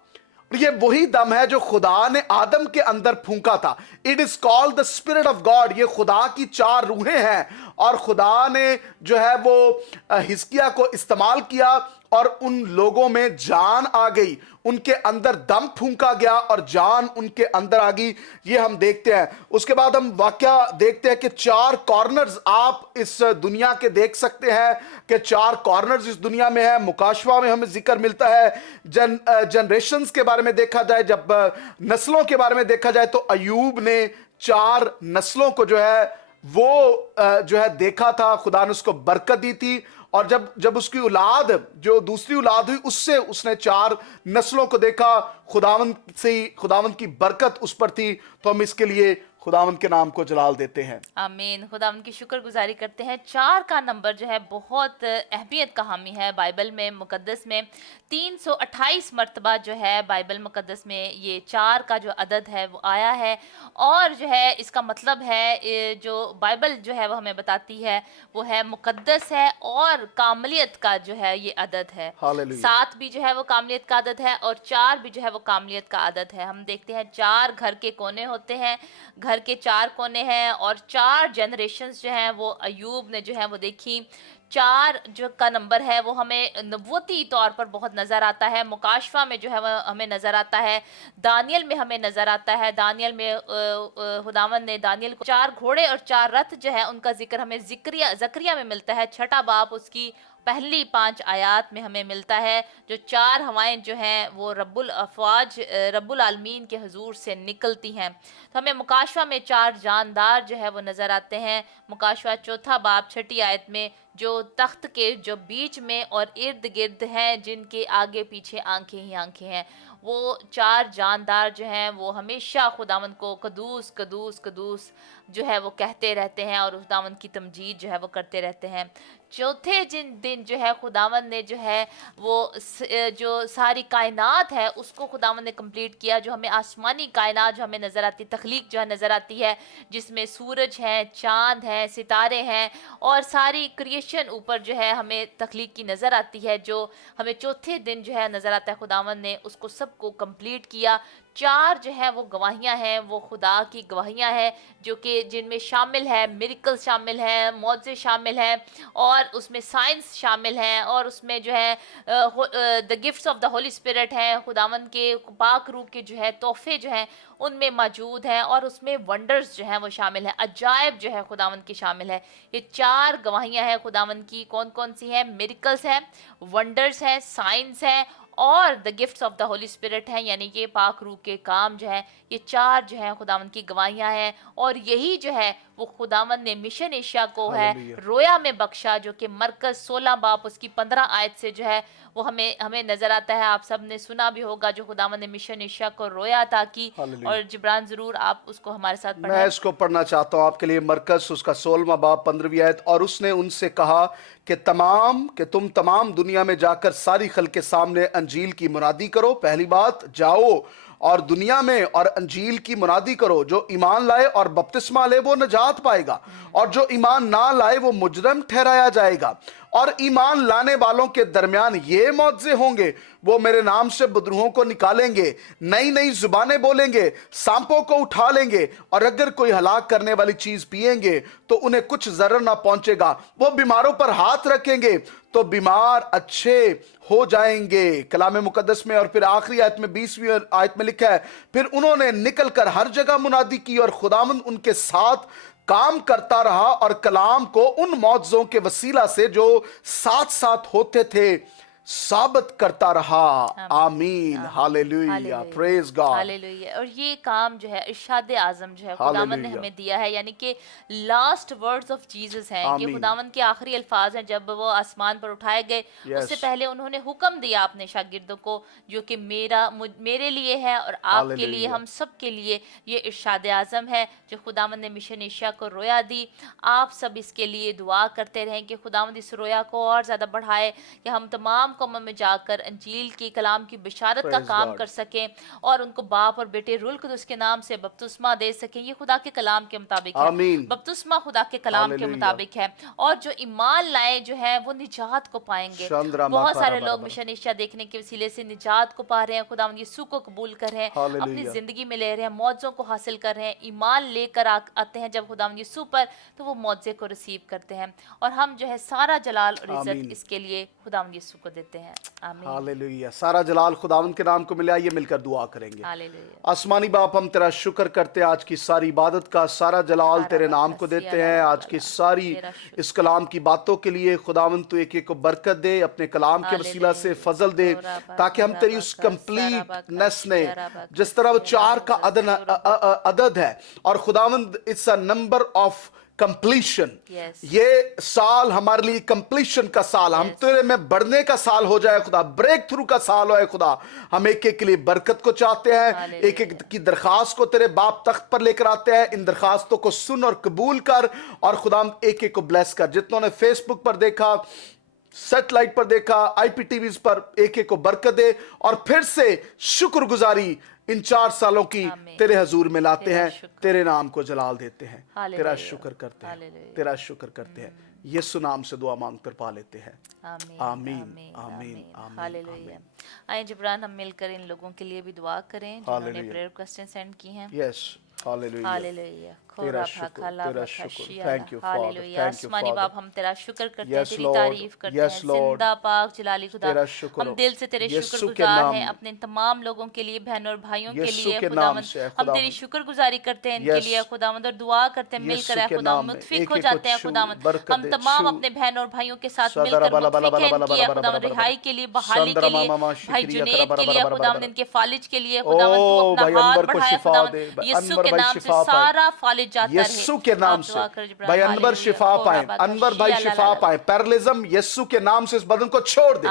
ये वही दम है जो खुदा ने आदम के अंदर फूंका था। It is called the spirit of God. ये खुदा की 4 रूहें हैं, और खुदा ने जो है वो हिजकिया को इस्तेमाल किया और उन लोगों में जान आ गई, उनके अंदर दम फूंका गया और जान उनके अंदर आ गई। ये हम देखते हैं। उसके बाद हम वाकया देखते हैं कि 4 कॉर्नर्स आप इस दुनिया के देख सकते हैं कि 4 कॉर्नर्स इस दुनिया में है। मुकाशवा में हमें जिक्र मिलता है। जनरेशंस के बारे में देखा जाए, जब नस्लों के बारे में देखा जाए, तो अयूब ने 4 नस्लों को जो है वो जो है देखा था। खुदा ने उसको बरकत दी थी, और जब उसकी औलाद जो दूसरी औलाद हुई उससे उसने 4 नस्लों को देखा। खुदावंद की बरकत उस पर थी। तो हम इसके लिए खुदावंद के नाम को जलाल देते हैं। आमीन। खुदावंद की शुक्रगुजारी करते हैं। 4 का नंबर जो है बहुत अहमियत का हामी है। बाइबल में मुकद्दस में 328 मरतबा जो है बाइबल मुकद्दस में ये 4 का जो अदद है वो आया है, और जो है इसका मतलब है जो बाइबल जो है वो हमें बताती है वो है मुकद्दस है और कामलियत का जो है ये अदद है। 7 भी जो है वो कामलियत का अदद है और 4 भी जो है वो कामलियत का अदद है। हम देखते हैं 4 घर के कोने होते हैं, घर के 4 कोने हैं, और 4 जनरेशन्स जो हैं वो अयूब ने जो है वो देखी। 4 जो का नंबर है वो हमें नबूवती तौर पर बहुत नज़र आता है। मुकाशवा में जो है वह हमें नज़र आता है, दानियल में हमें नज़र आता है। दानियल में खुदावंद ने दानियल को 4 घोड़े और 4 रथ जो है उनका जिक्र हमें ज़करिया में मिलता है। 6ठा बाब उसकी पहली 5 आयात में हमें मिलता है। जो 4 हवाएं जो हैं वो रब्बुल आलमीन के हुजूर से निकलती हैं। तो हमें मुकाशवा में 4 जानदार जो है वो नज़र आते हैं। मुकाशवा 4था बाब 6ठी आयत में जो तख्त के जो बीच में और इर्द गिर्द हैं, जिनके आगे पीछे आंखें ही आंखें हैं, वो 4 जानदार जो हैं वो हमेशा खुदावंद को कदूस कदूस कदूस जो है वो कहते रहते हैं और खुदावंद की तमजीद जो है वो करते रहते हैं। चौथे दिन जो है खुदावंद ने जो है वो जो सारी कायनात है उसको खुदावंद ने कंप्लीट किया। जो हमें आसमानी कायनात जो हमें नज़र आती, तख्लीक जो है नज़र आती है, जिसमें सूरज हैं, चाँद हैं, सितारे हैं और सारी क्रिएशन ऊपर जो है हमें तख्लीक की नज़र आती है, जो हमें चौथे दिन जो है नज़र आता है। खुदावंद ने उसको सबको कंप्लीट किया। 4 जो है वो गवाहियाँ हैं, वो खुदा की गवाहियाँ हैं जो कि जिनमें शामिल है मिरेकल शामिल हैं, मौज़े शामिल हैं और उसमें साइंस शामिल हैं और उसमें जो है the gifts of the Holi spirit हैं, खुदावंद के पाक रूह के जो है तोहफे जो हैं उनमें मौजूद हैं और उसमें वंडर्स जो हैं वो शामिल हैं, अजायब जो है खुदावंद की शामिल है। ये 4 गवाहियाँ हैं खुदावंद की। कौन कौन सी हैं? मिरेकल्स हैं, वंडर्स हैं, साइंस हैं और the gifts of the Holi spirit हैं, यानी कि पाक रूह के काम जो है, ये 4 जो है खुदावंद की गवाहियां हैं। और यही जो है वो खुदावंद ने मिशन एशिया को है रोया में बख्शा, जो कि मरकज 16 बाब उसकी 15 आयत से जो है वो हमें नजर आता है। आप सब ने सुना भी होगा जो खुदावंद ने मिशन एशिया को रोया था कि, और जिब्रान जरूर आप उसको हमारे साथ पढ़ें। मैं इसको पढ़ना चाहता हूँ आपके लिए, मरकज उसका 16वां बाब 15वीं आयत। और उसने उनसे कहा कि तुम तमाम दुनिया में जाकर सारी खल के सामने अंजील की मुनादी करो। पहली बात, जाओ और दुनिया में और अंजील की मुनादी करो। जो ईमान लाए और बपतिस्मा ले वो नजात पाएगा, और जो ईमान ना लाए वो मुजरम ठहराया जाएगा। और ईमान लाने वालों के दरमियान ये मौजे होंगे, वो मेरे नाम से बदरूहों को निकालेंगे, नई नई जुबानें बोलेंगे, सांपों को उठा लेंगे, और अगर कोई हलाक करने वाली चीज पिएंगे तो उन्हें कुछ जरर ना पहुंचेगा। वो बीमारों पर हाथ रखेंगे तो बीमार अच्छे हो जाएंगे, कलाम मुकद्दस में। और फिर आखिरी आयत में 20वीं आयत में लिखा है, फिर उन्होंने निकलकर हर जगह मुनादी की और खुदावंद उनके साथ काम करता रहा और कलाम को उन मौजों के वसीला से जो साथ साथ होते थे साबित करता रहा। आमीन, हालेलुया, प्रेज गॉड, हालेलुया। और ये काम जो है इरशाद आजम जो है खुदावंद ने हमें दिया है, यानी कि लास्ट वर्ड्स ऑफ जीसस हैं। ये खुदावंद के आखिरी अल्फाज हैं जब वो आसमान पर उठाए गए। उससे पहले उन्होंने हुक्म दिया अपने शागिर्दों को, जो कि मेरे लिए है और आपके लिए, हम सब के लिए ये इरशाद आजम है जो खुदावंद ने मिशन एशिया को रोया दी। आप सब इसके लिए दुआ करते रहें कि खुदावंद इस रोया को और ज़्यादा बढ़ाए, कि हम तमाम कौमों में जाकर अंजील की कलाम की बिशारत का काम कर सकें और उनको बाप और बेटे रूह कुदूस के नाम से बपतिस्मा दे सकें। ये खुदा के कलाम के मुताबिक है, बपतिस्मा खुदा के कलाम के मुताबिक है। और जो ईमान लाए जो है वो निजात को पाएंगे। बहुत सारे लोग मिशन एशिया देखने के वसीले से निजात को पा रहे हैं, खुदावंद यीशु को कबूल कर रहे हैं, अपनी जिंदगी में ले रहे हैं, मौजों को हासिल कर रहे हैं। ईमान लेकर आते हैं जब खुदावंद यीशु पर, तो वो मौजे को रिसीव करते हैं। और हम जो है सारा जलाल और इज्जत इसके लिए खुदावंद यीशु को देते हैं। आमीन, हालेलुया। सारा जलाल खुदावंद के नाम को मिला। ये मिलकर दुआ करेंगे। हालेलुया। आसमानी बाप, हम तेरा शुक्र करते हैं, आज की सारी इबादत का सारा जलाल तेरे नाम को देते हैं। आज की सारी इस कलाम की बातों के लिए खुदावंद तू एक एक को बरकत दे, अपने कलाम के वसीला से फजल दे, ताकि हम तेरी उस कंप्लीटनेस ने, जिस तरह वो 4 का अदद है और खुदावंद it's a number of completion, ये साल हमारे लिए कंप्लीशन का साल, हम तेरे में बढ़ने का साल हो जाए खुदा, ब्रेक थ्रू का साल हो खुदा। हम एक एक के लिए बरकत को चाहते हैं, एक एक की दरखास्त को तेरे बाप तख्त पर लेकर आते हैं। इन दरखास्तों को सुन और कबूल कर, और खुदा एक एक को ब्लेस कर। जितनों ने फेसबुक पर देखा, सैटेलाइट पर देखा, IPTVs पर, एक एक को बरकत दे। और फिर से शुक्रगुजारी इन 4 सालों की तेरे हजूर में लाते हैं, तेरे नाम को जलाल देते हैं, तेरा शुक्र करते हैं, तेरा शुक्र करते हैं। यीशु नाम से दुआ मांग कर पा लेते हैं। आमीन, आमीन, आमीन, हालेलुया। आइए जिब्रान, हम मिलकर इन लोगों के लिए भी दुआ करें जिन्होंने प्रेयर क्वेश्चन सेंड की हैं। Yes, hallelujah, hallelujah. तेरा शुक्र, तेरा शुक्र, thank you father, thank you आसमानी बाप, हम तेरा शुक्र करते हैं, तेरी लॉर्ड, तारीफ करते हैं। जिंदा पाक जलाली खुदा, हम दिल से तेरे शुक्रगुजार हैं अपने तमाम लोगों के लिए, बहनों और भाइयों के लिए खुदावंद। हम तेरी शुक्रगुजारी करते हैं इनके लिए खुदावंद, और दुआ करते हैं मिलकर है खुदावंद, मुतफिक हो जाते हैं खुदावंद। हम तमाम अपने बहनों और भाइयों के साथ मिलकर मुतफिक हैं इनकी है खुदावंद, रिहाई के लिए, बहाली के लिए, भाई जुनैद के लिए खुदावंद, इनके फालिज के लिए खुदावंद, तू अपना हाथ बढ़ाए खुदावंद, यीशु के नाम से सारा फालिज जाता रहे। यीशु के नाम से भाई अनवर शिफा पाए, अनवर भाई शिफा पाए। पैरालिज्म यीशु के नाम से इस बदन को छोड़ दे,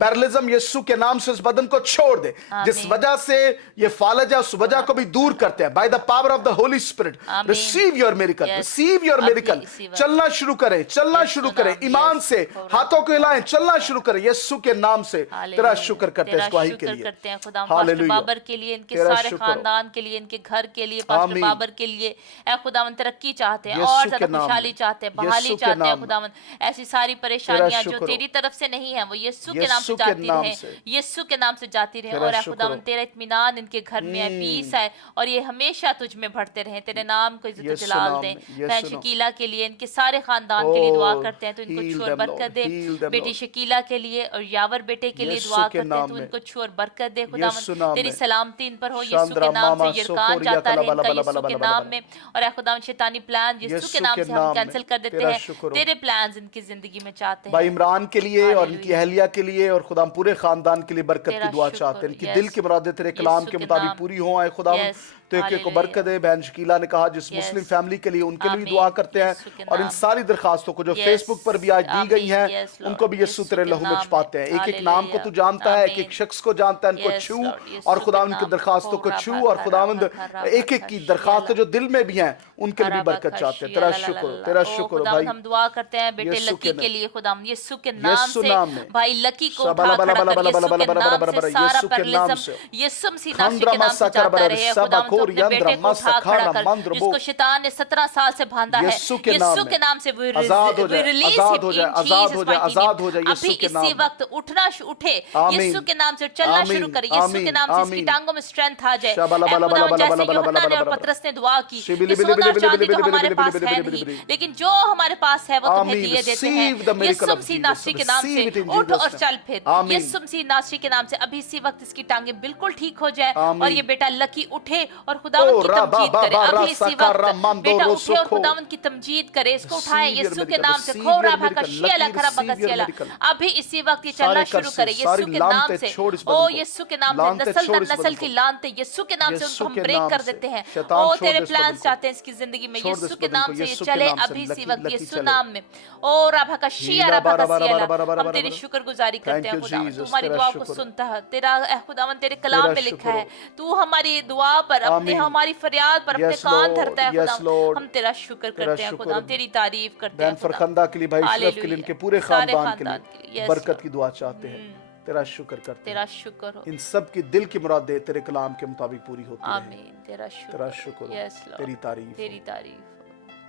पैरालिज्म यीशु के नाम से इस बदन को छोड़ दे। जिस वजह से ये फालज है उस वजह को भी दूर करते हैं। By the power of the Holi spirit receive your miracle, receive your miracle. चलना शुरू करें, चलना शुरू करें, ईमान से हाथों को हिलाएं, चलना शुरू करें यीशु के नाम से। तेरा शुक्र करते हैं इस गवाही के लिए, पास्टर बाबर के लिए, इनके सारे खानदान के लिए, इनके घर के लिए, पास्टर बाबर के लिए ऐ खुदावन तरक्की चाहते हैं और ज्यादा खुशहाली चाहते हैं, बहाली चाहते हैं खुदावन। ऐसी सारी परेशानियां जो तेरी तरफ से नहीं है वो यीशु के नाम से जाती रहे, यीशु के नाम से जाती रहे। और ऐ खुदावन तेरा इत्मीनान इनके घर में है, पीस है, और ये हमेशा तुझ में बढ़ते रहे। तेरे नाम को इज्जत जलाल दे। बहन शकीला के लिए, इनके सारे खानदान के लिए दुआ करते हैं, तो इनको छू और बरकत दे। बेटी शकीला के लिए और यावर बेटे के लिए दुआ करते हैं, तो इनको छू और बरकत दे खुदावन। तेरी सलामती इन पर हो, यीशु के नाम से यरकान जाता रहे इनका यीशु के नाम में। और है खुदा शैतानी प्लान यीशु के नाम से हम कैंसिल कर देते तेरा हैं। शुक्र हो। तेरे प्लान इनकी जिंदगी में चाहते भाई हैं। इमरान के लिए और इनकी अहलिया के लिए और खुदा पूरे खानदान के लिए बरकत तेरा की दुआ शुक्र, चाहते हैं, इनकी यस। दिल की मुरादें तेरे कलाम यीशु के के मुताबिक नाम। पूरी हो आए खुदा। यस, तो एक को हालेलुया। बरकत है। बहन शकीला ने कहा जिस यस। मुस्लिम फैमिली के लिए उनके लिए भी आमीन, दुआ करते हैं यीशु के और इन नाम। सारी दरखास्तों को जो यस, फेसबुक पर भी आज दी आमीन, गई हैं यस, लॉर्ड, उनको भी यीशु तेरे के लहू में नाम छुपाते हैं। एक एक नाम को हालेलुया, तू जानता है, एक आमीन। एक शख्स को जानता है, इनको यस, छू लॉर्ड, यीशु और खुदा के उनकी नाम। दरखास्तों को हो छू रबा और खुदावंद खरा एक एक की दरखास्त जो दिल में भी हैं उनके लिए भी बरकत चाहते हैं। तेरा शुक्र, तेरा शुक्र खुदा भाई। हम दुआ करते हैं बेटे यीशु लकी के के नाम। लिए खुदा यीशु के नाम यीशु से नाम में। भाई लकी को शबला उठा बला खड़ा बला कर बला यीशु बला के बला नाम बला से बला सारा यीशु के नाम परलिज्म से। यीशु मसीह नासरी खंद्रा के नाम से मसा कर जाता बरा रहे सबा खुदा तो कोर अपने यंद्र बेटे को मसा उठा खड़ा खारा कर मंद्र बो। जिसको शैतान ने 17 साल से बांधा है यीशु के यीशु नाम के में। नाम से आजाद हो जाए, आजाद हो जाए, आजाद हो जाए, आजाद हो जाए अभी यीशु के इसी नाम में। वक्त उठना उठे आमीन। यीशु के नाम से चलना आमीन, शुरू करे यीशु के आमीन, नाम से इसकी आमीन। टांगों में स्ट्रेंथ आ जाए। शबला ऐ बला खुदा बला जैसे बला बला यूहन्ना ने और बला पतरस ने दुआ की शिबिली ये बिली सोना और बिली चांदी बिली तो बिली हमारे बिली पास बिली है बिली नहीं बिली। लेकिन जो हमारे पास है वो तुम्हें आमीन। दिए देते हैं। Receive the miracle Yeshu of Masih Jesus. नासरी के नाम से Receive it in उठ Jesus' और name. चल फिर आमीन। यीशु मसीह नासरी के नाम से अभी इसी वक्त इसकी टांगें बिल्कुल ठीक हो जाए आमीन। और ये बेटा लकी उठे और खुदावंद ओ की रा बा तमजीद बा करे बा रा अभी इसी सका रा वक्त मंदो बेटा रो उठे और सुखो। खुदावंद की तमजीद करे इसको उठाए Receive your यीशु के miracle, नाम से receive खो your राभा का miracle, शियला Lucky, खरा receive your बगसियला miracle। अभी इसी वक्त ये चलना सारे शुरू कर्से, करे सारी यीशु के नाम लानतें से छोड़ इस ओ बंदे को। यीशु के नाम से लानतें नस्ल छोड़ दर इस नस्ल बंदे की को। लानतें यीशु के नाम से यीशु उनको हम के ब्रेक नाम कर से। देते हैं। शैतान ओ छोड़ तेरे दे इस प्लान बंदे को। चाहते हैं इसकी जिंदगी में छोड़ दे यीशु इस के बंदे नाम को, से यीशु के चले नाम से, अभी इसी लकी- वक्त लकी यीशु चले। नाम में ओ राभा का शिया राभा का बारा- सियला बारा- बारा- हम तेरी बारा- शुक्रगुजारी करते Thank हैं you, खुदावंद Jesus, तुम्हारी तेरा दुआ को शुक्र। सुनता है तेरा खुदावंद तेरे कलाम तेरा में लिखा शुक्र है हो। तू हमारी दुआ पर अपने आमीन। हमारी फरियाद पर अपने Yes, कान Lord, धरता है yes, खुदावंद Lord। हम तेरा शुक्र तेरा करते हैं शुक्र। खुदावंद तेरी तारीफ करते बहन हैं खुदा फरखंदा के लिए, भाई अशरफ के लिए, हालेलुया। इनके पूरे सारे खानदान के खानदान के लिए लिए, yes, बरकत Lord। की दुआ चाहते हैं। तेरा शुक्र करते तेरा हैं। शुक्र हो इन सब की दिल की मुरादें तेरे कलाम के मुताबिक पूरी होती हैं। आमीन तेरा शुक्र तेरा शुक्र हो। यस लॉर्ड तेरी तारीफ हो। तेरी तारीफ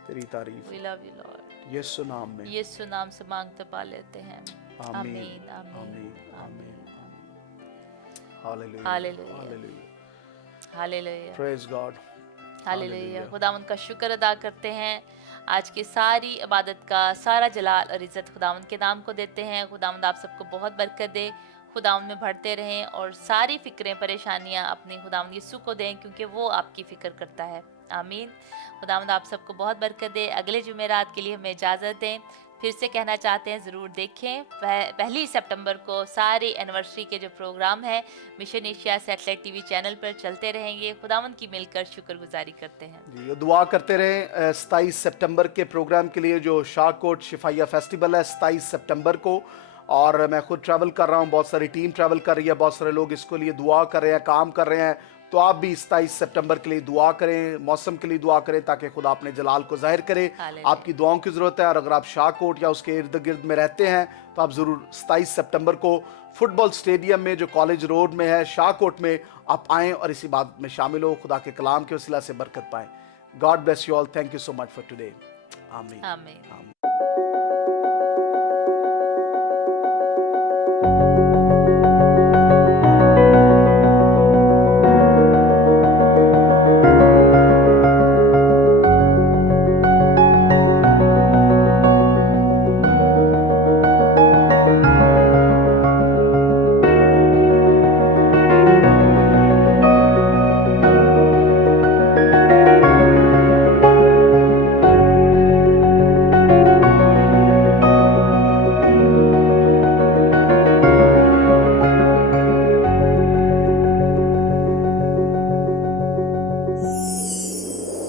तेरी तारीफ वी लव यू लॉर्ड यीशु नाम में। यीशु नाम से मांगते पा लेते हैं आमीन आमीन आमीन आमीन आमीन hallelujah hallelujah hallelujah hallelujah praise God hallelujah खुदावंद का शुक्र अदा करते हैं आज की सारी इबादत का सारा जलाल और इज़्ज़त खुदावंद के नाम को देते हैं। खुदावंद आप सबको बहुत बरकत दे, खुदावंद में बढ़ते रहें और सारी फ़िक्रें परेशानियां अपनी खुदावंद यीशु को दें क्योंकि वो आपकी फ़िक्र करता है। आमीन। खुदावंद आप सबको बहुत बरकत दे। अगले जुमेरात के लिए हमें इजाज़त दें। फिर से कहना चाहते हैं ज़रूर देखें 1 सितंबर को सारे एनिवर्सरी के जो प्रोग्राम है mission Asia satellite TV channel पर चलते रहेंगे। खुदावंद की मिलकर शुक्रगुजारी करते हैं जी, दुआ करते रहें। 27 सितंबर के प्रोग्राम के लिए जो शाहकोट शिफाइया फेस्टिवल है 27 सितंबर को, और मैं खुद ट्रैवल कर रहा हूँ, बहुत सारी टीम ट्रैवल कर रही है, बहुत सारे लोग इसके लिए दुआ कर रहे हैं, काम कर रहे हैं। तो आप भी 27 सितंबर के लिए दुआ करें, मौसम के लिए दुआ करें ताकि खुदा अपने जलाल को जाहिर करे। आपकी दुआओं की ज़रूरत है। और अगर आप शाहकोट या उसके इर्द गिर्द में रहते हैं तो आप ज़रूर 27 सितंबर को फुटबॉल स्टेडियम में जो कॉलेज रोड में है शाहकोट में आप आएँ और इसी बात में शामिल हो, खुदा के कलाम के वसीला से बरकत पाएँ। God bless you all. Thank you so much for today. आमीन आमीन।